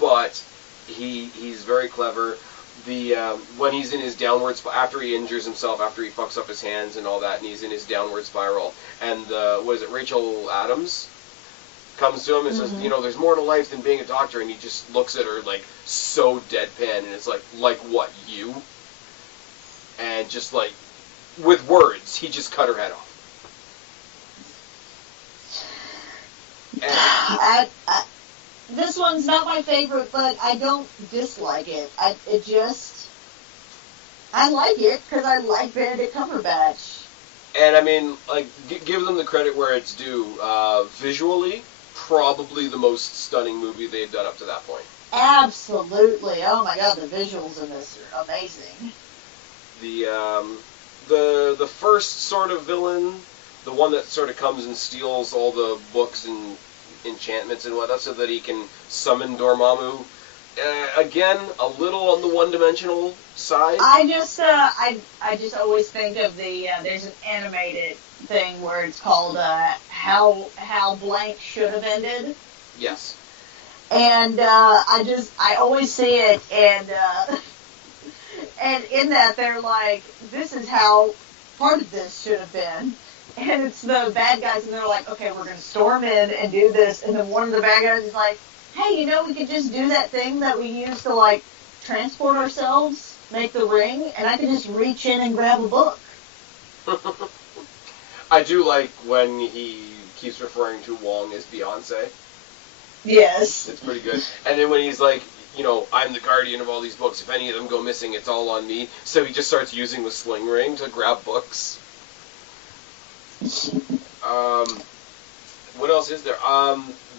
but he's very clever. When he's in his downward after he injures himself, after he fucks up his hands and all that, and he's in his downward spiral, and Rachel Adams comes to him and says, there's more to life than being a doctor, and he just looks at her, like, so deadpan, and it's like what, you? And just, like, with words, he just cut her head off. And this one's not my favorite, but I don't dislike it. I like it because I like Benedict Cumberbatch. And I mean, like, give them the credit where it's due. Visually, probably the most stunning movie they've done up to that point. Absolutely. Oh my god, the visuals in this are amazing. The first sort of villain, the one that sort of comes and steals all the books and enchantments and whatnot so that he can summon Dormammu. Again, a little on the one-dimensional side. I just always think of there's an animated thing where it's called How Blank Should Have Ended. Yes. And I always see it, and in that they're like, this is how part of this should have been. And it's the bad guys, and they're like, okay, we're going to storm in and do this. And then one of the bad guys is like, hey, we could just do that thing that we use to, like, transport ourselves, make the ring, and I can just reach in and grab a book. I do like when he keeps referring to Wong as Beyonce. Yes. It's pretty good. And then when he's like, I'm the guardian of all these books. If any of them go missing, it's all on me. So he just starts using the sling ring to grab books. What else is there?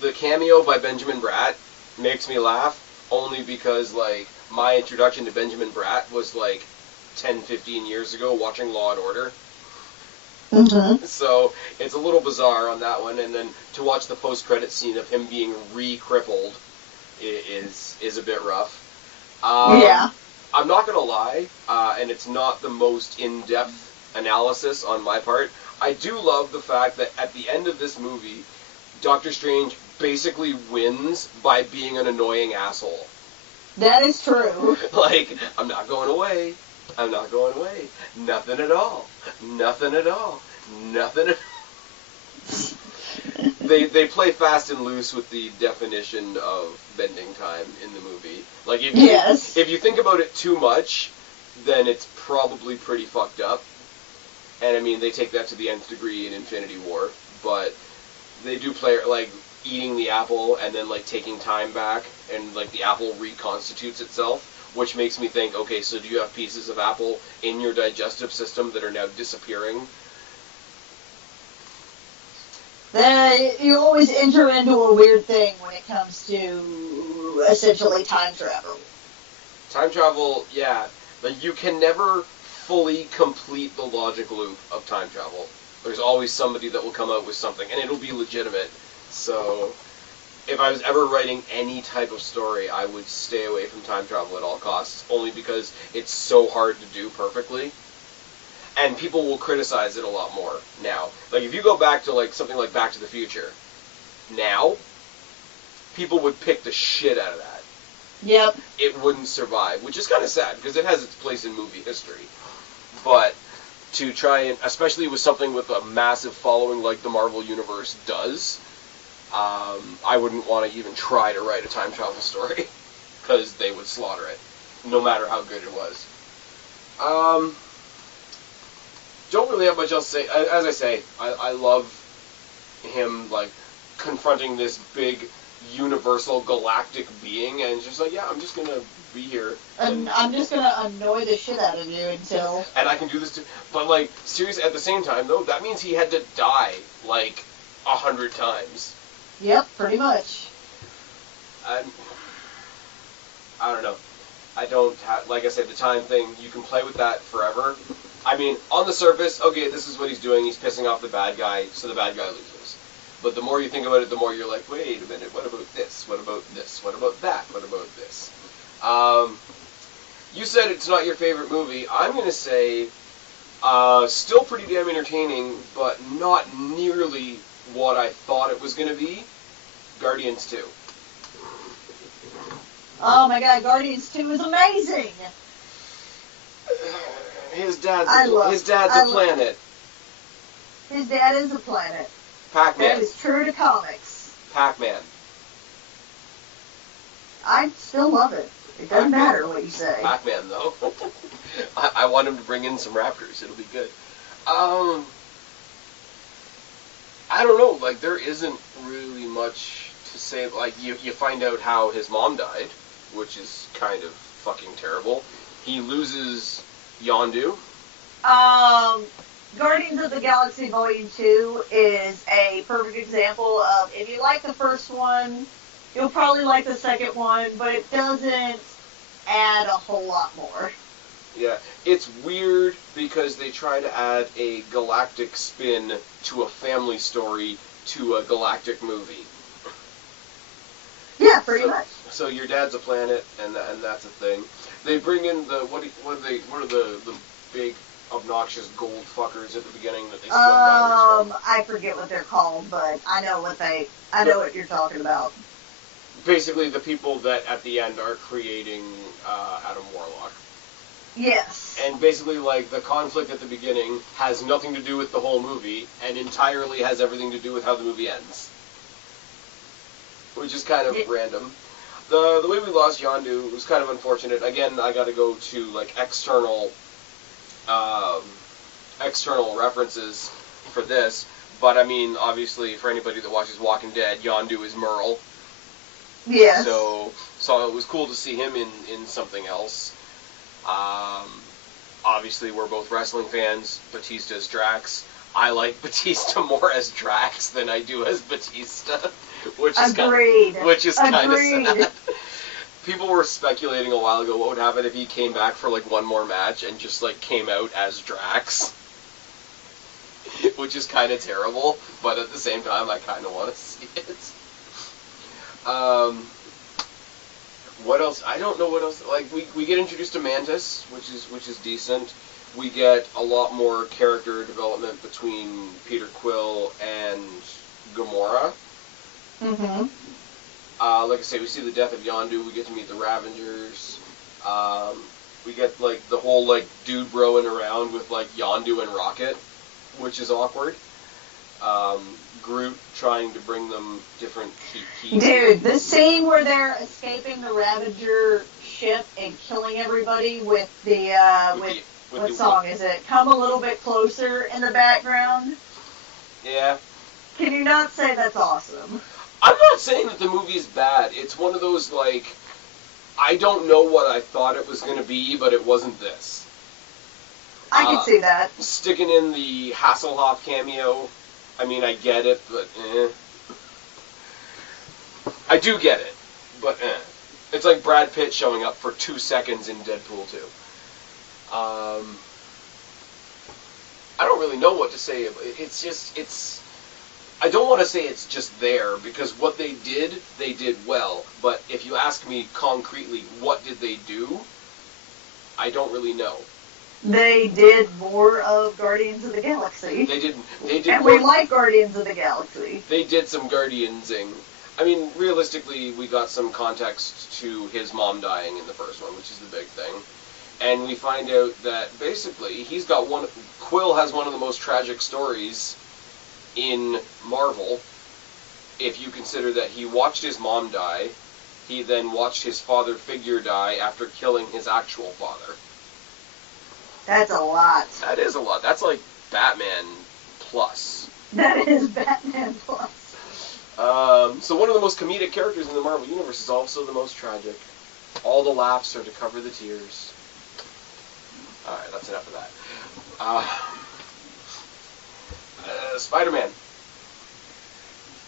The cameo by Benjamin Bratt makes me laugh only because, like, my introduction to Benjamin Bratt was, like, 10, 15 years ago watching Law & Order. Mm-hmm. So it's a little bizarre on that one, and then to watch the post-credit scene of him being re-crippled is a bit rough. Yeah. I'm not gonna lie, and it's not the most in-depth analysis on my part. I do love the fact that at the end of this movie, Doctor Strange basically wins by being an annoying asshole. That is true. Like, I'm not going away. I'm not going away. Nothing at all. Nothing at all. Nothing at They play fast and loose with the definition of bending time in the movie. Like, if you think about it too much, then it's probably pretty fucked up. And, I mean, they take that to the nth degree in Infinity War. But they do play, like, eating the apple and then, like, taking time back. And, like, the apple reconstitutes itself. Which makes me think, okay, so do you have pieces of apple in your digestive system that are now disappearing? You always enter into a weird thing when it comes to, essentially, time travel. Time travel, yeah. Like, you can never fully complete the logic loop of time travel. There's always somebody that will come out with something, and it'll be legitimate. So, if I was ever writing any type of story, I would stay away from time travel at all costs, only because it's so hard to do perfectly. And people will criticize it a lot more now. Like, if you go back to, like, something like Back to the Future, now, people would pick the shit out of that. Yep. It wouldn't survive, which is kind of sad, because it has its place in movie history. But to try and, especially with something with a massive following like the Marvel Universe does, I wouldn't want to even try to write a time travel story, because they would slaughter it, no matter how good it was. Don't really have much else to say. As I say, I love him, like, confronting this big, universal, galactic being, and just like, yeah, I'm just gonna be here. And I'm just gonna annoy the shit out of you until... And I can do this too. But, like, seriously, at the same time, though, that means he had to die, like, 100 times. Yep, pretty much. I don't know. I don't have, like I said, the time thing, you can play with that forever. I mean, on the surface, okay, this is what he's doing. He's pissing off the bad guy, so the bad guy loses. But the more you think about it, the more you're like, wait a minute, what about this? What about this? What about that? What about this? You said it's not your favorite movie. I'm going to say, still pretty damn entertaining, but not nearly what I thought it was going to be. Guardians 2. Oh my god, Guardians 2 is amazing! His dad's a planet. His dad is a planet. Pac-Man. That is true to comics. Pac-Man. I still love it. It doesn't matter what you say. Pac-Man, though. I want him to bring in some raptors. It'll be good. I don't know. Like, there isn't really much to say. Like, you find out how his mom died, which is kind of fucking terrible. He loses Yondu. Guardians of the Galaxy Volume 2 is a perfect example of, if you like the first one, you'll probably like the second one, but it doesn't add a whole lot more. Yeah, it's weird because they try to add a galactic spin to a family story to a galactic movie. Yeah, pretty much. So your dad's a planet, and that's a thing. They bring in the what are the big obnoxious gold fuckers at the beginning that they steal batteries from? I forget what they're called, but I know what you're talking about. Basically, the people that at the end are creating Adam Warlock. Yes. And basically, like, the conflict at the beginning has nothing to do with the whole movie, and entirely has everything to do with how the movie ends. Which is kind of random. The way we lost Yondu was kind of unfortunate. Again, I gotta go to, like, external references for this. But, I mean, obviously, for anybody that watches Walking Dead, Yondu is Merle. Yes. So it was cool to see him in something else. Obviously, we're both wrestling fans. Batista's Drax. I like Batista more as Drax than I do as Batista, which is Agreed. kind of sad. People were speculating a while ago what would happen if he came back for like one more match and just like came out as Drax, which is kind of terrible, but at the same time I kind of want to see it. What else? I don't know what else. Like we get introduced to Mantis, which is decent. We get a lot more character development between Peter Quill and Gamora. Mm-hmm. Like I say, we see the death of Yondu. We get to meet the Ravengers. We get like the whole like dude broing around with like Yondu and Rocket, which is awkward. Groot trying to bring them different keys. Dude, the scene where they're escaping the Ravager ship and killing everybody with the what song is it? Come a Little Bit Closer in the background. Yeah. Can you not say that's awesome? I'm not saying that the movie is bad. It's one of those, like, I don't know what I thought it was going to be, but it wasn't this. I can see that. Sticking in the Hasselhoff cameo, I mean, I get it, but I do get it, but It's like Brad Pitt showing up for 2 seconds in Deadpool 2. I don't really know what to say. It's I don't want to say it's just there, because what they did well. But if you ask me concretely, what did they do? I don't really know. They did more of Guardians of the Galaxy. They did. And we like Guardians of the Galaxy. They did some Guardiansing. I mean, realistically, we got some context to his mom dying in the first one, which is the big thing. And we find out that basically Quill has one of the most tragic stories in Marvel, if you consider that he watched his mom die, he then watched his father figure die after killing his actual father. That's a lot. That is a lot. That's like Batman plus. That is Batman plus. So one of the most comedic characters in the Marvel Universe is also the most tragic. All the laughs are to cover the tears. Alright, that's enough of that. Spider-Man.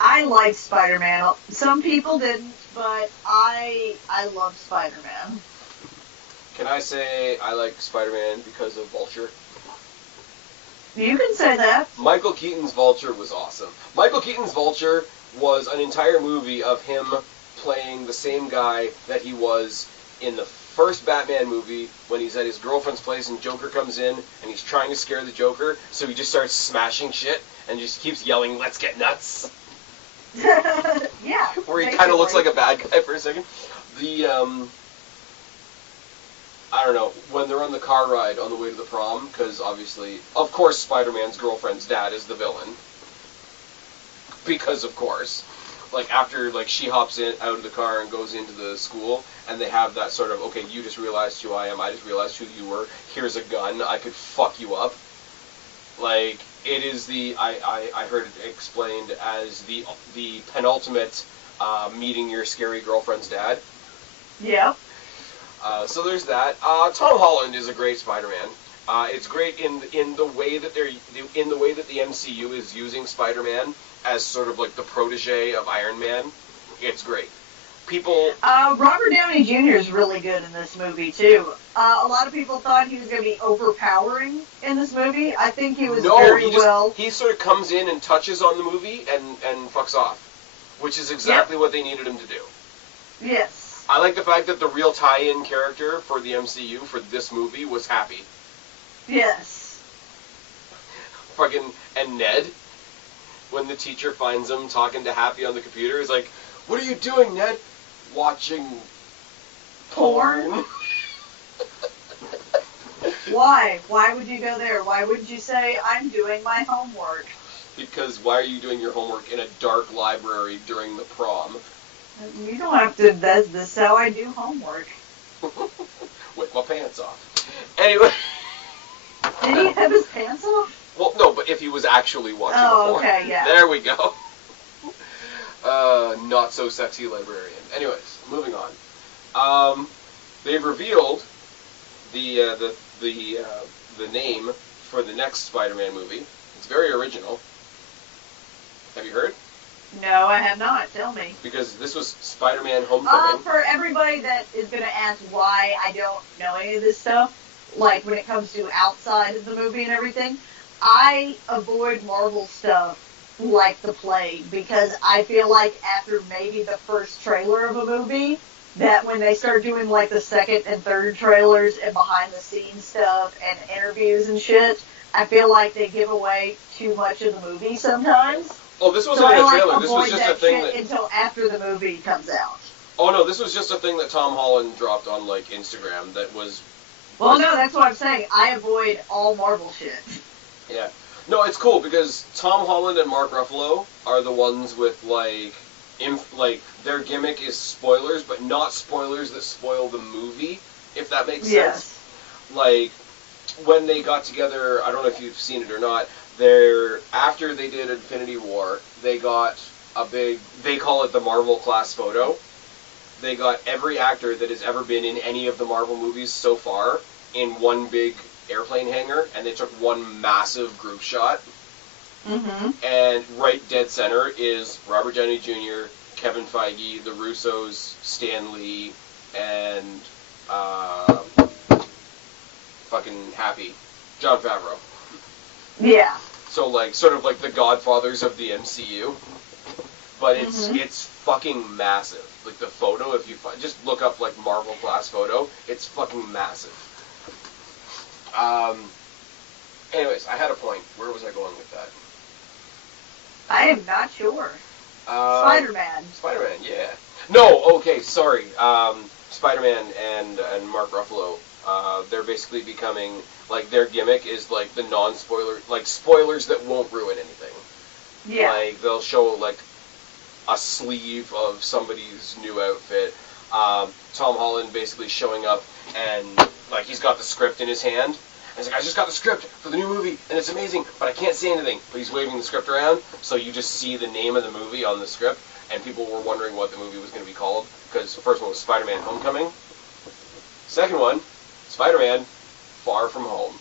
I like Spider-Man. Some people didn't, but I love Spider-Man. Can I say I like Spider-Man because of Vulture? You can say that. Michael Keaton's Vulture was awesome. Michael Keaton's Vulture was an entire movie of him playing the same guy that he was in the first Batman movie when he's at his girlfriend's place and Joker comes in and he's trying to scare the Joker, so he just starts smashing shit and just keeps yelling, "Let's get nuts!" Yeah. Where he kind of looks like a bad guy for a second. I don't know, when they're on the car ride on the way to the prom, because obviously, of course, Spider-Man's girlfriend's dad is the villain. Because, of course. Like, after, like, she hops out of the car and goes into the school, and they have that sort of, okay, you just realized who I am, I just realized who you were, here's a gun, I could fuck you up. Like, it is I heard it explained as the penultimate meeting your scary girlfriend's dad. Yeah. So there's that. Tom Holland is a great Spider-Man. It's great in the way that the MCU is using Spider-Man as sort of like the protege of Iron Man. It's great. People. Robert Downey Jr. is really good in this movie too. A lot of people thought he was going to be overpowering in this movie. I think he was well. He sort of comes in and touches on the movie and fucks off, which is exactly what they needed him to do. Yes. I like the fact that the real tie-in character for the MCU for this movie was Happy. Yes. Fucking, and Ned, when the teacher finds him talking to Happy on the computer, he's like, "What are you doing, Ned?" "Watching porn." Why? Why would you go there? Why wouldn't you say, "I'm doing my homework"? Because why are you doing your homework in a dark library during the prom? You don't have to. That's how I do homework. With my pants off. Anyway. Did he have his pants off? Well, no, but if he was actually watching porn. Okay, yeah. There we go. Not so sexy librarian. Anyways, moving on. They've revealed the name for the next Spider-Man movie, It's very original. Have you heard? No, I have not. Tell me. Because this was Spider-Man Homecoming. For everybody that is going to ask why I don't know any of this stuff, like when it comes to outside of the movie and everything, I avoid Marvel stuff like the plague because I feel like after maybe the first trailer of a movie, that when they start doing like the second and third trailers and behind the scenes stuff and interviews and shit, I feel like they give away too much of the movie sometimes. Oh, this wasn't in a trailer. This was just a thing that until after the movie comes out. Oh no, this was just a thing that Tom Holland dropped on like Instagram that was. Well, no, that's what I'm saying. I avoid all Marvel shit. Yeah. No, it's cool because Tom Holland and Mark Ruffalo are the ones with like their gimmick is spoilers, but not spoilers that spoil the movie, if that makes sense. Like when they got together, I don't know if you've seen it or not. After they did Infinity War, they got they call it the Marvel class photo. They got every actor that has ever been in any of the Marvel movies so far in one big airplane hangar, and they took one massive group shot. Mm-hmm. And right dead center is Robert Downey Jr., Kevin Feige, the Russos, Stan Lee, and fucking Happy, Jon Favreau. Yeah. So like sort of like the godfathers of the MCU, but it's fucking massive. Like the photo, if you just look up like Marvel class photo, it's fucking massive. Anyways, I had a point. Where was I going with that? I am not sure. Spider-Man. Spider-Man, yeah. No, okay, sorry. Spider-Man and Mark Ruffalo, they're basically becoming, like, their gimmick is, like, the non-spoiler, like, spoilers that won't ruin anything. Yeah. Like, they'll show, like, a sleeve of somebody's new outfit. Tom Holland basically showing up and, like, he's got the script in his hand. And he's like, I just got the script for the new movie, and it's amazing, but I can't say anything. But he's waving the script around, so you just see the name of the movie on the script, and people were wondering what the movie was going to be called, because the first one was Spider-Man Homecoming. Second one, Spider-Man Far From Home.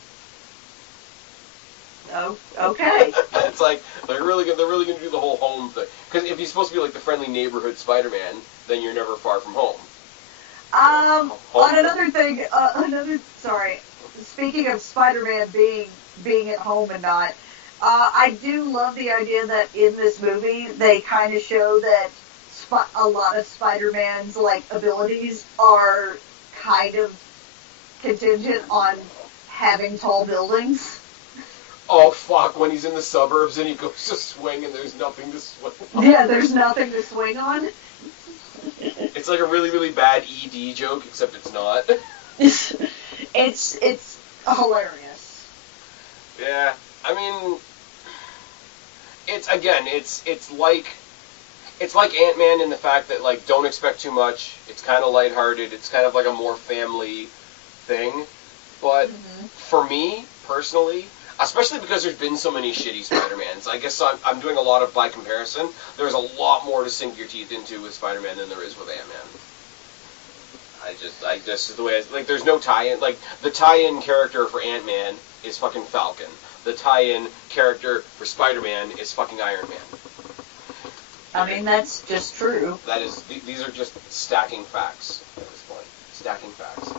Oh, okay. It's like, they're really going to do the whole home thing. Because if he's supposed to be like the friendly neighborhood Spider-Man, then you're never far from home. On another thing, speaking of Spider-Man being at home and not, I do love the idea that in this movie they kind of show that a lot of Spider-Man's like abilities are kind of contingent on having tall buildings. Oh fuck, when he's in the suburbs and he goes to swing and there's nothing to swing on. Yeah, there's nothing to swing on. It's like a really, really bad ED joke, except it's not. It's hilarious. Yeah, I mean, it's like Ant-Man in the fact that, like, don't expect too much. It's kind of lighthearted. It's kind of like a more family thing. But for me, personally, especially because there's been so many shitty Spider-Mans, I guess I'm doing a lot of by comparison. There's a lot more to sink your teeth into with Spider-Man than there is with Ant-Man. I just the way there's no tie-in. Like, the tie-in character for Ant-Man is fucking Falcon. The tie-in character for Spider-Man is fucking Iron Man. I mean, that's just true. That is, these are just stacking facts at this point. Stacking facts.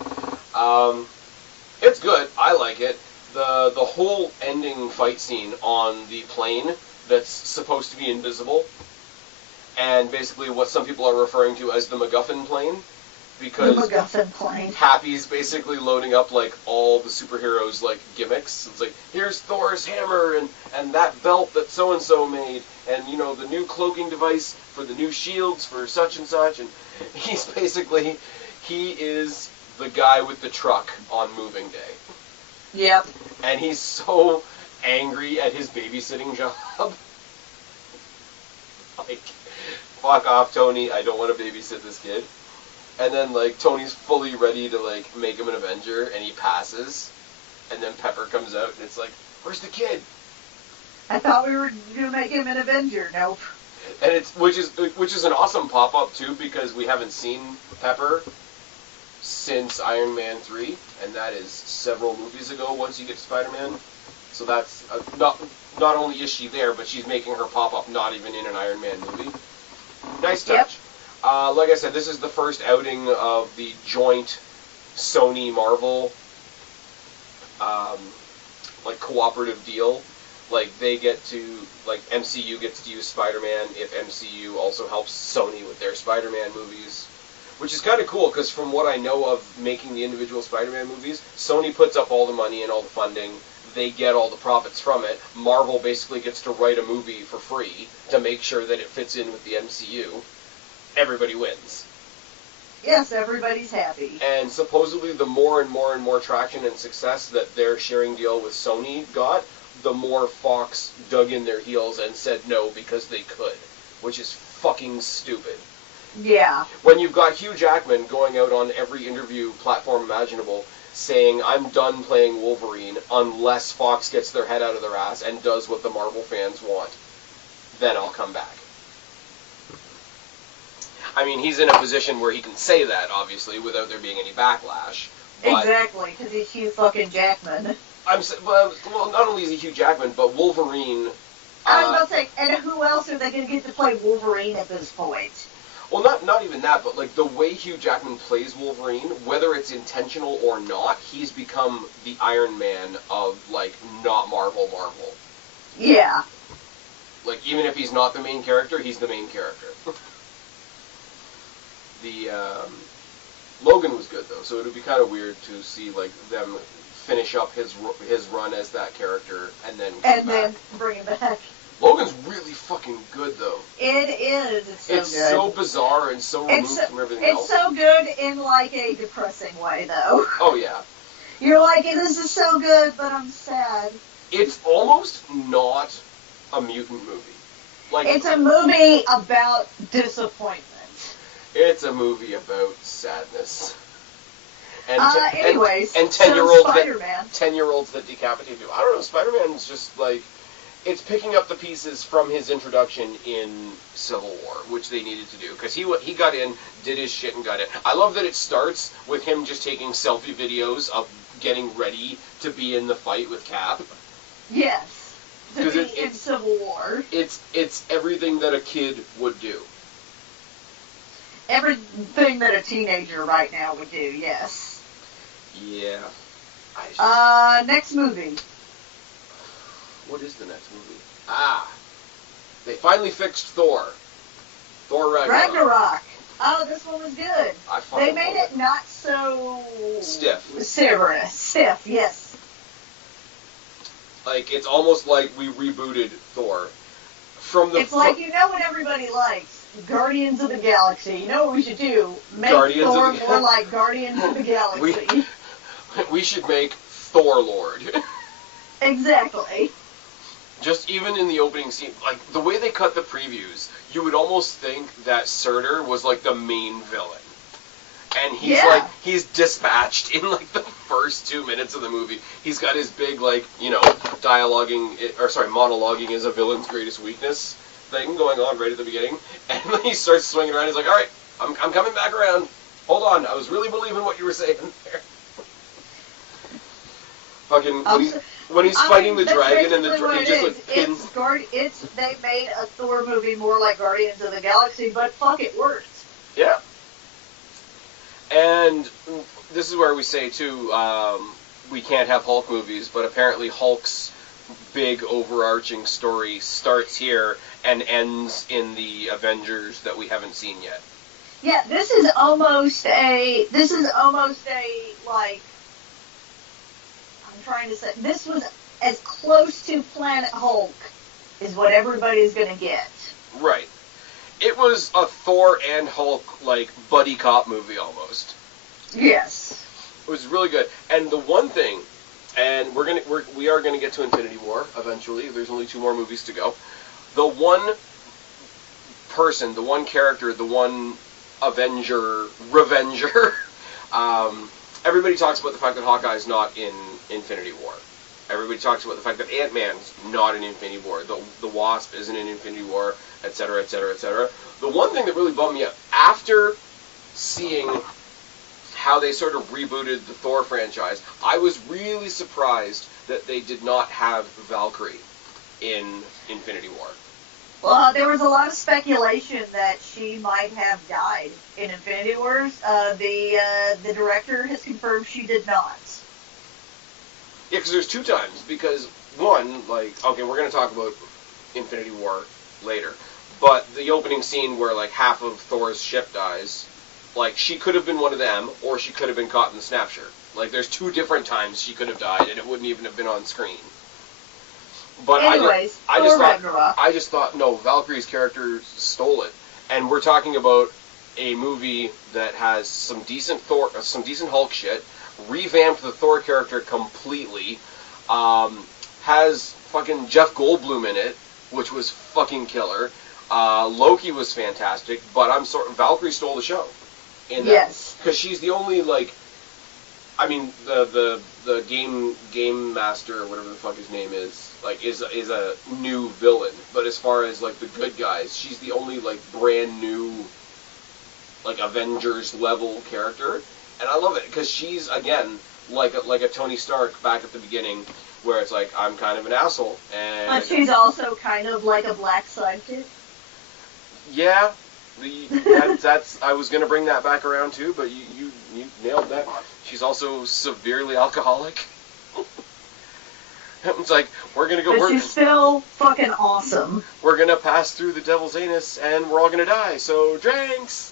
It's good. I like it. The whole ending fight scene on the plane that's supposed to be invisible, and basically what some people are referring to as the MacGuffin plane, because the MacGuffin plane. Happy's basically loading up like all the superheroes like gimmicks. It's like, here's Thor's hammer and that belt that so and so made, and you know, the new cloaking device for the new shields for such and such, and he is the guy with the truck on moving day. Yep. And he's so angry at his babysitting job. Like, fuck off, Tony, I don't want to babysit this kid. And then, like, Tony's fully ready to, like, make him an Avenger, and he passes. And then Pepper comes out, and it's like, where's the kid? I thought we were going to make him an Avenger. Nope. And which is an awesome pop-up, too, because we haven't seen Pepper since Iron Man 3, and that is several movies ago once you get to Spider-Man. So that's not only is she there, but she's making her pop up not even in an Iron Man movie. Nice touch. Yep. Like I said, this is the first outing of the joint Sony-Marvel like cooperative deal. Like they get to, like MCU gets to use Spider-Man if MCU also helps Sony with their Spider-Man movies, which is kind of cool because from what I know of making the individual Spider-Man movies, Sony puts up all the money and all the funding. They get all the profits from it. Marvel basically gets to write a movie for free to make sure that it fits in with the MCU. Everybody wins. Yes, everybody's happy. And supposedly the more and more and more traction and success that their sharing deal with Sony got, the more Fox dug in their heels and said no because they could, which is fucking stupid. Yeah. When you've got Hugh Jackman going out on every interview platform imaginable saying, I'm done playing Wolverine unless Fox gets their head out of their ass and does what the Marvel fans want, then I'll come back. I mean, he's in a position where he can say that, obviously, without there being any backlash. But exactly, because he's Hugh fucking Jackman. Well, not only is he Hugh Jackman, but Wolverine... I was about to say, and who else are they going to get to play Wolverine at this point? Well, not even that, but like the way Hugh Jackman plays Wolverine, whether it's intentional or not, he's become the Iron Man of, like, not Marvel. Yeah. Like, even if he's not the main character, he's the main character. The, Logan was good, though, so it would be kind of weird to see, like, them finish up his run as that character and then then bring him back. Logan's really fucking good, though. It is. It's so good. It's so bizarre and so removed from everything else. It's so good in, like, a depressing way, though. Oh, yeah. You're like, this is so good, but I'm sad. It's almost not a mutant movie. Like, it's a movie about disappointment. It's a movie about sadness. And anyways, and 10-year-olds Spider-Man. 10-year-olds that decapitate people. I don't know, Spider-Man's just like, it's picking up the pieces from his introduction in Civil War, which they needed to do. Because he got in, did his shit, and got in. I love that it starts with him just taking selfie videos of getting ready to be in the fight with Cap. Yes. To be in Civil War. It's everything that a kid would do. Everything that a teenager right now would do, yes. Yeah. Next movie. What is the next movie? They finally fixed Thor. Thor Ragnarok. Oh, this one was good. They made it not so... stiff, yes. Like, it's almost like we rebooted Thor. It's like, you know what everybody likes? Guardians of the Galaxy. You know what we should do? Make Thor more like Guardians of the Galaxy. We should make Thor Lord. Exactly. Just even in the opening scene, like, the way they cut the previews, you would almost think that Surtur was, like, the main villain. And he's dispatched in, like, the first 2 minutes of the movie. He's got his big, like, monologuing is a villain's greatest weakness thing going on right at the beginning. And then he starts swinging around, he's like, alright, I'm coming back around. Hold on, I was really believing what you were saying there. Fucking, when he's fighting the dragon and the dragon just, like, pins... They made a Thor movie more like Guardians of the Galaxy, but fuck, it worked. Yeah. And this is where we say, too, we can't have Hulk movies, but apparently Hulk's big overarching story starts here and ends in the Avengers that we haven't seen yet. Yeah, this is almost a, like, I'm trying to say, this was as close to Planet Hulk as what everybody's gonna get. Right. It was a Thor and Hulk, like, buddy cop movie almost. Yes. It was really good. And the one thing, and we are gonna get to Infinity War eventually. There's only 2 more movies to go. The one person, the one character, the one Revenger. Everybody talks about the fact that Hawkeye's not in Infinity War. Everybody talks about the fact that Ant-Man's not in Infinity War. The Wasp isn't in Infinity War, etc., etc., etc. The one thing that really bummed me out, after seeing how they sort of rebooted the Thor franchise, I was really surprised that they did not have Valkyrie in Infinity War. Well, there was a lot of speculation that she might have died in Infinity Wars. The director has confirmed she did not. Yeah, because there's two times. Because one, like, okay, we're gonna talk about Infinity War later, but the opening scene where like half of Thor's ship dies, like she could have been one of them, or she could have been caught in the snapshot. Like, there's two different times she could have died, and it wouldn't even have been on screen. But anyways, I just thought, no, Valkyrie's character stole it, and we're talking about a movie that has some decent Hulk shit, revamped the Thor character completely, has fucking Jeff Goldblum in it, which was fucking killer. Loki was fantastic, but Valkyrie stole the show. Yes, because she's the only like. I mean, the game master, or whatever the fuck his name is, like, is a new villain. But as far as like the good guys, she's the only like brand new, like Avengers level character, and I love it because she's again like a Tony Stark back at the beginning, where it's like I'm kind of an asshole, and but she's also kind of like a black sidekick. Yeah, that's I was gonna bring that back around too, but you nailed that. She's also severely alcoholic. It's like, we're gonna go... But she's still fucking awesome. We're gonna pass through the devil's anus, and we're all gonna die, so drinks!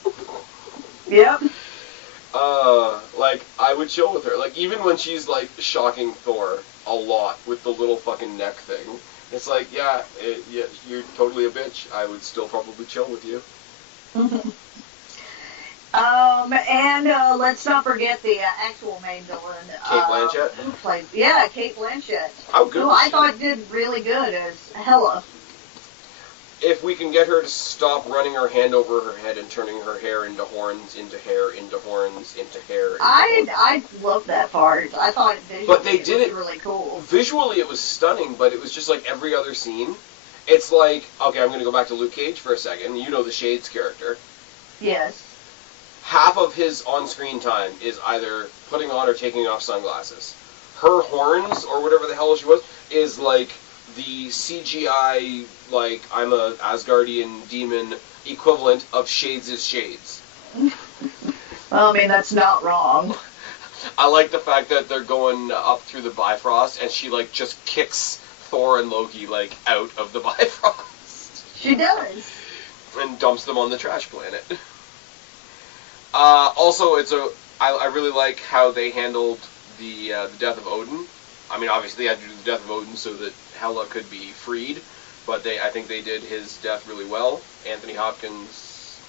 Yep. Like, I would chill with her. Like, even when she's, like, shocking Thor a lot with the little fucking neck thing, it's like, yeah, you're totally a bitch. I would still probably chill with you. And let's not forget the actual main villain. Kate Blanchett? Who played? Yeah, Kate Blanchett. How good who was I she? thought did really good as Hela. If we can get her to stop running her hand over her head and turning her hair into horns, into hair, into horns, into hair. Into horns. I love that part. I thought visually But they did it was really cool. Visually, it was stunning, but it was just like every other scene. It's like, okay, I'm going to go back to Luke Cage for a second. You know the Shades character. Yes. Half of his on-screen time is either putting on or taking off sunglasses. Her horns, or whatever the hell she was, is like the CGI, like, I'm a Asgardian demon equivalent of Shades' Shades. Well, I mean, that's not wrong. I like the fact that they're going up through the Bifrost, and she, like, just kicks Thor and Loki, like, out of the Bifrost. She does. And dumps them on the trash planet. Also, I really like how they handled the death of Odin. I mean, obviously they had to do the death of Odin so that Hela could be freed, but I think they did his death really well. Anthony Hopkins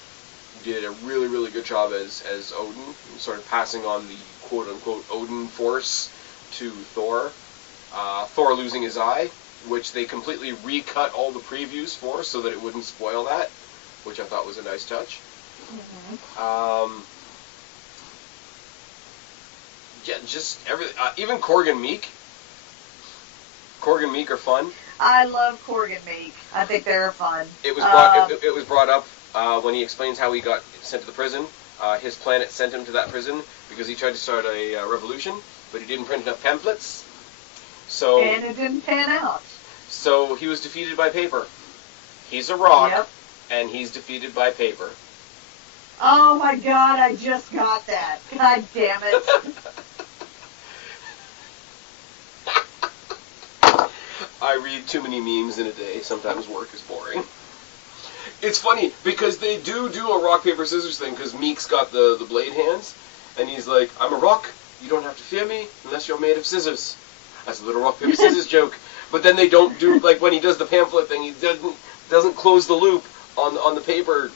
did a really, really good job as Odin, sort of passing on the quote-unquote Odin force to Thor. Thor losing his eye, which they completely recut all the previews for so that it wouldn't spoil that, which I thought was a nice touch. Mm-hmm. Yeah, just everything. Even Korg and Meek. Korg and Meek are fun. I love Korg and Meek. I think they're fun. It was brought up when he explains how he got sent to the prison. His planet sent him to that prison because he tried to start a revolution, but he didn't print enough pamphlets. So and it didn't pan out. So he was defeated by paper. He's a rock, yep. And he's defeated by paper. Oh my god, I just got that. God damn it. I read too many memes in a day. Sometimes work is boring. It's funny, because they do a rock, paper, scissors thing, because Meek's got the blade hands, and he's like, I'm a rock, you don't have to fear me unless you're made of scissors. That's a little rock, paper, scissors joke. But then they don't do, like, when he does the pamphlet thing, he doesn't close the loop on the paper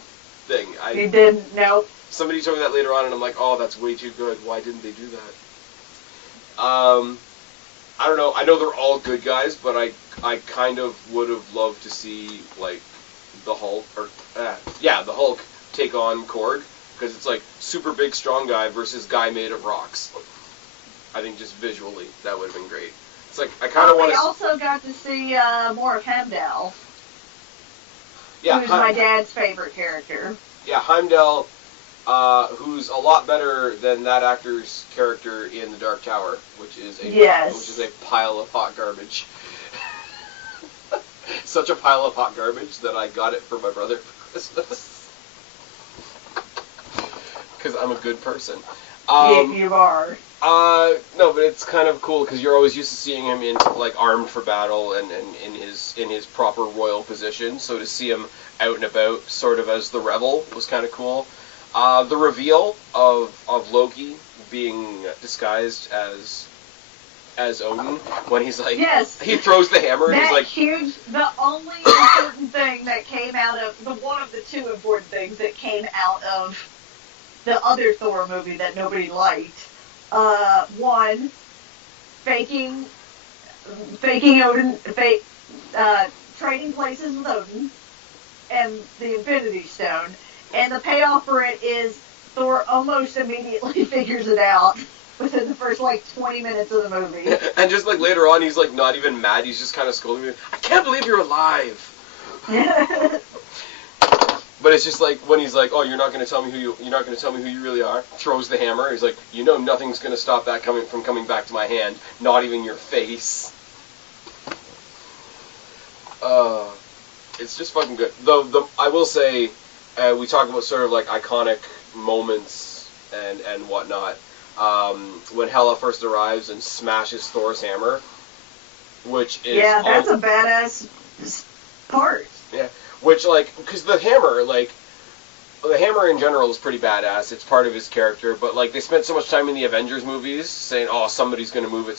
thing. He didn't, no. Somebody told me that later on, and I'm like, oh, that's way too good. Why didn't they do that? I don't know. I know they're all good guys, but I kind of would have loved to see, like, the Hulk, the Hulk take on Korg, because it's like super big, strong guy versus guy made of rocks. I think just visually, that would have been great. It's like, I kind of want to... We also got to see more of Heimdall. Yeah, who's my dad's favorite character. Yeah, Heimdall, who's a lot better than that actor's character in The Dark Tower, which is a pile of hot garbage. such a pile of hot garbage that I got it for my brother for Christmas. Because I'm a good person. You are. No, but it's kind of cool because you're always used to seeing him in like armed for battle and in his proper royal position. So to see him out and about, sort of as the rebel, was kind of cool. The reveal of Loki being disguised as Odin when he's like, yes, he throws the hammer and that he's like, huge. The only important thing that came out of one of the two important things that came out of the other Thor movie that nobody liked. One, faking Odin, trading places with Odin, and the Infinity Stone, and the payoff for it is Thor almost immediately figures it out within the first, 20 minutes of the movie. And just, later on, he's, not even mad, he's just kind of scolding me, I can't believe you're alive! But it's just when he's like, oh, you're not going to tell me who you really are, throws the hammer, he's like, nothing's going to stop that from coming back to my hand, not even your face. It's just fucking good. Though, I will say, we talk about sort of iconic moments and whatnot. When Hela first arrives and smashes Thor's hammer, which is... Yeah, that's a badass part. Yeah, which, because the hammer in general is pretty badass. It's part of his character, but, they spent so much time in the Avengers movies saying, oh, somebody's gonna move it,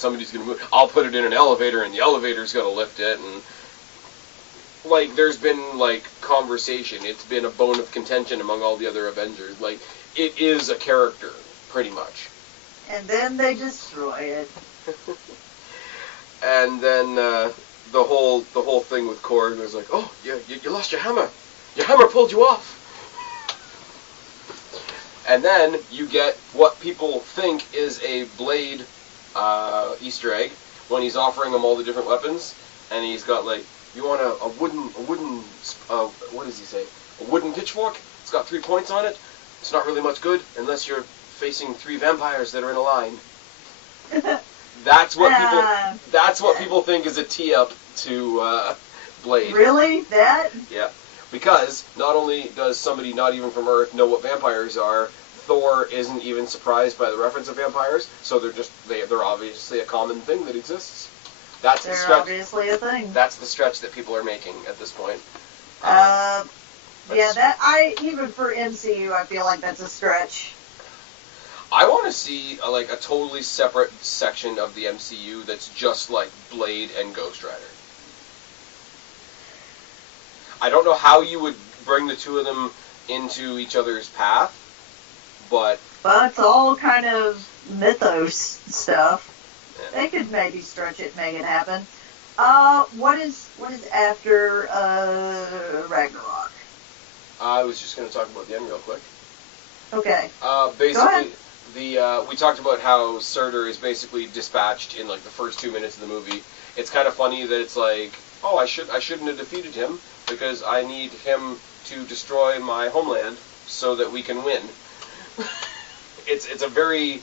I'll put it in an elevator, and the elevator's gonna lift it, and... there's been, conversation. It's been a bone of contention among all the other Avengers. It is a character, pretty much. And then they destroy it. And then, the whole thing with Korg was like, oh, you lost your hammer. Your hammer pulled you off. And then you get what people think is a Blade Easter egg when he's offering them all the different weapons, and he's got you want a wooden what does he say? A wooden pitchfork? It's got 3 points on it. It's not really much good unless you're facing 3 vampires that are in a line. That's what people think is a tee-up to Blade. Really? That? Yeah. Because not only does somebody not even from Earth know what vampires are, Thor isn't even surprised by the reference of vampires, so they're obviously a common thing that exists. That's the stretch. Obviously a thing. That's the stretch that people are making at this point. Even for MCU, I feel like that's a stretch. I want to see a totally separate section of the MCU that's just like Blade and Ghost Rider. I don't know how you would bring the two of them into each other's path, but it's all kind of mythos stuff. Yeah. They could maybe stretch it, make it happen. What is after Ragnarok? I was just going to talk about the end real quick. Okay. Basically, we talked about how Surtur is basically dispatched in the first 2 minutes of the movie. It's kind of funny that it's oh, I shouldn't have defeated him because I need him to destroy my homeland so that we can win. It's a very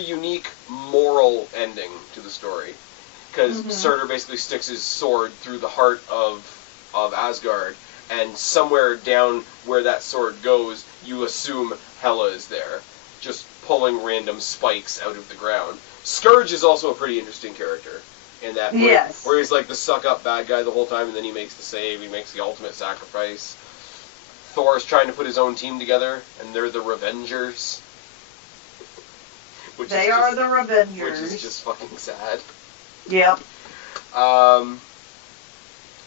unique moral ending to the story, because Surtur basically sticks his sword through the heart of Asgard, and somewhere down where that sword goes, you assume Hela is there, just pulling random spikes out of the ground. Scourge is also a pretty interesting character in that, where he's the suck-up bad guy the whole time, and then he makes the save, he makes the ultimate sacrifice. Thor's trying to put his own team together, and they're the Revengers. They are the Revengers. Which is just fucking sad. Yep.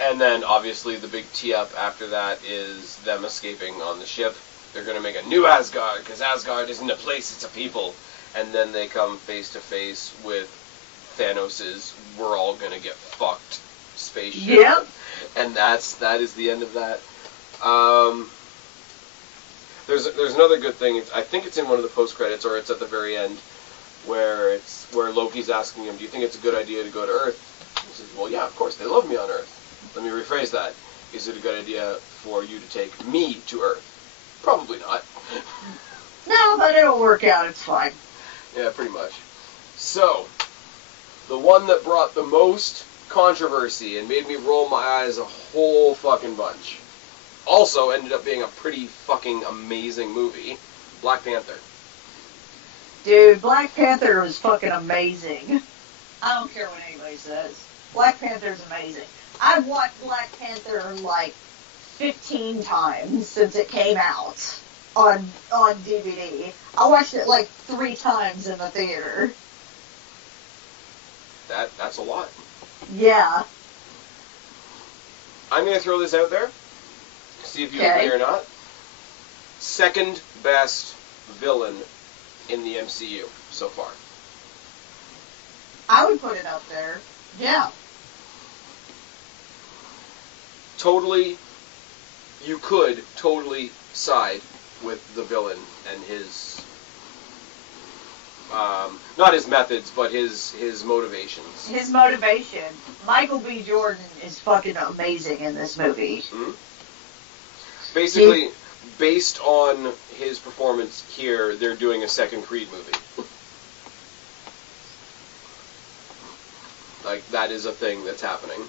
And then, obviously, the big tee-up after that is them escaping on the ship. They're going to make a new Asgard, because Asgard isn't a place, it's a people. And then they come face-to-face with Thanos' we're all going to get fucked spaceship. Yep. And that is the end of that. There's another good thing. I think it's in one of the post-credits, or it's at the very end, where Loki's asking him, do you think it's a good idea to go to Earth? He says, well, yeah, of course, they love me on Earth. Let me rephrase that. Is it a good idea for you to take me to Earth? Probably not. No, but it'll work out, it's fine. Yeah, pretty much. So, the one that brought the most controversy and made me roll my eyes a whole fucking bunch. Also ended up being a pretty fucking amazing movie, Black Panther. Dude, Black Panther was fucking amazing. I don't care what anybody says. Black Panther's amazing. I've watched Black Panther like 15 times since it came out on DVD. I watched it like 3 times in the theater. That's a lot. Yeah. I'm going to throw this out there. See if you agree or not. Second best villain in the MCU so far. I would put it up there. Yeah. Totally, you could totally side with the villain and his, not his methods, but his motivations. His motivation. Michael B. Jordan is fucking amazing in this movie. Mm-hmm. Basically, based on his performance here, they're doing a second Creed movie. Like, that is a thing that's happening.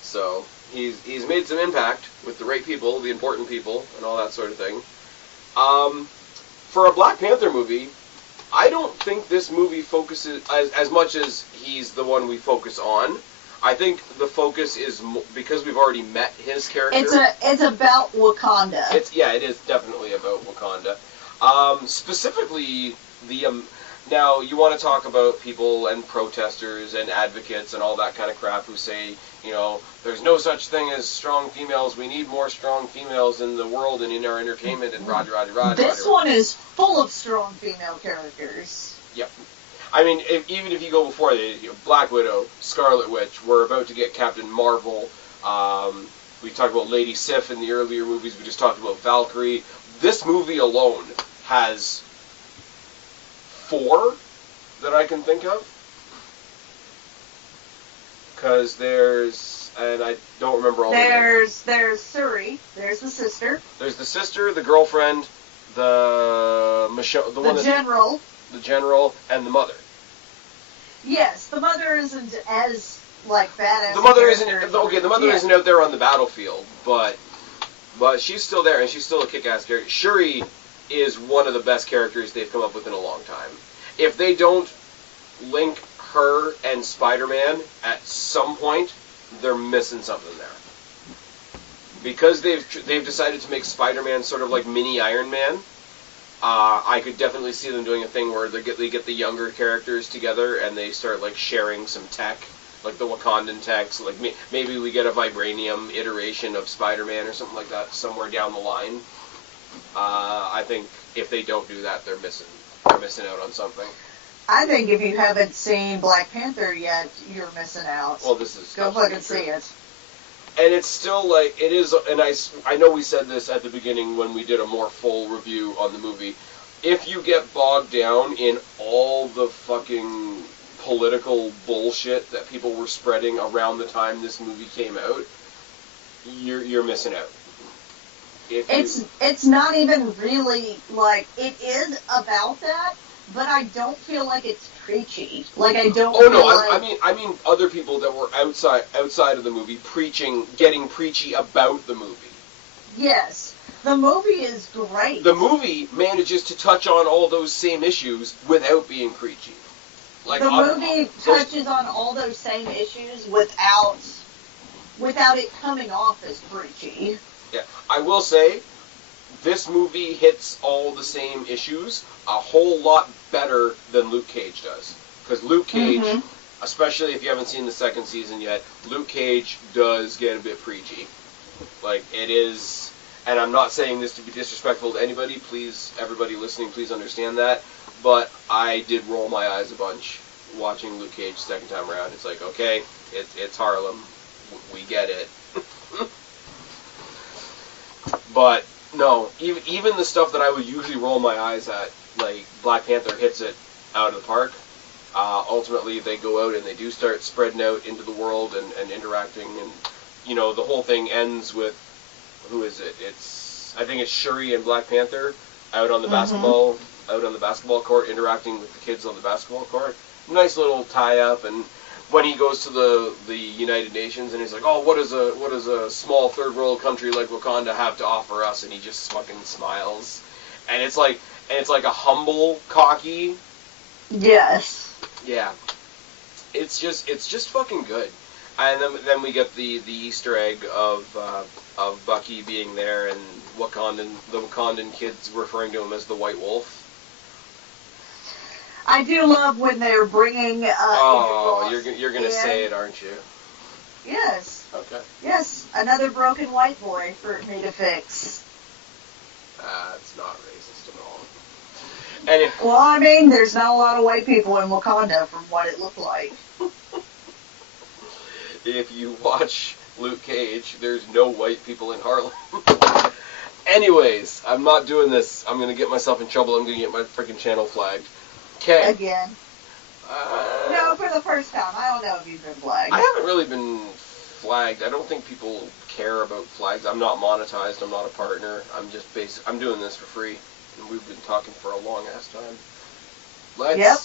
So, he's made some impact with the right people, the important people, and all that sort of thing. For a Black Panther movie, I don't think this movie focuses, as much as he's the one we focus on, I think the focus is, because we've already met his character. It's about Wakanda. It is definitely about Wakanda. Specifically, now, you want to talk about people and protesters and advocates and all that kind of crap who say, there's no such thing as strong females. We need more strong females in the world and in our entertainment and rah. This one is full of strong female characters. Yep. I mean, even if you go before Black Widow, Scarlet Witch, we're about to get Captain Marvel. We talked about Lady Sif in the earlier movies. We just talked about Valkyrie. This movie alone has 4 that I can think of. Because and I don't remember all the names. There's Suri. There's the sister. There's the sister, the girlfriend, the general. The general, and the mother. Yes, the mother isn't as, badass. The mother isn't out there on the battlefield, but she's still there, and she's still a kick-ass character. Shuri is one of the best characters they've come up with in a long time. If they don't link her and Spider-Man at some point, they're missing something there. Because they've decided to make Spider-Man sort of like mini Iron Man, I could definitely see them doing a thing where they get the younger characters together and they start sharing some tech, like the Wakandan tech. So maybe we get a vibranium iteration of Spider-Man or something like that somewhere down the line. I think if they don't do that, they're missing out on something. I think if you haven't seen Black Panther yet, you're missing out. Well, this is go fucking see it. And it's still it is, and I know we said this at the beginning when we did a more full review on the movie. If you get bogged down in all the fucking political bullshit that people were spreading around the time this movie came out, you're missing out. It's not even really it is about that, but I don't feel like it's preachy. I don't. Oh no, I mean other people that were outside of the movie getting preachy about the movie. Yes, the movie is great. The movie manages to touch on all those same issues without being preachy. The movie touches on all those same issues without it coming off as preachy. Yeah, I will say, this movie hits all the same issues a whole lot better than Luke Cage does. Because Luke Cage, especially if you haven't seen the second season yet, Luke Cage does get a bit preachy. It is, and I'm not saying this to be disrespectful to anybody, please, everybody listening, please understand that, but I did roll my eyes a bunch watching Luke Cage second time around. It's okay, it's Harlem, we get it. But no, even the stuff that I would usually roll my eyes at, Black Panther hits it out of the park. Ultimately, they go out and they do start spreading out into the world and interacting, and the whole thing ends with, who is it? I think it's Shuri and Black Panther out on the basketball court, interacting with the kids on the basketball court. Nice little tie up, and when he goes to the United Nations and he's like, oh, what does a small third world country like Wakanda have to offer us? And he just fucking smiles, and it's like a humble, cocky. Yes. Yeah. It's just fucking good. And then we get the Easter egg of Bucky being there and the Wakandan kids referring to him as the White Wolf. I do love when they're bringing. You're gonna say it, aren't you? Yes. Okay. Yes, another broken white boy for me to fix. It's not racist at all. And well, I mean, there's not a lot of white people in Wakanda from what it looked like. If you watch Luke Cage, there's no white people in Harlem. Anyways, I'm not doing this. I'm gonna get myself in trouble. I'm gonna get my freaking channel flagged. Okay. Again. No, for the first time. I don't know if you've been flagged. I haven't really been flagged. I don't think people care about flags. I'm not monetized. I'm not a partner. I'm doing this for free. And we've been talking for a long ass time.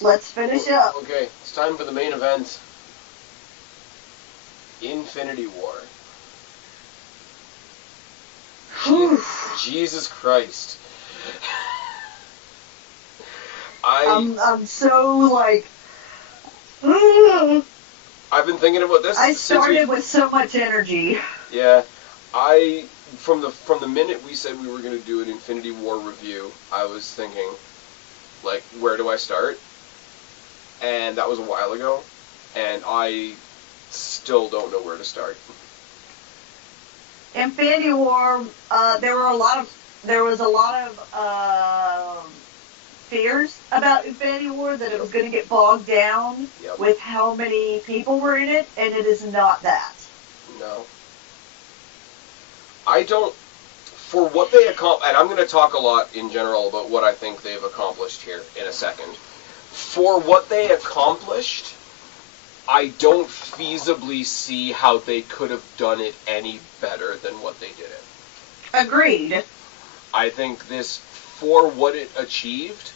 Let's finish up. Okay, it's time for the main event. Infinity War. Jesus Christ. I'm so like. I've been thinking about this. I started with so much energy. Yeah, from the minute we said we were going to do an Infinity War review, I was thinking, like, where do I start? And that was a while ago, and I still don't know where to start. Infinity War, there was a lot of fears about Infinity War that it was going to get bogged down with how many people were in it, and it is not that. No. I don't, for what they accomplished, and I'm going to talk a lot in general about what I think they've accomplished here in a second. For what they accomplished, I don't feasibly see how they could have done it any better than what they did it. Agreed. I think this, for what it achieved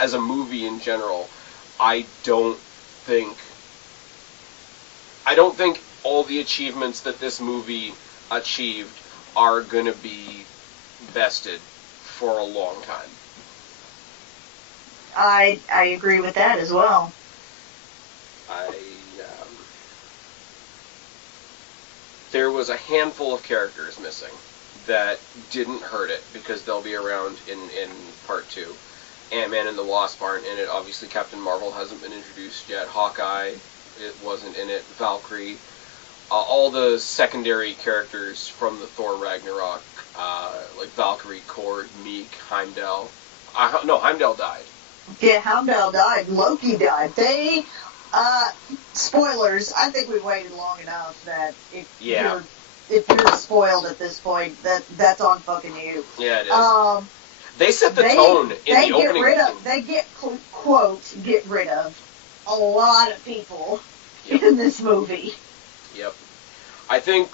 as a movie in general, I don't think all the achievements that this movie achieved are going to be vested for a long time. I agree with that as well. There was a handful of characters missing that didn't hurt it because they'll be around in part 2. Ant-Man and the Wasp aren't in it. Obviously, Captain Marvel hasn't been introduced yet. Hawkeye, it wasn't in it. Valkyrie. All the secondary characters from the Thor Ragnarok, like Valkyrie, Korg, Meek, Heimdall. Heimdall died. Yeah, Heimdall died. Loki died. They, spoilers, I think we waited long enough that if you're spoiled at this point, that's on fucking you. Yeah, it is. They set the tone in the opening. They get rid of a lot of people in this movie. Yep. I think...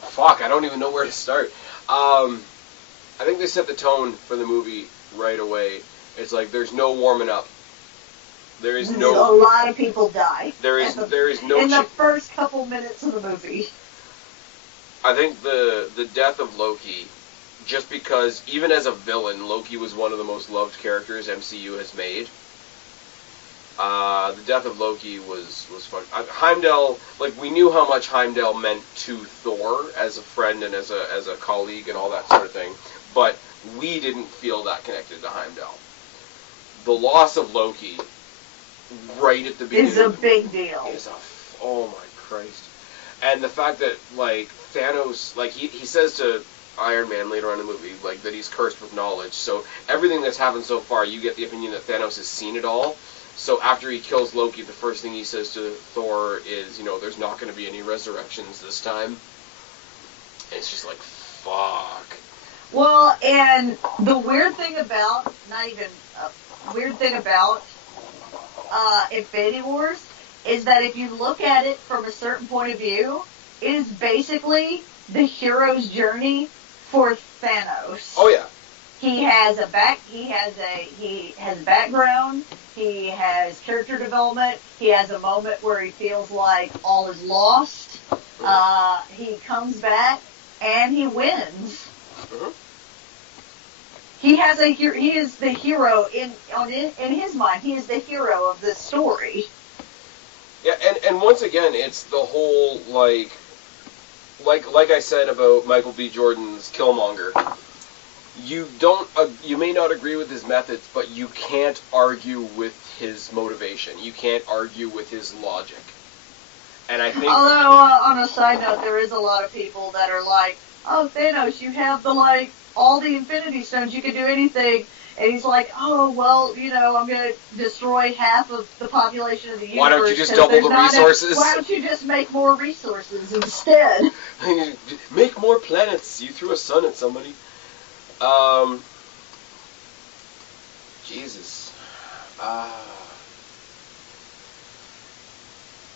Fuck, I don't even know where to start. I think they set the tone for the movie right away. It's like, there's no warming up. There is no... A lot of people die. There is no... In the first couple minutes of the movie. I think the death of Loki, just because, even as a villain, Loki was one of the most loved characters MCU has made. The death of Loki was fun. Heimdall, like, we knew how much Heimdall meant to Thor as a friend and as a colleague and all that sort of thing, but we didn't feel that connected to Heimdall. The loss of Loki, right at the beginning, is a big deal. Oh my Christ. And the fact that, like, Thanos, like, he says to Iron Man later on in the movie, like, that he's cursed with knowledge. So everything that's happened so far, you get the opinion that Thanos has seen it all. So after he kills Loki, the first thing he says to Thor is, there's not going to be any resurrections this time. And it's just like, fuck. Well, and the weird thing about, Infinity Wars is that if you look at it from a certain point of view, it is basically the hero's journey for Thanos. Oh, yeah. He has background. He has character development. He has a moment where he feels like all is lost. He comes back and he wins. Mm-hmm. He is the hero in his mind. He is the hero of this story. Yeah, and once again, it's the whole like I said about Michael B. Jordan's Killmonger. You may not agree with his methods, but you can't argue with his motivation. You can't argue with his logic. And I think, although on a side note, there is a lot of people that are like, "Oh, Thanos, you have all the Infinity Stones. You can do anything." And he's like, "Oh, well, I'm going to destroy half of the population of the universe. Why don't you just double the resources? Why don't you just make more resources instead?" Make more planets. You threw a sun at somebody. Jesus.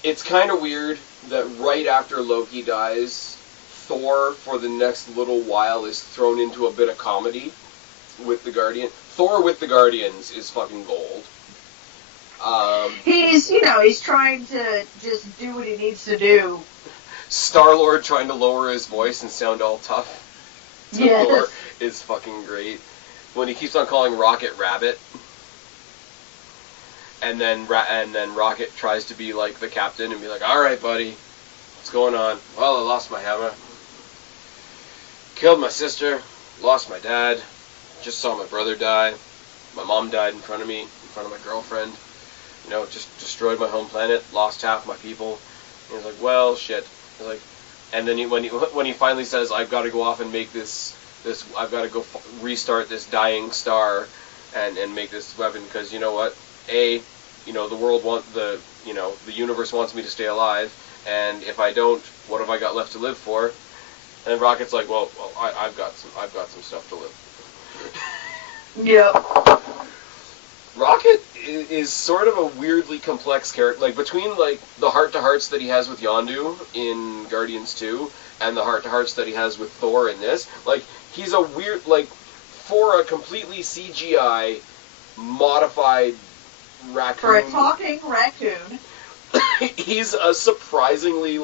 It's kind of weird that right after Loki dies, Thor, for the next little while, is thrown into a bit of comedy with the Guardian. Thor with the Guardians is fucking gold. He's trying to just do what he needs to do. Star-Lord trying to lower his voice and sound all tough to Yes. Thor is fucking great. When he keeps on calling Rocket Rabbit, and then Rocket tries to be like the captain and be like, "All right, buddy, what's going on?" "Well, I lost my hammer, killed my sister, lost my dad, just saw my brother die, my mom died in front of me, in front of my girlfriend, just destroyed my home planet, lost half my people." And he's like, "Well, shit." He's like, and then when he finally says, "I've got to go off and make this I've got to go restart this dying star and make this weapon, because you know what? The world the universe wants me to stay alive, and if I don't, what have I got left to live for?" And Rocket's like, "Well, I've got some stuff to live." Yep. Rocket is sort of a weirdly complex character, like between the heart-to-hearts that he has with Yondu in Guardians 2 and the heart-to-hearts that he has with Thor in this. He's a weird, for a completely CGI modified raccoon. For a talking raccoon. He's a surprisingly,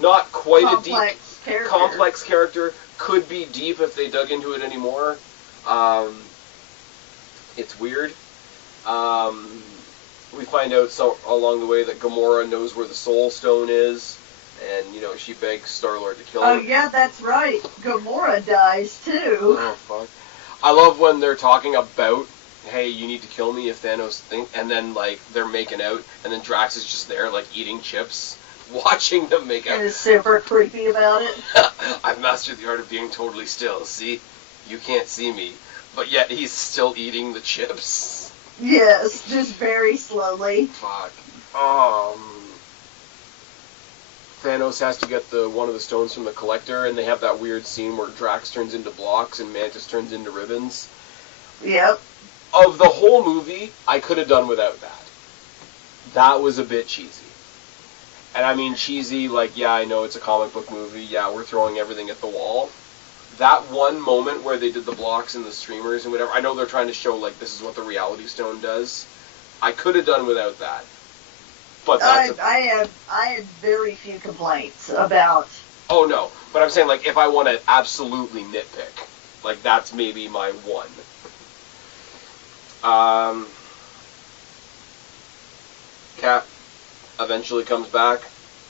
not quite complex character. Could be deep if they dug into it anymore. It's weird. We find out along the way that Gamora knows where the Soul Stone is, and she begs Star-Lord to kill her. Oh yeah, that's right. Gamora dies too. Oh fuck! I love when they're talking about, "Hey, you need to kill me if Thanos thinks," and then they're making out, and then Drax is just there eating chips, watching them make out. And is super creepy about it. "I've mastered the art of being totally still. See, you can't see me." But yet he's still eating the chips. Yes, just very slowly. Fuck. Thanos has to get one of the stones from the Collector, and they have that weird scene where Drax turns into blocks and Mantis turns into ribbons. Yep. Of the whole movie, I could have done without that. That was a bit cheesy. And I mean cheesy, yeah, I know it's a comic book movie, yeah, we're throwing everything at the wall. That one moment where they did the blocks and the streamers and whatever, I know they're trying to show, this is what the Reality Stone does. I could have done without that. But that's I had very few complaints about... Oh, no. But I'm saying, if I want to absolutely nitpick, that's maybe my one. Cap eventually comes back.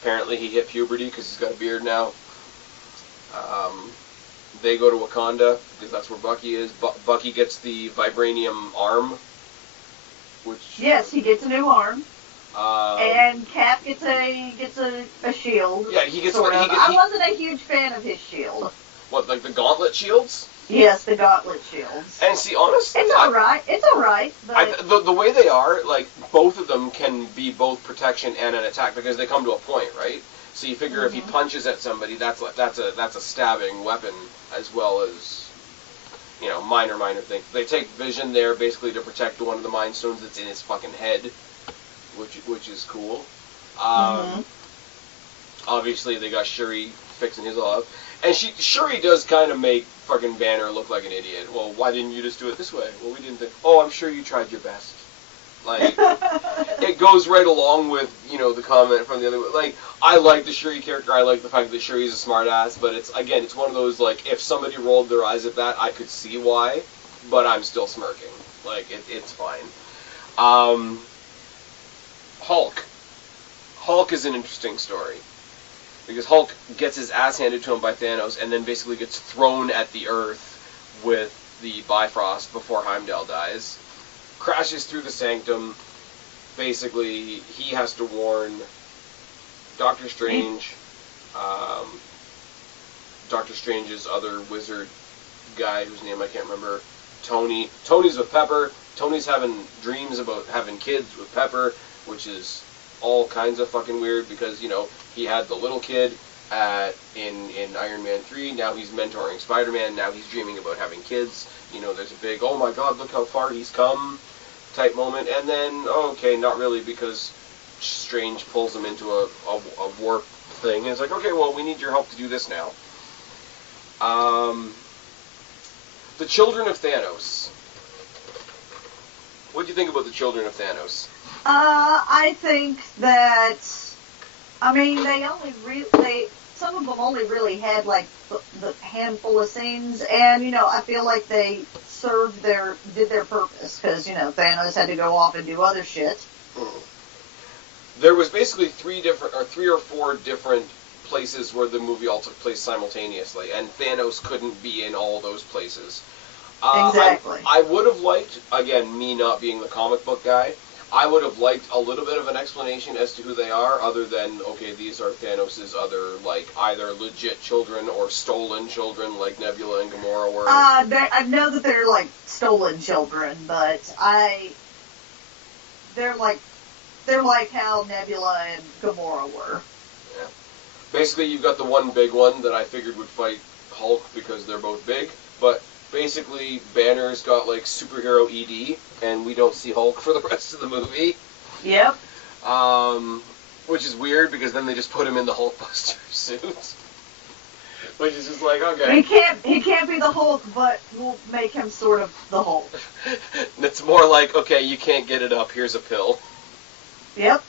Apparently he hit puberty because he's got a beard now. They go to Wakanda, because that's where Bucky is. Bucky gets the vibranium arm, which... Yes, he gets a new arm. And Cap gets a shield. Yeah, he gets... I wasn't a huge fan of his shield. What, the gauntlet shields? Yes, the gauntlet shields. And see, honestly... It's alright. But... The way they are, both of them can be both protection and an attack, because they come to a point, right? So you figure if he punches at somebody, that's a stabbing weapon, as well as, minor thing. They take Vision there basically to protect one of the Mind Stones that's in his fucking head, which is cool. Obviously they got Shuri fixing his all up. And he does kind of make fucking Banner look like an idiot. Well, why didn't you just do it this way? Well, we didn't think. Oh, I'm sure you tried your best. Like, it goes right along with, the comment from the other. Like, I like the Shuri character. I like the fact that Shuri's a smartass. But it's one of those, like, if somebody rolled their eyes at that, I could see why. But I'm still smirking. Like, it's fine. Hulk. Hulk is an interesting story. Because Hulk gets his ass handed to him by Thanos and then basically gets thrown at the Earth with the Bifrost before Heimdall dies. Crashes through the Sanctum. Basically, he has to warn Doctor Strange, Doctor Strange's other wizard guy, whose name I can't remember, Tony. Tony's with Pepper. Tony's having dreams about having kids with Pepper, which is all kinds of fucking weird because, he had the little kid in Iron Man 3. Now he's mentoring Spider-Man. Now he's dreaming about having kids. There's a big, oh my god, look how far he's come type moment. And then, okay, not really, because Strange pulls him into a warp thing. And it's like, okay, well, we need your help to do this now. The Children of Thanos. What do you think about the Children of Thanos? I think that, some of them only really had, like, the handful of scenes, and, I feel like they did their purpose, because, Thanos had to go off and do other shit. There was basically three or four different places where the movie all took place simultaneously, and Thanos couldn't be in all those places. Exactly. I would have liked, again, me not being the comic book guy, I would have liked a little bit of an explanation as to who they are, other than, okay, these are Thanos' other, like, either legit children or stolen children, like Nebula and Gamora were. I know that they're, like, stolen children, but they're like how Nebula and Gamora were. Yeah. Basically, you've got the one big one that I figured would fight Hulk because they're both big, but basically, Banner's got, like, superhero ED, and we don't see Hulk for the rest of the movie. Yep. Which is weird, because then they just put him in the Hulkbuster suit. Which is just like, okay. He can't be the Hulk, but we'll make him sort of the Hulk. It's more like, okay, you can't get it up, here's a pill. Yep.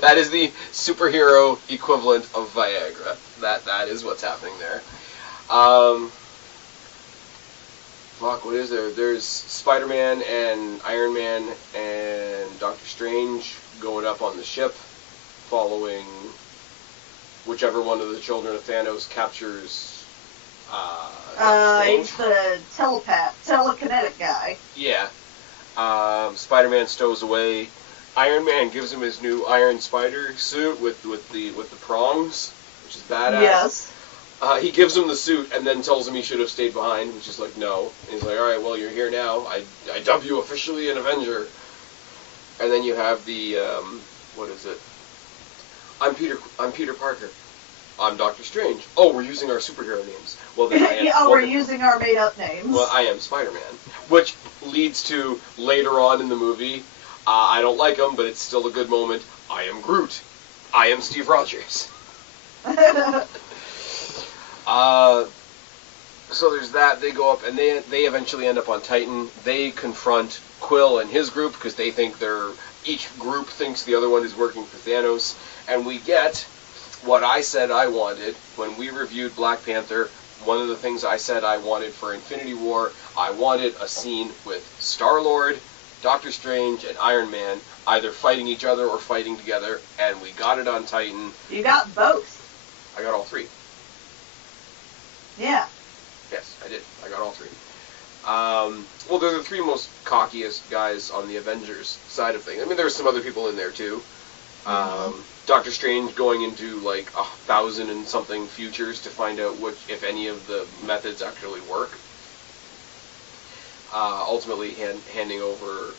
That is the superhero equivalent of Viagra. That is what's happening there. Fuck, what is there? There's Spider-Man and Iron Man and Doctor Strange going up on the ship, following whichever one of the children of Thanos captures He's the telekinetic guy. Yeah. Spider-Man stows away. Iron Man gives him his new Iron Spider suit with the prongs, which is badass. Yes. He gives him the suit and then tells him he should have stayed behind, which is like, no. And he's like, alright, well, you're here now. I dub you officially an Avenger. And then you have the, what is it? I'm Peter Parker. I'm Doctor Strange. Oh, we're using our superhero names. Well, then I am... we're using our made-up names. Well, I am Spider-Man. Which leads to, later on in the movie, I don't like him, but it's still a good moment, I am Groot. I am Steve Rogers. So there's that. They go up, and they eventually end up on Titan. They confront Quill and his group, because they think each group thinks the other one is working for Thanos. And we get what I said I wanted when we reviewed Black Panther. One of the things I said I wanted for Infinity War, I wanted a scene with Star-Lord, Doctor Strange, and Iron Man either fighting each other or fighting together, and we got it on Titan. You got both. I got all three. Yeah. Yes, I did. I got all three. Well, they're the three most cockiest guys on the Avengers side of things. I mean, there's some other people in there, too. Doctor Strange going into, like, 1,000 and something futures to find out if any of the methods actually work. Ultimately handing over...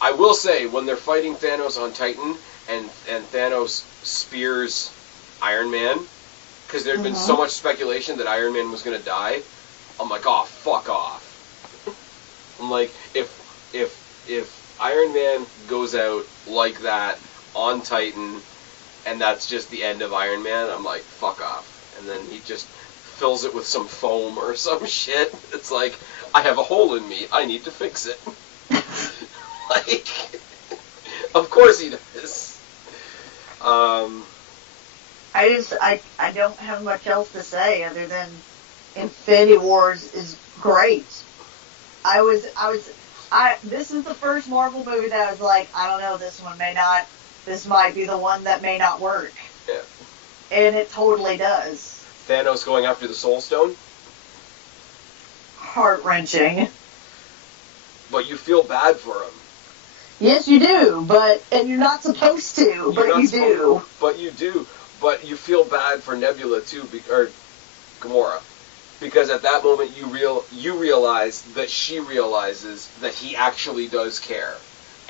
I will say, when they're fighting Thanos on Titan, and Thanos spears Iron Man, because there had been so much speculation that Iron Man was going to die, I'm like, oh, fuck off. I'm like, if Iron Man goes out like that on Titan, and that's just the end of Iron Man, I'm like, fuck off. and then he just fills it with some foam or some shit. It's like, I have a hole in me, I need to fix it. Like, of course he does. I don't have much else to say other than Infinity Wars is great. This is the first Marvel movie that I was like, I don't know, this might be the one that may not work. Yeah. And it totally does. Thanos going after the Soul Stone? Heart-wrenching. But you feel bad for him. Yes, you do, and you're not supposed to, but you do. But you do. But you feel bad for Nebula, too, or Gamora. Because at that moment you realize that she realizes that he actually does care.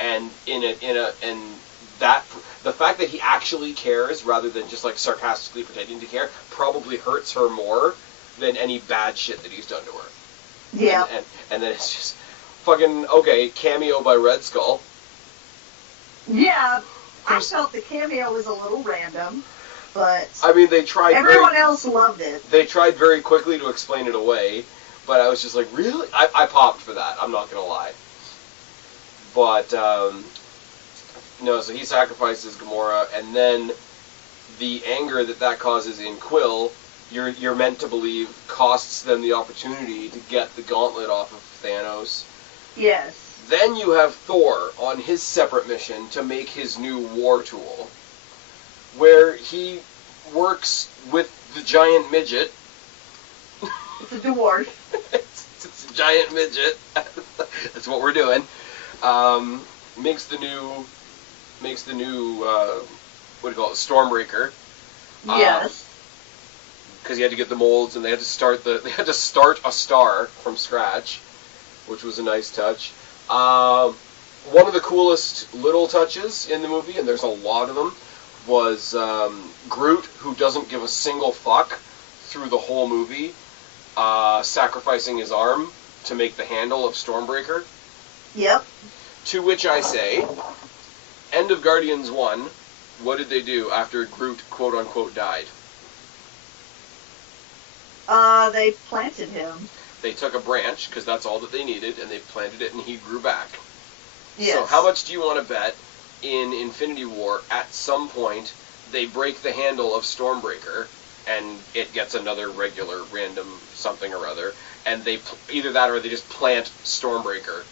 And the fact that he actually cares rather than just like sarcastically pretending to care probably hurts her more than any bad shit that he's done to her. Yeah. And then it's just fucking okay, cameo by Red Skull. Yeah, I felt the cameo was a little random, but I mean they tried everyone else loved it. They tried very quickly to explain it away, but I was just like, really? I popped for that, I'm not gonna lie. But no, so he sacrifices Gamora, and then the anger that causes in Quill, you're meant to believe, costs them the opportunity to get the gauntlet off of Thanos. Yes. Then you have Thor on his separate mission to make his new war tool, where he works with the giant midget. It's a dwarf. it's a giant midget. That's what we're doing. Makes the new what do you call it, Stormbreaker. Yes. Because he had to get the molds, and they had to start a star from scratch, which was a nice touch. One of the coolest little touches in the movie, and there's a lot of them, was Groot, who doesn't give a single fuck through the whole movie, sacrificing his arm to make the handle of Stormbreaker. Yep. To which I say, end of Guardians 1, what did they do after Groot, quote-unquote, died? They planted him. They took a branch, because that's all that they needed, and they planted it, and he grew back. Yes. So how much do you want to bet in Infinity War, at some point, they break the handle of Stormbreaker, and it gets another regular random something or other, and they either that or they just plant Stormbreaker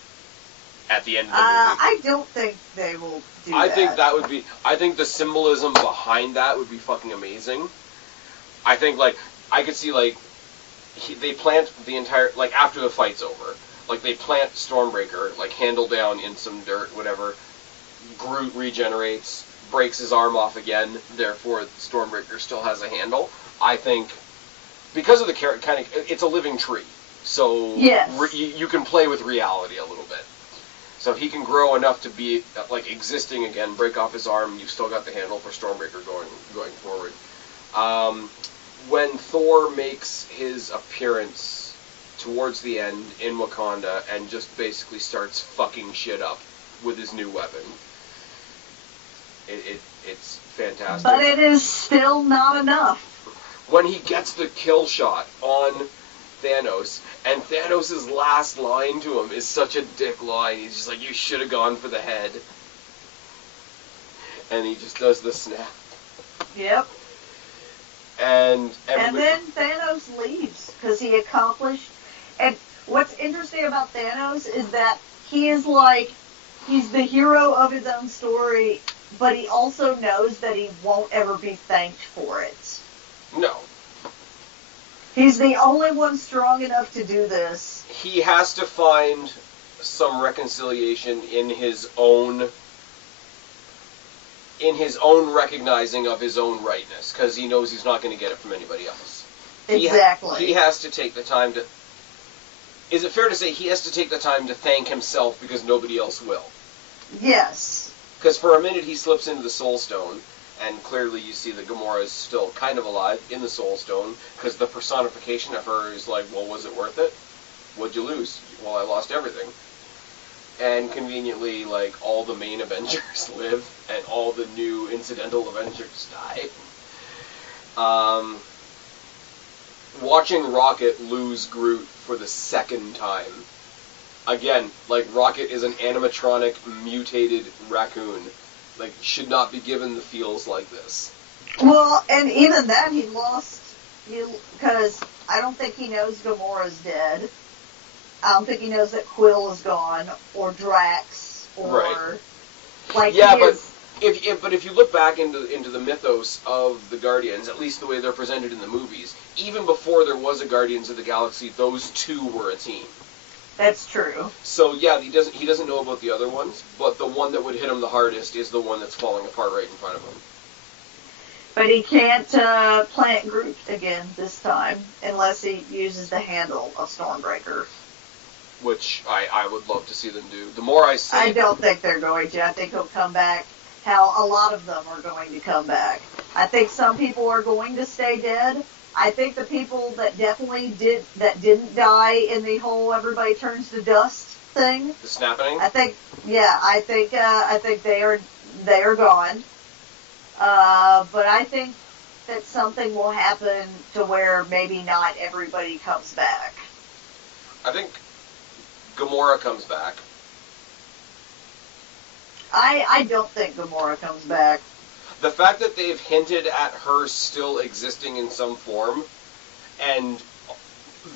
at the end of the movie? I don't think they will do that. I think the symbolism behind that would be fucking amazing. I think, like, I could see, like, they plant the entire, like, after the fight's over, like, they plant Stormbreaker, like, handle down in some dirt, whatever. Groot regenerates, breaks his arm off again, therefore Stormbreaker still has a handle. I think, because of the kind of, it's a living tree, so yes. You can play with reality a little bit. So he can grow enough to be, like, existing again, break off his arm, you've still got the handle for Stormbreaker going forward. When Thor makes his appearance towards the end in Wakanda and just basically starts fucking shit up with his new weapon, it's fantastic. But it is still not enough. When he gets the kill shot on Thanos, and Thanos' last line to him is such a dick line. He's just like, you should have gone for the head. And he just does the snap. Yep. And then Thanos leaves, because he accomplished... And what's interesting about Thanos is that he is like... He's the hero of his own story, but he also knows that he won't ever be thanked for it. No. He's the only one strong enough to do this. He has to find some reconciliation in his own recognizing of his own rightness, because he knows he's not going to get it from anybody else. Exactly. He has to take the time to... Is it fair to say he has to take the time to thank himself because nobody else will? Yes. Because for a minute he slips into the Soul Stone, and clearly you see that Gamora is still kind of alive in the Soul Stone, because the personification of her is like, well, was it worth it? What'd you lose? Well, I lost everything. And conveniently, like, all the main Avengers live, and all the new incidental Avengers die. watching Rocket lose Groot for the second time. Again, like, Rocket is an animatronic, mutated raccoon. Like, should not be given the feels like this. Well, and even then, he lost, because I don't think he knows Gamora's dead. I don't think he knows that Quill is gone, or Drax, or, Right. like, Yeah, he but is, if you look back into the mythos of the Guardians, at least the way they're presented in the movies, even before there was a Guardians of the Galaxy, those two were a team. that's true. So yeah, he doesn't know about the other ones, but the one that would hit him the hardest is the one that's falling apart right in front of him. But he can't plant Groot again this time, unless he uses the handle of Stormbreaker. Which I would love to see them do. The more I see... I don't think they're going to. I think he'll come back how a lot of them are going to come back. I think some people are going to stay dead. I think the people that definitely didn't die in the whole everybody turns to dust thing. The snapping? I think they are gone. But I think that something will happen to where maybe not everybody comes back. I think Gamora comes back. I don't think Gamora comes back. The fact that they've hinted at her still existing in some form, and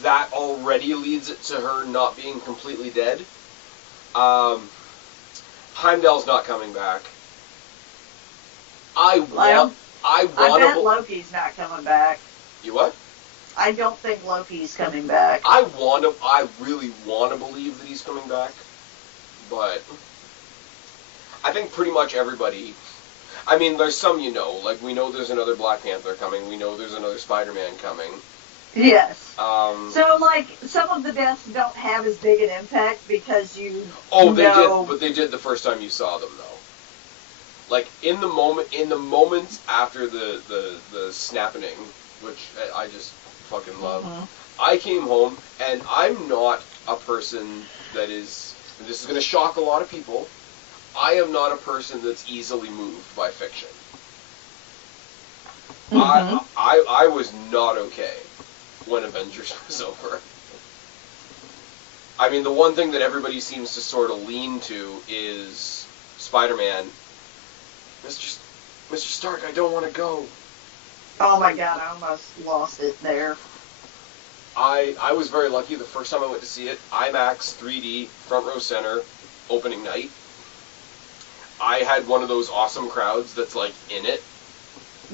that already leads it to her not being completely dead. Heimdall's not coming back. I bet Loki's not coming back. You what? I don't think Loki's coming back. I really want to believe that he's coming back, but I think pretty much everybody. I mean, there's some like we know there's another Black Panther coming. We know there's another Spider-Man coming. Yes. So like some of the deaths don't have as big an impact because they did, but they did the first time you saw them though. Like in the moments after the snapping, which I just fucking love. Mm-hmm. I came home and I'm not a person that is. This is going to shock a lot of people. I am not a person that's easily moved by fiction. Mm-hmm. I was not okay when Avengers was over. I mean, the one thing that everybody seems to sort of lean to is Spider-Man. Mr. Stark, I don't want to go. Oh my god, I almost lost it there. I was very lucky the first time I went to see it. IMAX 3D, front row center, opening night. I had one of those awesome crowds that's like in it.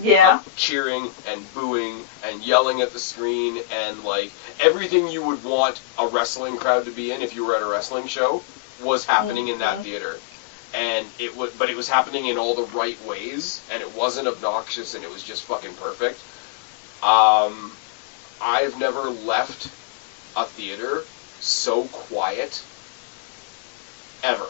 Yeah. Like, cheering and booing and yelling at the screen and like everything you would want a wrestling crowd to be in if you were at a wrestling show was happening in that theater. And it was happening in all the right ways, and it wasn't obnoxious, and it was just fucking perfect. I've never left a theater so quiet ever.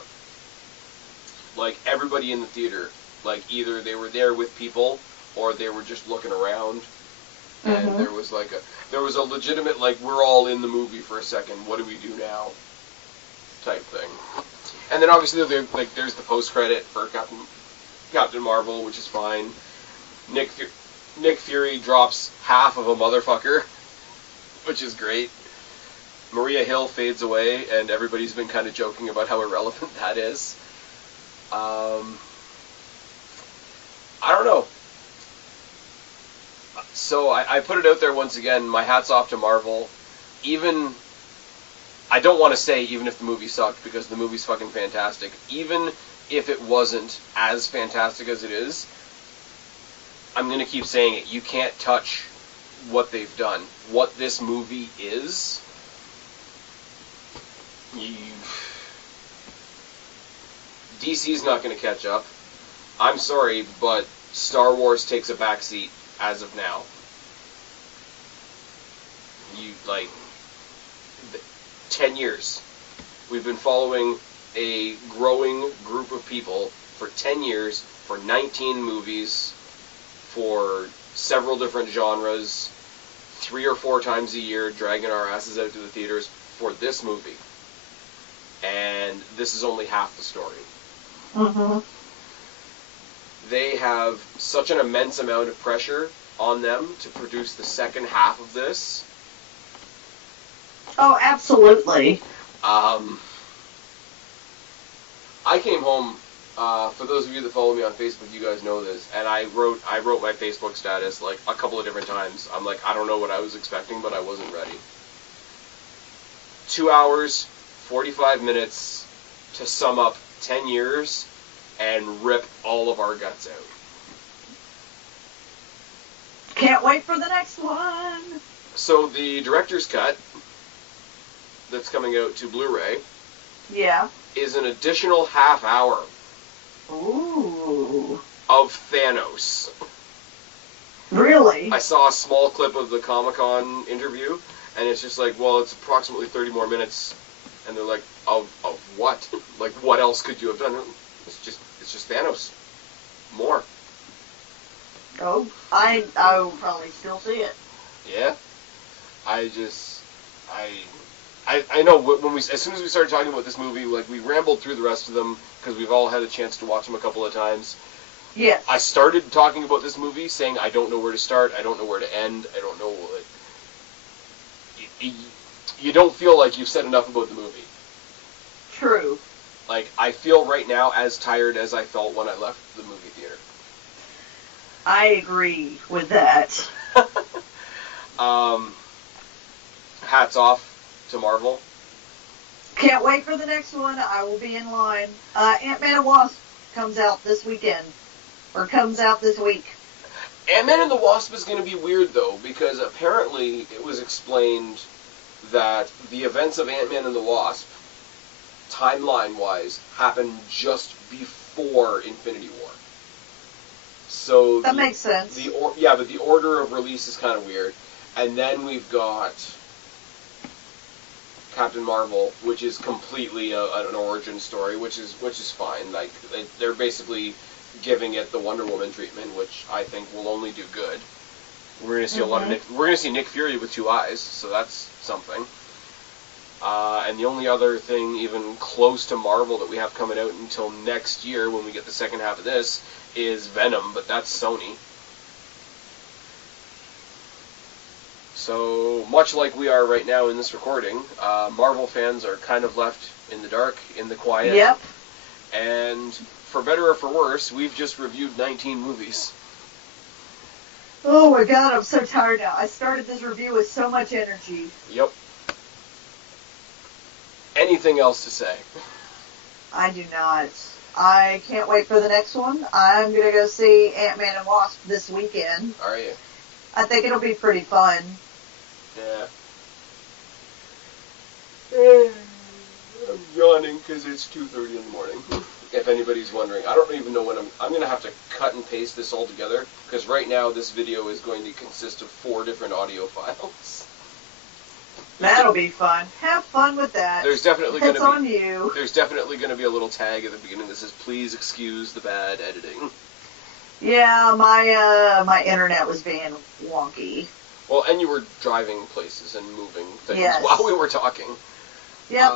Like everybody in the theater, like either they were there with people or they were just looking around, and there was a legitimate like we're all in the movie for a second. What do we do now? Type thing. And then obviously there's the post credit for Captain Marvel, which is fine. Nick Fury drops half of a motherfucker, which is great. Maria Hill fades away, and everybody's been kind of joking about how irrelevant that is. I don't know. So I put it out there once again. My hat's off to Marvel. I don't want to say even if the movie sucked, because the movie's fucking fantastic. Even if it wasn't as fantastic as it is, I'm going to keep saying it. You can't touch what they've done. What this movie is, DC's not going to catch up. I'm sorry, but Star Wars takes a backseat as of now. 10 years. We've been following a growing group of people for 10 years, for 19 movies, for several different genres, 3 or 4 times a year, dragging our asses out to the theaters for this movie. And this is only half the story. Mm-hmm. They have such an immense amount of pressure on them to produce the second half of this. Oh, absolutely. I came home, for those of you that follow me on Facebook, you guys know this, and I wrote my Facebook status like a couple of different times. I'm like, I don't know what I was expecting, but I wasn't ready. 2 hours, 45 minutes to sum up 10 years and rip all of our guts out. Can't wait for the next one. So the director's cut that's coming out to Blu-ray Yeah. is an additional half hour Ooh. of Thanos. Really? I saw a small clip of the Comic-Con interview, and it's just like, well, it's approximately 30 more minutes, and they're like, of what? Like, what else could you have done? It's just Thanos. More. Oh, I will probably still see it. Yeah. I know when as soon as we started talking about this movie, like, we rambled through the rest of them because we've all had a chance to watch them a couple of times. Yes. I started talking about this movie saying I don't know where to start, I don't know where to end, I don't know what... You don't feel like you've said enough about the movie. True. Like, I feel right now as tired as I felt when I left the movie theater. I agree with that. Hats off to Marvel. Can't wait for the next one. I will be in line. Ant-Man and Wasp comes out this weekend. Or comes out this week. Ant-Man and the Wasp is going to be weird, though, because apparently it was explained that the events of Ant-Man and the Wasp, timeline-wise, happened just before Infinity War. So that makes sense. But the order of release is kind of weird. And then we've got Captain Marvel, which is completely an origin story, which is fine. Like, they're basically giving it the Wonder Woman treatment, which I think will only do good. We're going to see a lot of we're going to see Nick Fury with two eyes, so that's something. And the only other thing even close to Marvel that we have coming out until next year, when we get the second half of this, is Venom, but that's Sony. So, much like we are right now in this recording, Marvel fans are kind of left in the dark, in the quiet. Yep. And for better or for worse, we've just reviewed 19 movies. Oh my god, I'm so tired now. I started this review with so much energy. Yep. Anything else to say? I do not. I can't wait for the next one. I'm going to go see Ant-Man and Wasp this weekend. Are you? I think it'll be pretty fun. Yeah. I'm yawning because it's 2:30 in the morning. If anybody's wondering, I don't even know when I'm going to have to cut and paste this all together, because right now this video is going to consist of 4 different audio files. That'll be fun. Have fun with that. There's definitely going to be. It's on you. There's definitely going to be a little tag at the beginning that says, "Please excuse the bad editing." Yeah, my internet was being wonky. Well, and you were driving places and moving things while we were talking. Yep.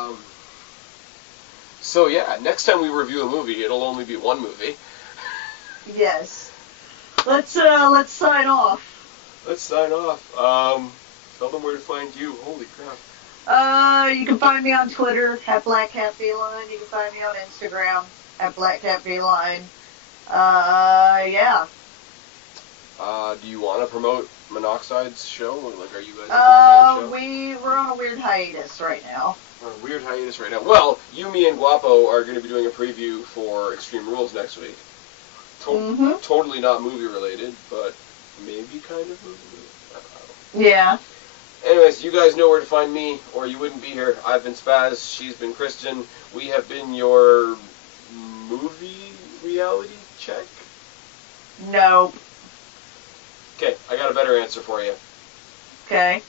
So yeah, next time we review a movie, it'll only be one movie. Yes. Let's sign off. Let's sign off. Tell them where to find you. Holy crap. You can find me on Twitter at BlackCatFeline. You can find me on Instagram at BlackCatFeline. Yeah. Do you want to promote Monoxide's show? Like, are you guys doing a show? We're on a weird hiatus right now. We're on a weird hiatus right now. Well, you, me, and Guapo are going to be doing a preview for Extreme Rules next week. Totally not movie related, but maybe kind of movie related. I don't know. Yeah. Anyways, you guys know where to find me, or you wouldn't be here. I've been Spaz, she's been Kristen. We have been your movie reality check? Nope. Okay, I got a better answer for you. Okay.